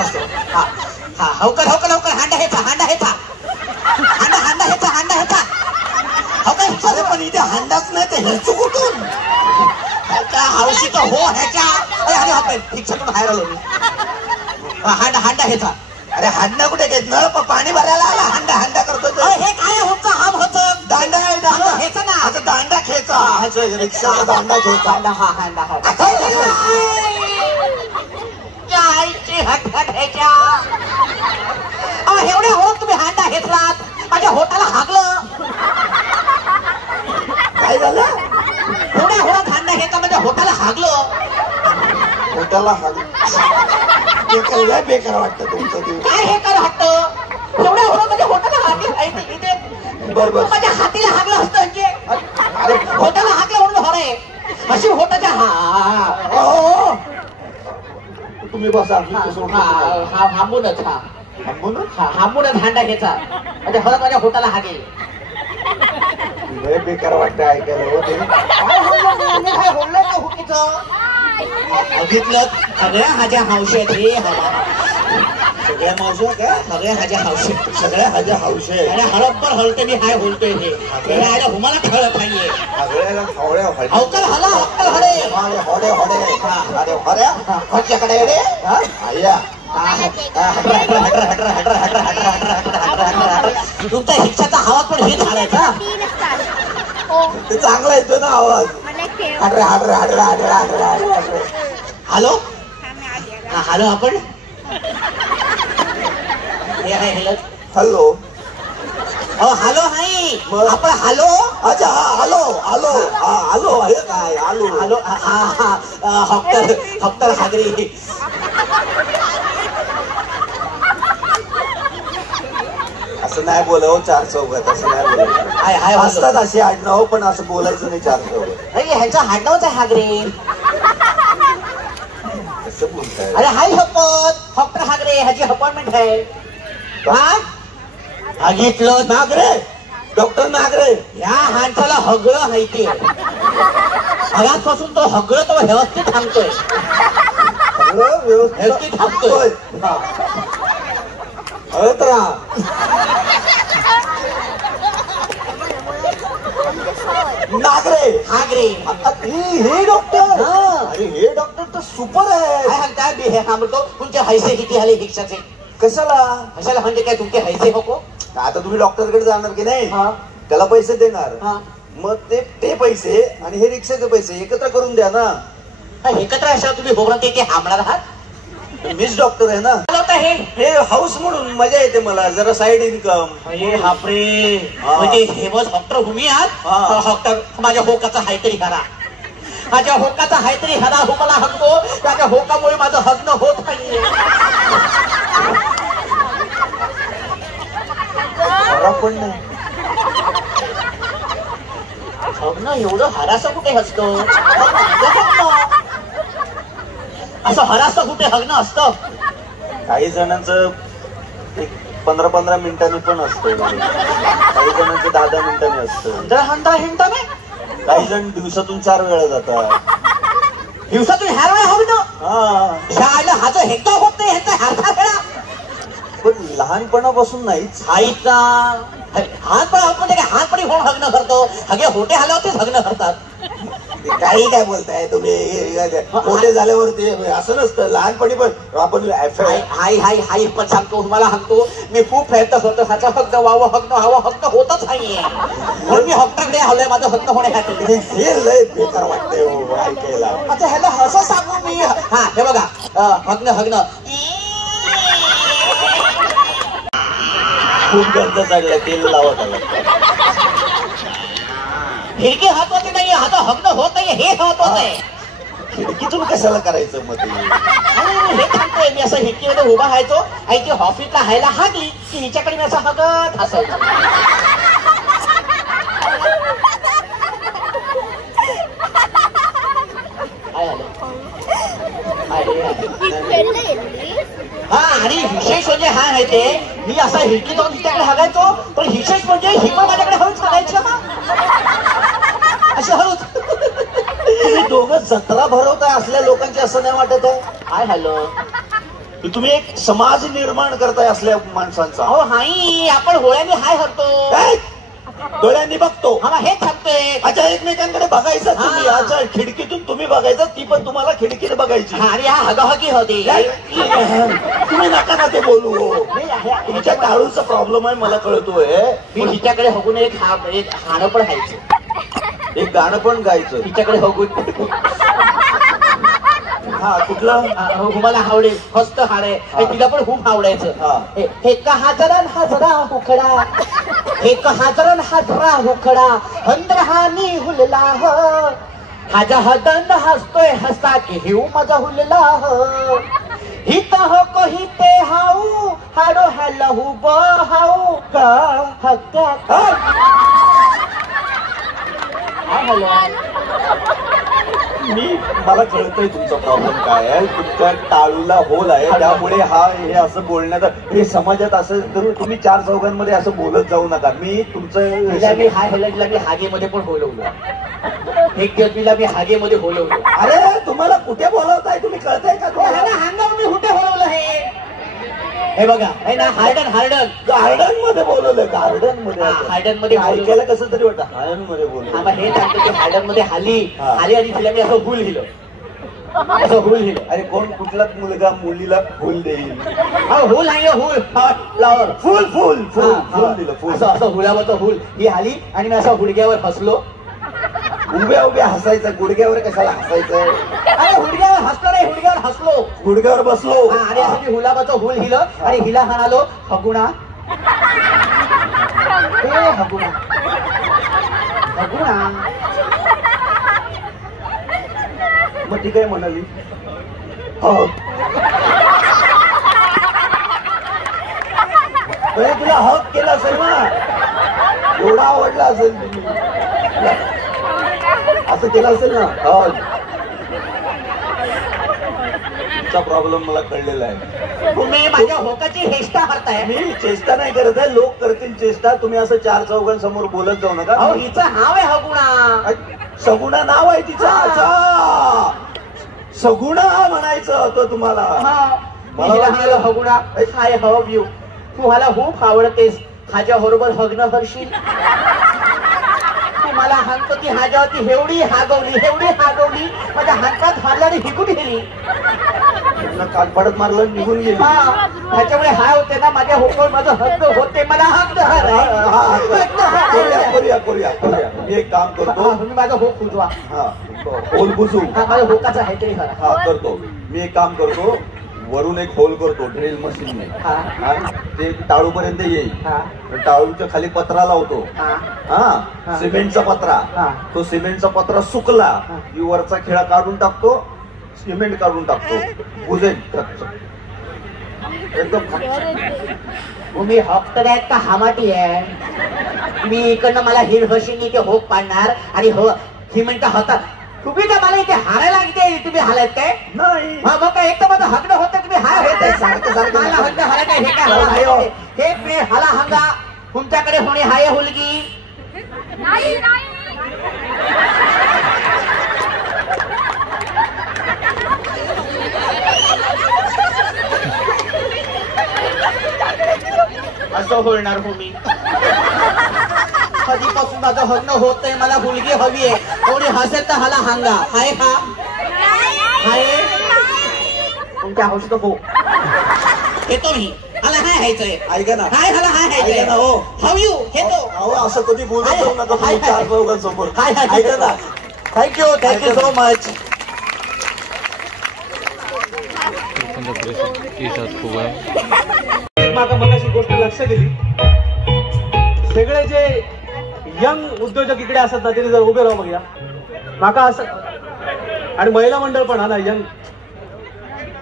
हवकर हवकर हांडा ह्याचा हांडा ह्याचा हांडा ह्याचा अरे पण इथे हांडाच नाही ते ह्याचं कुठून हौशी तर हो ह्याच्या रिक्षातून बाहेर आलो मी हांडा ह्याचा अरे हांडा कुठे घेत नळ पाणी भरायला आला हांडा करतो हे काय होतं हाब होतं दांडा ह्याचा ना आता दांडा खेचा रिक्षाचा दांडा खेचा हांडा एवढे होत तुम्ही हांडा घेतलात माझ्या होटाला हागलं काय झालं एवढ्या होत हांडा घेतला माझ्या होटाला हागलं होटाला हागलं लय बेकार वाटतं तुमचं ते काय हे कर हट्ट एवढ्या होत माझ्या होटाला हागलं बरोबर माझ्या हातीला हागलं असतं म्हणजे अरे होटाला हागलं म्हणून हर आहे अशी होटाच्या तुम्ही बसा हांबूनच हांबूनच हांडा घ्यायचा म्हणजे हळद माझ्या होटाला हागेल लय बेकार वाटतं ऐकायला होते काय बोललंय का हुकीचं बघितलं सगळ्या हाज्या हौशी आहेत रे सगळ्या मावशी का सगळ्या हाज्या हौशी सगळ्या हाज्या हौशी आहे आणि हळद पण हलते मी हाय बोलतोय हे हुमाला ठळत नाहीये अवकाल हला अवकाल हडे होडे अरे हऱ्या ह्याच्याकडे रे आया तुमच्या हिच्याचा हवा पण हे झालाय का ते चांगला येतो ना आवाज. हाडरे हाडरे हाडरे हाडरे हाडरे हाडरे. हॅलो हॅलो आपण हॅलो हॅलो हाय आपण हॅलो. अच्छा हा आलो आलो आलो आहे काय आलो हॅलो हप्तर हागरी. असं नाही बोलावं चार चौघात. असं नाही बोलावं. असतात असे आडनाव पण असं बोलायचं नाही चार चौघात. ह्याचा हाडनावच आहे हागरे. कसं बोलताय? अरे हाय हपत हप्तर हागरे ह्याची अपॉइंटमेंट आहे. हागितलं नागरे डॉक्टर नागरे. या माणसाला हगळं माहितीये. हगापासून तो हगळं तो व्यवस्थित थांबतोय. व्यवस्थित थांबतोय. नागरे हागरे हे डॉक्टर. अरे हे डॉक्टर तर सुपर आहे. काय हे सांगतो तुमचे हैसे किती आले शिक्षाचे. कशाला कशाला म्हणजे काय तुमचे हैसे हो. आता तुम्ही डॉक्टरकडे जाणार की नाही त्याला पैसे देणार. मग ते पैसे आणि हे रिक्षाचे पैसे एकत्र करून द्या ना. एकत्र अशा तुम्ही होणार ते हामणार आहात. मीच डॉक्टर आहे ना. हे हाऊस म्हणून मजा येते मला जरा साईड इन्कम. बापरे म्हणजे हेमस डॉक्टर तुम्ही आहात. डॉक्टर माझ्या होकाचा हायतरी करा. माझ्या होकाचा हायतरी हरा हो मला हकतो. त्याच्या होकामुळे माझं हगणं होत नाहीये. पण नाही हगणं एवढं हरासं कुठे असतं. असं हरासं कुठे हगणं असतं. काही जणांचं 15-15 मिनिटांनी पण असतं. काही जणांचं 10 मिनिटांनी असतं. काही जण दिवसातून 4 वेळा जातात. दिवसातून ह्या वेळा हवं ना. शाळेला हा जो हेक्ता होत नाही ह्याचा हारखा खेळा. पण लहानपणापासून नाहीच. हात म्हणजे काय हातपणी होऊन हग्न करतो. हगे होटे आल्यावरतीच हग्न करतात. काही काय बोलताय तुम्ही. मोठे झाल्यावर ते असं नसतं. लहानपणी पण आपण हाय हाय हाय पण सांगतो तुम्हाला सांगतो मी खूप प्रयत्न करतो. ह्याचा हग्न व्हावं हग्न व्हावं हग्न होतच नाहीये. म्हणून मी हक्काकडे आलोय माझं हग्न होण्यासाठी. हे लय बेकार वाटतंय ऐकायला. अच्छा ह्याला असं सांगू मी. हा हे बघा हग्न हग्न खूप गंध चढला. तेल लावत आला. खिडकी हात होते नाही. आता हग्न होत नाहीये हे हात होत आहे. खिडकीतून कशाला करायचं मग हे सांगतोय मी. असं खिडकीमध्ये उभा राहायचो आणि ती ऑफिसला हायला हागली की हिच्याकडे मी असं हगत हसायचो. हा आणि विशेष म्हणजे हा आहे ते मी असा हिडकी जाऊन तिच्याकडे हगायचो. पण विशेष म्हणजे ही पण माझ्याकडे हळूच हगायची ना. अशी हळूच. तुम्ही दोघं जत्रा भरवताय असल्या लोकांची असं नाही वाटत आहे. हाय हॅलो तुम्ही एक समाज निर्माण करताय असल्या माणसांचा. हो हाई आपण होळ्याने हाय हरतो. डोळ्यांनी बघतो. हा हेच सांगतोय. अच्छा एकमेकांकडे बघायचं तुम्ही. अच्छा खिडकीतून तुम्ही बघायचं ती पण तुम्हाला खिडकीने बघायची. आणि हा हगाहगी होती. तुम्ही नका ना ते बोलू. तुमच्या टाळूचा प्रॉब्लेम आहे मला कळतोय. मी हिच्याकडे हगून एक हाणं पण गायचं. एक गाणं पण गायचं तिच्याकडे हगून. हा कुठलं मला आवडेल मस्त हाडे. तिला पण खूप आवडायचं. हे कहाजरण हाजरा हुकडा. हे कहाजरण हाजरा हुकडा. हंद्रहानी हुलला हो. हाजा हदन हसतोय हसा की हिव माझा हुलला हो. हित हो को हिते हाऊ हाडो हॅलहू ब हाऊ का हत्या. मला कळतंय तुमचा प्रॉब्लेम काय आहे. तुमच्या टाळूला होल आहे त्यामुळे हे असं बोलण्याचा हे समाजात असं तुम्ही 4 चौघांमध्ये असं बोलत जाऊ नका. मी तुमचं मी हागेमध्ये पण बोलवलं. एक दिवस मी हागेमध्ये बोलवलं. अरे तुम्हाला कुठे बोलवताय तुम्ही कळताय का. हांगावर मी कुठे बोलवलं हे बघा आहे ना. हार्डन गार्डन मध्ये बोलवलं. गार्डन मध्ये ऐकायला कसं तरी वाटतं. हार्डन मध्ये बोलवलं. हे सांगतो की हार्डन मध्ये आली आणि तिला मी असं हुल दिलं. अरे कोण कुठलाच मुलगा मुलीला फुल देईल. हुल आहे हुल फ्लॉवर. फुल दिलं. फुल असं हुलावरचं हुल. ही आली आणि मी असं हुडक्यावर फसलो उभ्या उभ्या हसायचं, गुडघ्यावर कशाला हसायचं? अरे हुडग्यावर हसलो नाही, हुडग्यावर हसलो, गुडघ्यावर बसलो आणि यासाठी हुलाबाचं हुल हिलं आणि हिला म्हणालो हगुणा, ए हगुणा, हगुणा. मग ती काय म्हणाली? हो. तुला हक केला असेल ना, एवढा आवडला असेल, असं केलं असेल ना. तुमचा प्रॉब्लेम मला कळलेला आहे. तुम्ही माझ्या होकाची चेष्टा करताय. मी चेष्टा नाही करत आहे, लोक करतील चेष्टा. तुम्ही असं चार चौघांसमोर बोलत जाऊ नका. अहो हिचं नाव आहे हगुणा. सगुणा नाव आहे तिचा. अच्छा, सगुणा म्हणायचं होतं तुम्हाला. मला म्हणालो हगुणा, आय हव यू. तू मला खूप आवडतेस, माझ्या बरोबर हग्न करशील? तू मला हाणतो ती हाजावती हेवढी हागवली, माझ्या हातात हारला आणि हिकून गेली, कान पडत मारलं, निघून गेली. त्याच्यामुळे हाय होते ना, माझ्या होकावर माझं हक्क होते, मला हक्क करूया. मी एक काम करतो, तुम्ही माझा होक बुजवा. होल बुजू. माझ्या होकाचा आहे तरी करा. हा करतो. मी एक काम करतो, वरून एक होल करतो ड्रिल मशीनने, ते टाळूपर्यंत येईल. टाळूच्या खाली पत्रा लावतो, सिमेंटचा पत्रा. तो सिमेंटचा पत्रा सुकला की वरचा खिळा काढून टाकतो, सिमेंट काढून टाकतो, बुजेल एकदम. तुम्ही हक्क आहेत का हामाटी आहे? मी इकडनं मला हिरहशीने ते होक पाडणार आणि सिमेंटचा हातात. तुम्ही का मला इथे हारायला इथे तुम्ही हालायत काय? नाही. मग काय एक तर माझं हग्न होतं, तुम्ही हाय होत सारखं मला हग्न हारा काय? हे काय हे प्रे हाला हंगा तुमच्याकडे होणे हाय हुलगी? असं होणार हो मी. कधीपासून माझं हग्न होतंय, मला मुलगी हवी आहे. कोणी हसेल तर हाला हांगा. हाय का? हाय तुमच्या हौस हो येतो मी. हाला हाय हायचंय. ऐका ना, हाय हाला हाय हायचंय. हो हाव यू येतो. अहो असं कधी बोलत जाऊ नका तुम्ही चार चौघांसमोर. हाय हाय ऐका ना. Thank you so much. माका मगाशी गोष्ट लक्ष दिली, सगळे जे यंग उद्योजक इकडे असतात ना, तरी जर उभे राहू बघूया माका असं, आणि महिला मंडळ पण हा ना यंग,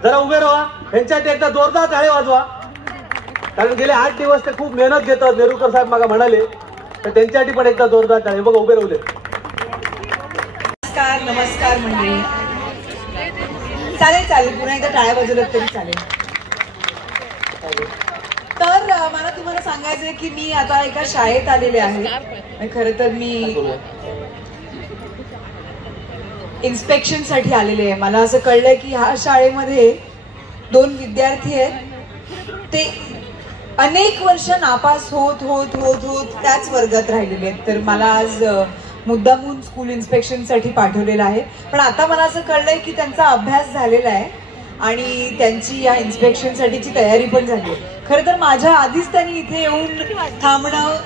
जरा उभे राहा. त्यांच्यासाठी एकदा जोरदार टाळे वाजवा, कारण गेले 8 दिवस ते खूप मेहनत घेतात. नेरुरकर साहेब मागा म्हणाले, तर त्यांच्यासाठी पण एकदा जोरदार टाळे. बघा उभे राहू दे. नमस्कार मंडळी. चालेल पुन्हा एकदा टाळ्या वाजवल्यात तरी चालेल. तर मला तुम्हाला सांगायचं आहे की मी आता एका शाळेत आलेले आहे. खरं तर मी इन्स्पेक्शन साठी आलेले आहे. मला असं कळलंय की ह्या शाळेमध्ये 2 विद्यार्थी आहेत, ते अनेक वर्ष नापास होत होत होत होत त्याच वर्गात राहिलेले आहेत. तर मला आज मुद्दामून स्कूल इन्स्पेक्शन साठी पाठवलेलं आहे. पण आता मला असं कळलंय की त्यांचा अभ्यास झालेला आहे आणि त्यांची या इन्स्पेक्शन साठीची तयारी पण झाली आहे. खरं तर माझ्या आधीच त्यांनी इथे येऊन थांबणं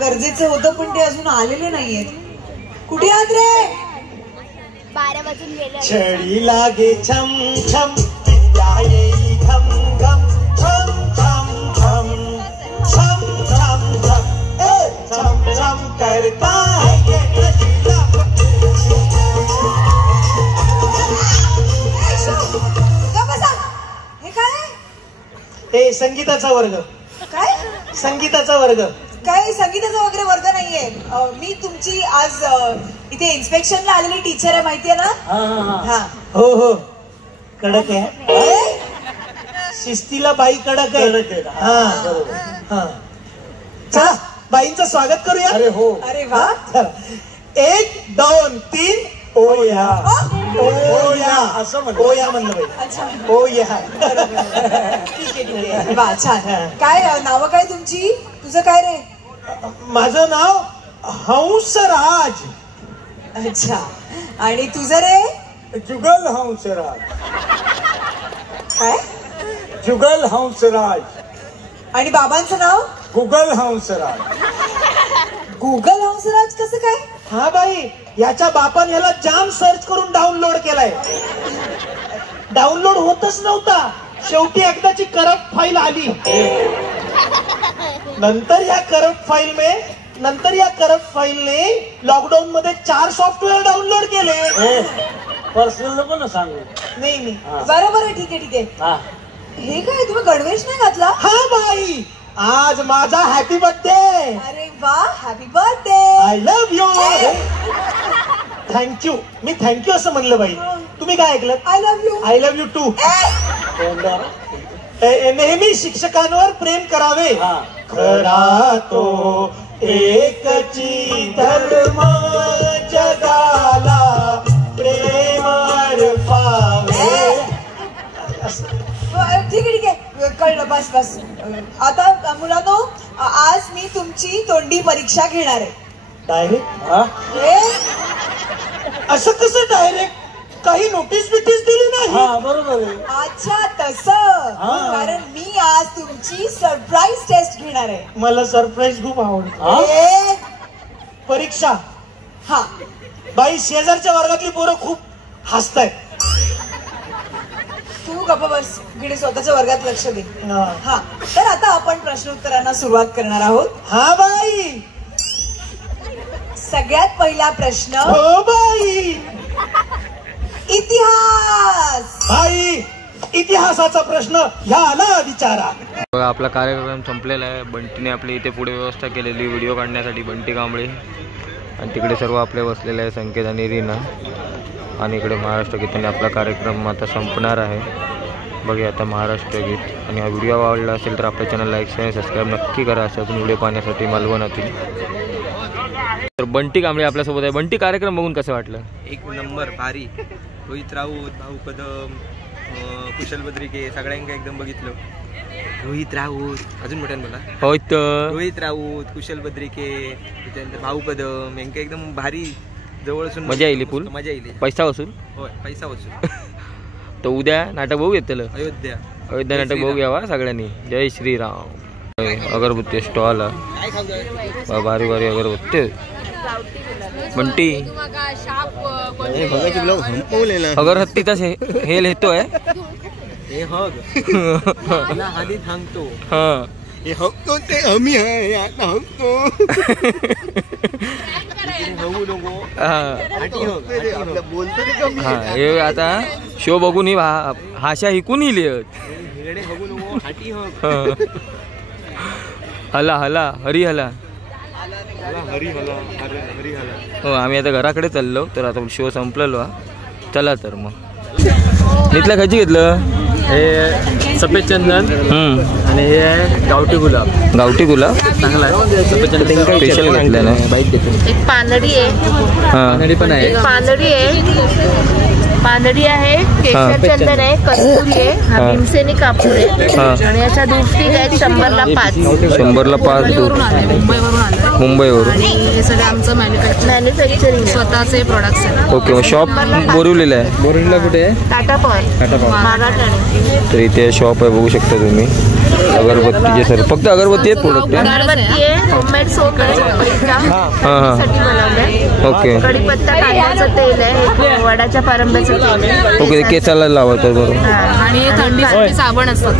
गरजेचं होतं, पण ते अजून आलेले नाहीयेत. कुठे आहात रे? 12 वाजून गेले. छडी लागे छम छम, विद्या येई घम घम, छम छम छम, छम छम छम, छम छम करता है नशीला. हे काय? हे संगीताचा वर्ग. काय संगीताचा वर्ग? काय संगीताचा वगैरे वर्ग नाहीये. मी तुमची आज इथे इन्स्पेक्शनला आलेली टीचर आहे, माहितीये ना? हा हो कडक आहे. शिस्तीला बाई कडक आहे. हा चला बाईंचं स्वागत करूया. अरे हो. अरे वा. 1 2 3 ओया ओया असं म्हणलं. ओया म्हणलं बाई. अच्छा ओया. ठीक आहे. वा छान. काय नाव काय तुमची? तुझं काय रे? माझं नाव हंसराज. अच्छा. आणि तुझं रे? जुगल हंसराज. काय? जुगल हंसराज. आणि बाबांचं नाव? गुगल हंसराज. गुगल हंसराज कसं काय? हा बाई, याच्या बापाने याला जाम सर्च करून डाउनलोड केलाय. डाउनलोड होतच नव्हता. शेवटी एकदाची करप्ट फाईल आली. नंतर या करप्ट फाईलने लॉकडाऊन मध्ये 4 सॉफ्टवेअर डाउनलोड केले. पर्सनल नको ना सांगू. नाही बरोबर आहे. ठीक आहे. हे काय तुम्ही गणवेश नाही घातला? हा बाई, आज माझा हॅपी बर्थडे. अरे वा, happy birthday. I love you. Thank you. मी थँक्यू असं म्हणलं बाई. तुम्ही काय ऐकलं? I love you. I love you too. नेहमी शिक्षकांवर प्रेम करावे. खरा तो एकची धर्म जगाला प्रेमळ पावे. ठीक आहे. कळलं. बस. आता मुलांनो, आज मी तुमची तोंडी परीक्षा घेणार आहे. डायरेक्ट? असं कसं डायरेक्ट? काही नोटीस बिटीस दिली नाही? बरोबर. अच्छा, तसं. कारण मी आज तुमची सरप्राईज टेस्ट घेणार आहे. मला सरप्राईज खूप आवडतं. परीक्षा? हा बाई, शेजारच्या वर्गातली पोरं खूप हसतायत. तू गप्प बस, गिडी स्वतःच्या वर्गात लक्ष दे. हा, तर आता आपण प्रश्नोत्तरांना सुरुवात करणार आहोत. हा बाई. सगळ्यात पहिला प्रश्न. हो बाई. इतिहास. बाई, इतिहासाचा प्रश्न ह्याला विचारा. बघा, आपला कार्यक्रम संपलेला आहे. बंटीने आपली इथे पुढे व्यवस्था केलेली व्हिडिओ काढण्यासाठी, बंटी कांबळे. आणि तिकडे सर्व आपले बसलेले आहे, संकेत आणि रीना. आणि इकडे महाराष्ट्र गीताने आपला कार्यक्रम आता संपणार आहे. बघूया आता महाराष्ट्र गीत. आणि हा व्हिडिओ आवडला असेल तर आपल्या चॅनल लाईक शेअर सबस्क्राईब नक्की करा. अशा पण व्हिडिओ पाहण्यासाठी मालवणातील. तर बंटी कांबळे आपल्यासोबत आहे. बंटी, कार्यक्रम बघून कसं वाटलं? एक नंबर, भारी. रोहित राऊत, भाऊ कदम, कुशल बद्रिके सगळ्यांना एकदम बघितलं. रोहित राऊत, अजून मोठ्यानं बोला. रोहित राऊत, कुशल बद्रिके, त्याच्यानंतर भाऊ कदम यांना एकदम भारी जवळ असून मजा येईल. फुल मजा येईल. पैसा वसूल. होय, पैसा वसूल. तर उद्या नाटक बघू घेतलं. अयोध्या नाटक बघू घ्यावा सगळ्यांनी. जय श्रीराम. अगरबत्ती स्टॉल, भारी भारी अगरबत्ती. बंटी अगरबत्तीचा हे लिहितोय. हे हग आधी थांबतो. हे हगतो ते आम्ही आहे. आता हगतो. हे आता शो बघून ही भाषा हिकून ही लिहत. हला हला हरी हला. हो, आम्ही आता घराकडे चाललो. तर आता शो संपलेलो. चला तर मग. इथलं खायची घेतलं. हे सफेद चंदन आणि हे आहे गावठी गुलाब. गावठी गुलाब चांगला आहे. सफेद चंदन स्पेशल घेतलं. एक पानडी आहे. पानडी पण आहे. पानडी आहे. पानडी आहे, केशर चंदन आहे, कस्तुरी आहे, हा भीमसेनी कापूर आहे. आणि याच्या दुपटी आहेत 100ला 5. 100ला 5 मुंबईवरून आलं. मुंबईवरून. आणि हे सगळं आमचं मॅन्युफॅक्चरिंग स्वतःचे प्रोडक्ट्स आहेत. ओके. शॉप बोरिवलीला आहे. बोरिवलीला कुठे आहे? टाटा पॉवर महाराष्ट्र. तर इथे शॉप आहे, बघू शकता तुम्ही. अगरबत्तीचे सर फक्त अगरबत्ती आहेत. प्रोडक्ट अगरबत्ती आहे, होममेड सोप आहे साठी बनवलंय. ओके. कढीपत्ता, कांद्याचं तेल आहे, वडाच्या पारंब्याचं. ओके. केसाला लावतात बरोबर. आणि थंडीसाठी साबण असतात.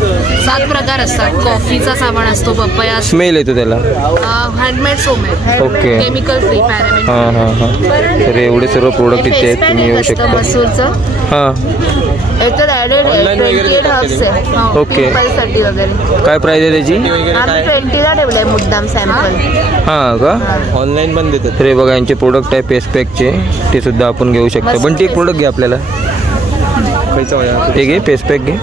7 प्रकार असतात. कॉफीचा साबण असतो, पपया. स्मेल येतो त्याला. हँडमेड सोप आहे. ओके. Chemical free, paraben. तर एवढे सर्व प्रोडक्ट इथे आहेत, तुम्ही येऊ शकता. मसूरचं याच्यात ऍडेड आहे 28 हर्ब्स आहे. ओके. साठी वगैरे. काय प्राइस आहे त्याची? आम्ही 20ला ठेवलंय मुद्दाम सॅम्पल. हा का? ऑनलाईन पण देतात. तर बघा यांचे प्रोडक्ट आहे फेस पॅकचे, ते सुद्धा आपण घेऊ शकतो. पण एक प्रोडक्ट घे आपल्याला. घे फेस पॅक घे.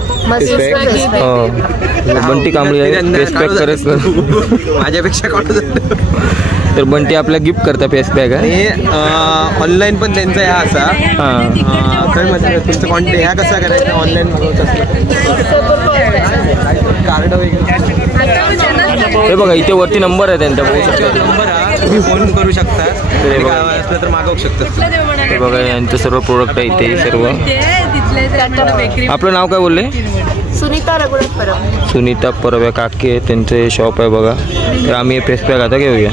बंटी कांबळे फेस पॅक करत माझ्यापेक्षा तर बंटी आपला गिफ्ट करता फेस पॅक आहे. ऑनलाईन पण त्यांचा ह्या असा. काय म्हणजे तुमचं कॉन्टॅक्ट ह्या कसा करायचा ऑनलाईन मागवत कार्ड वगैरे. हे बघा इथे वरती नंबर आहे त्यांचा, बघू शकता. नंबर हा, तुम्ही फोन करू शकता. असलं तर मागवू शकता. हे बघा यांचं सर्व प्रोडक्ट आहे इथे सर्व. आपलं नाव काय बोलले? सुनीता रघुनाथ परब. सुनीता परब काकी आहे, त्यांचे शॉप आहे बघा. तर आम्ही फेस पॅक आता घेऊया.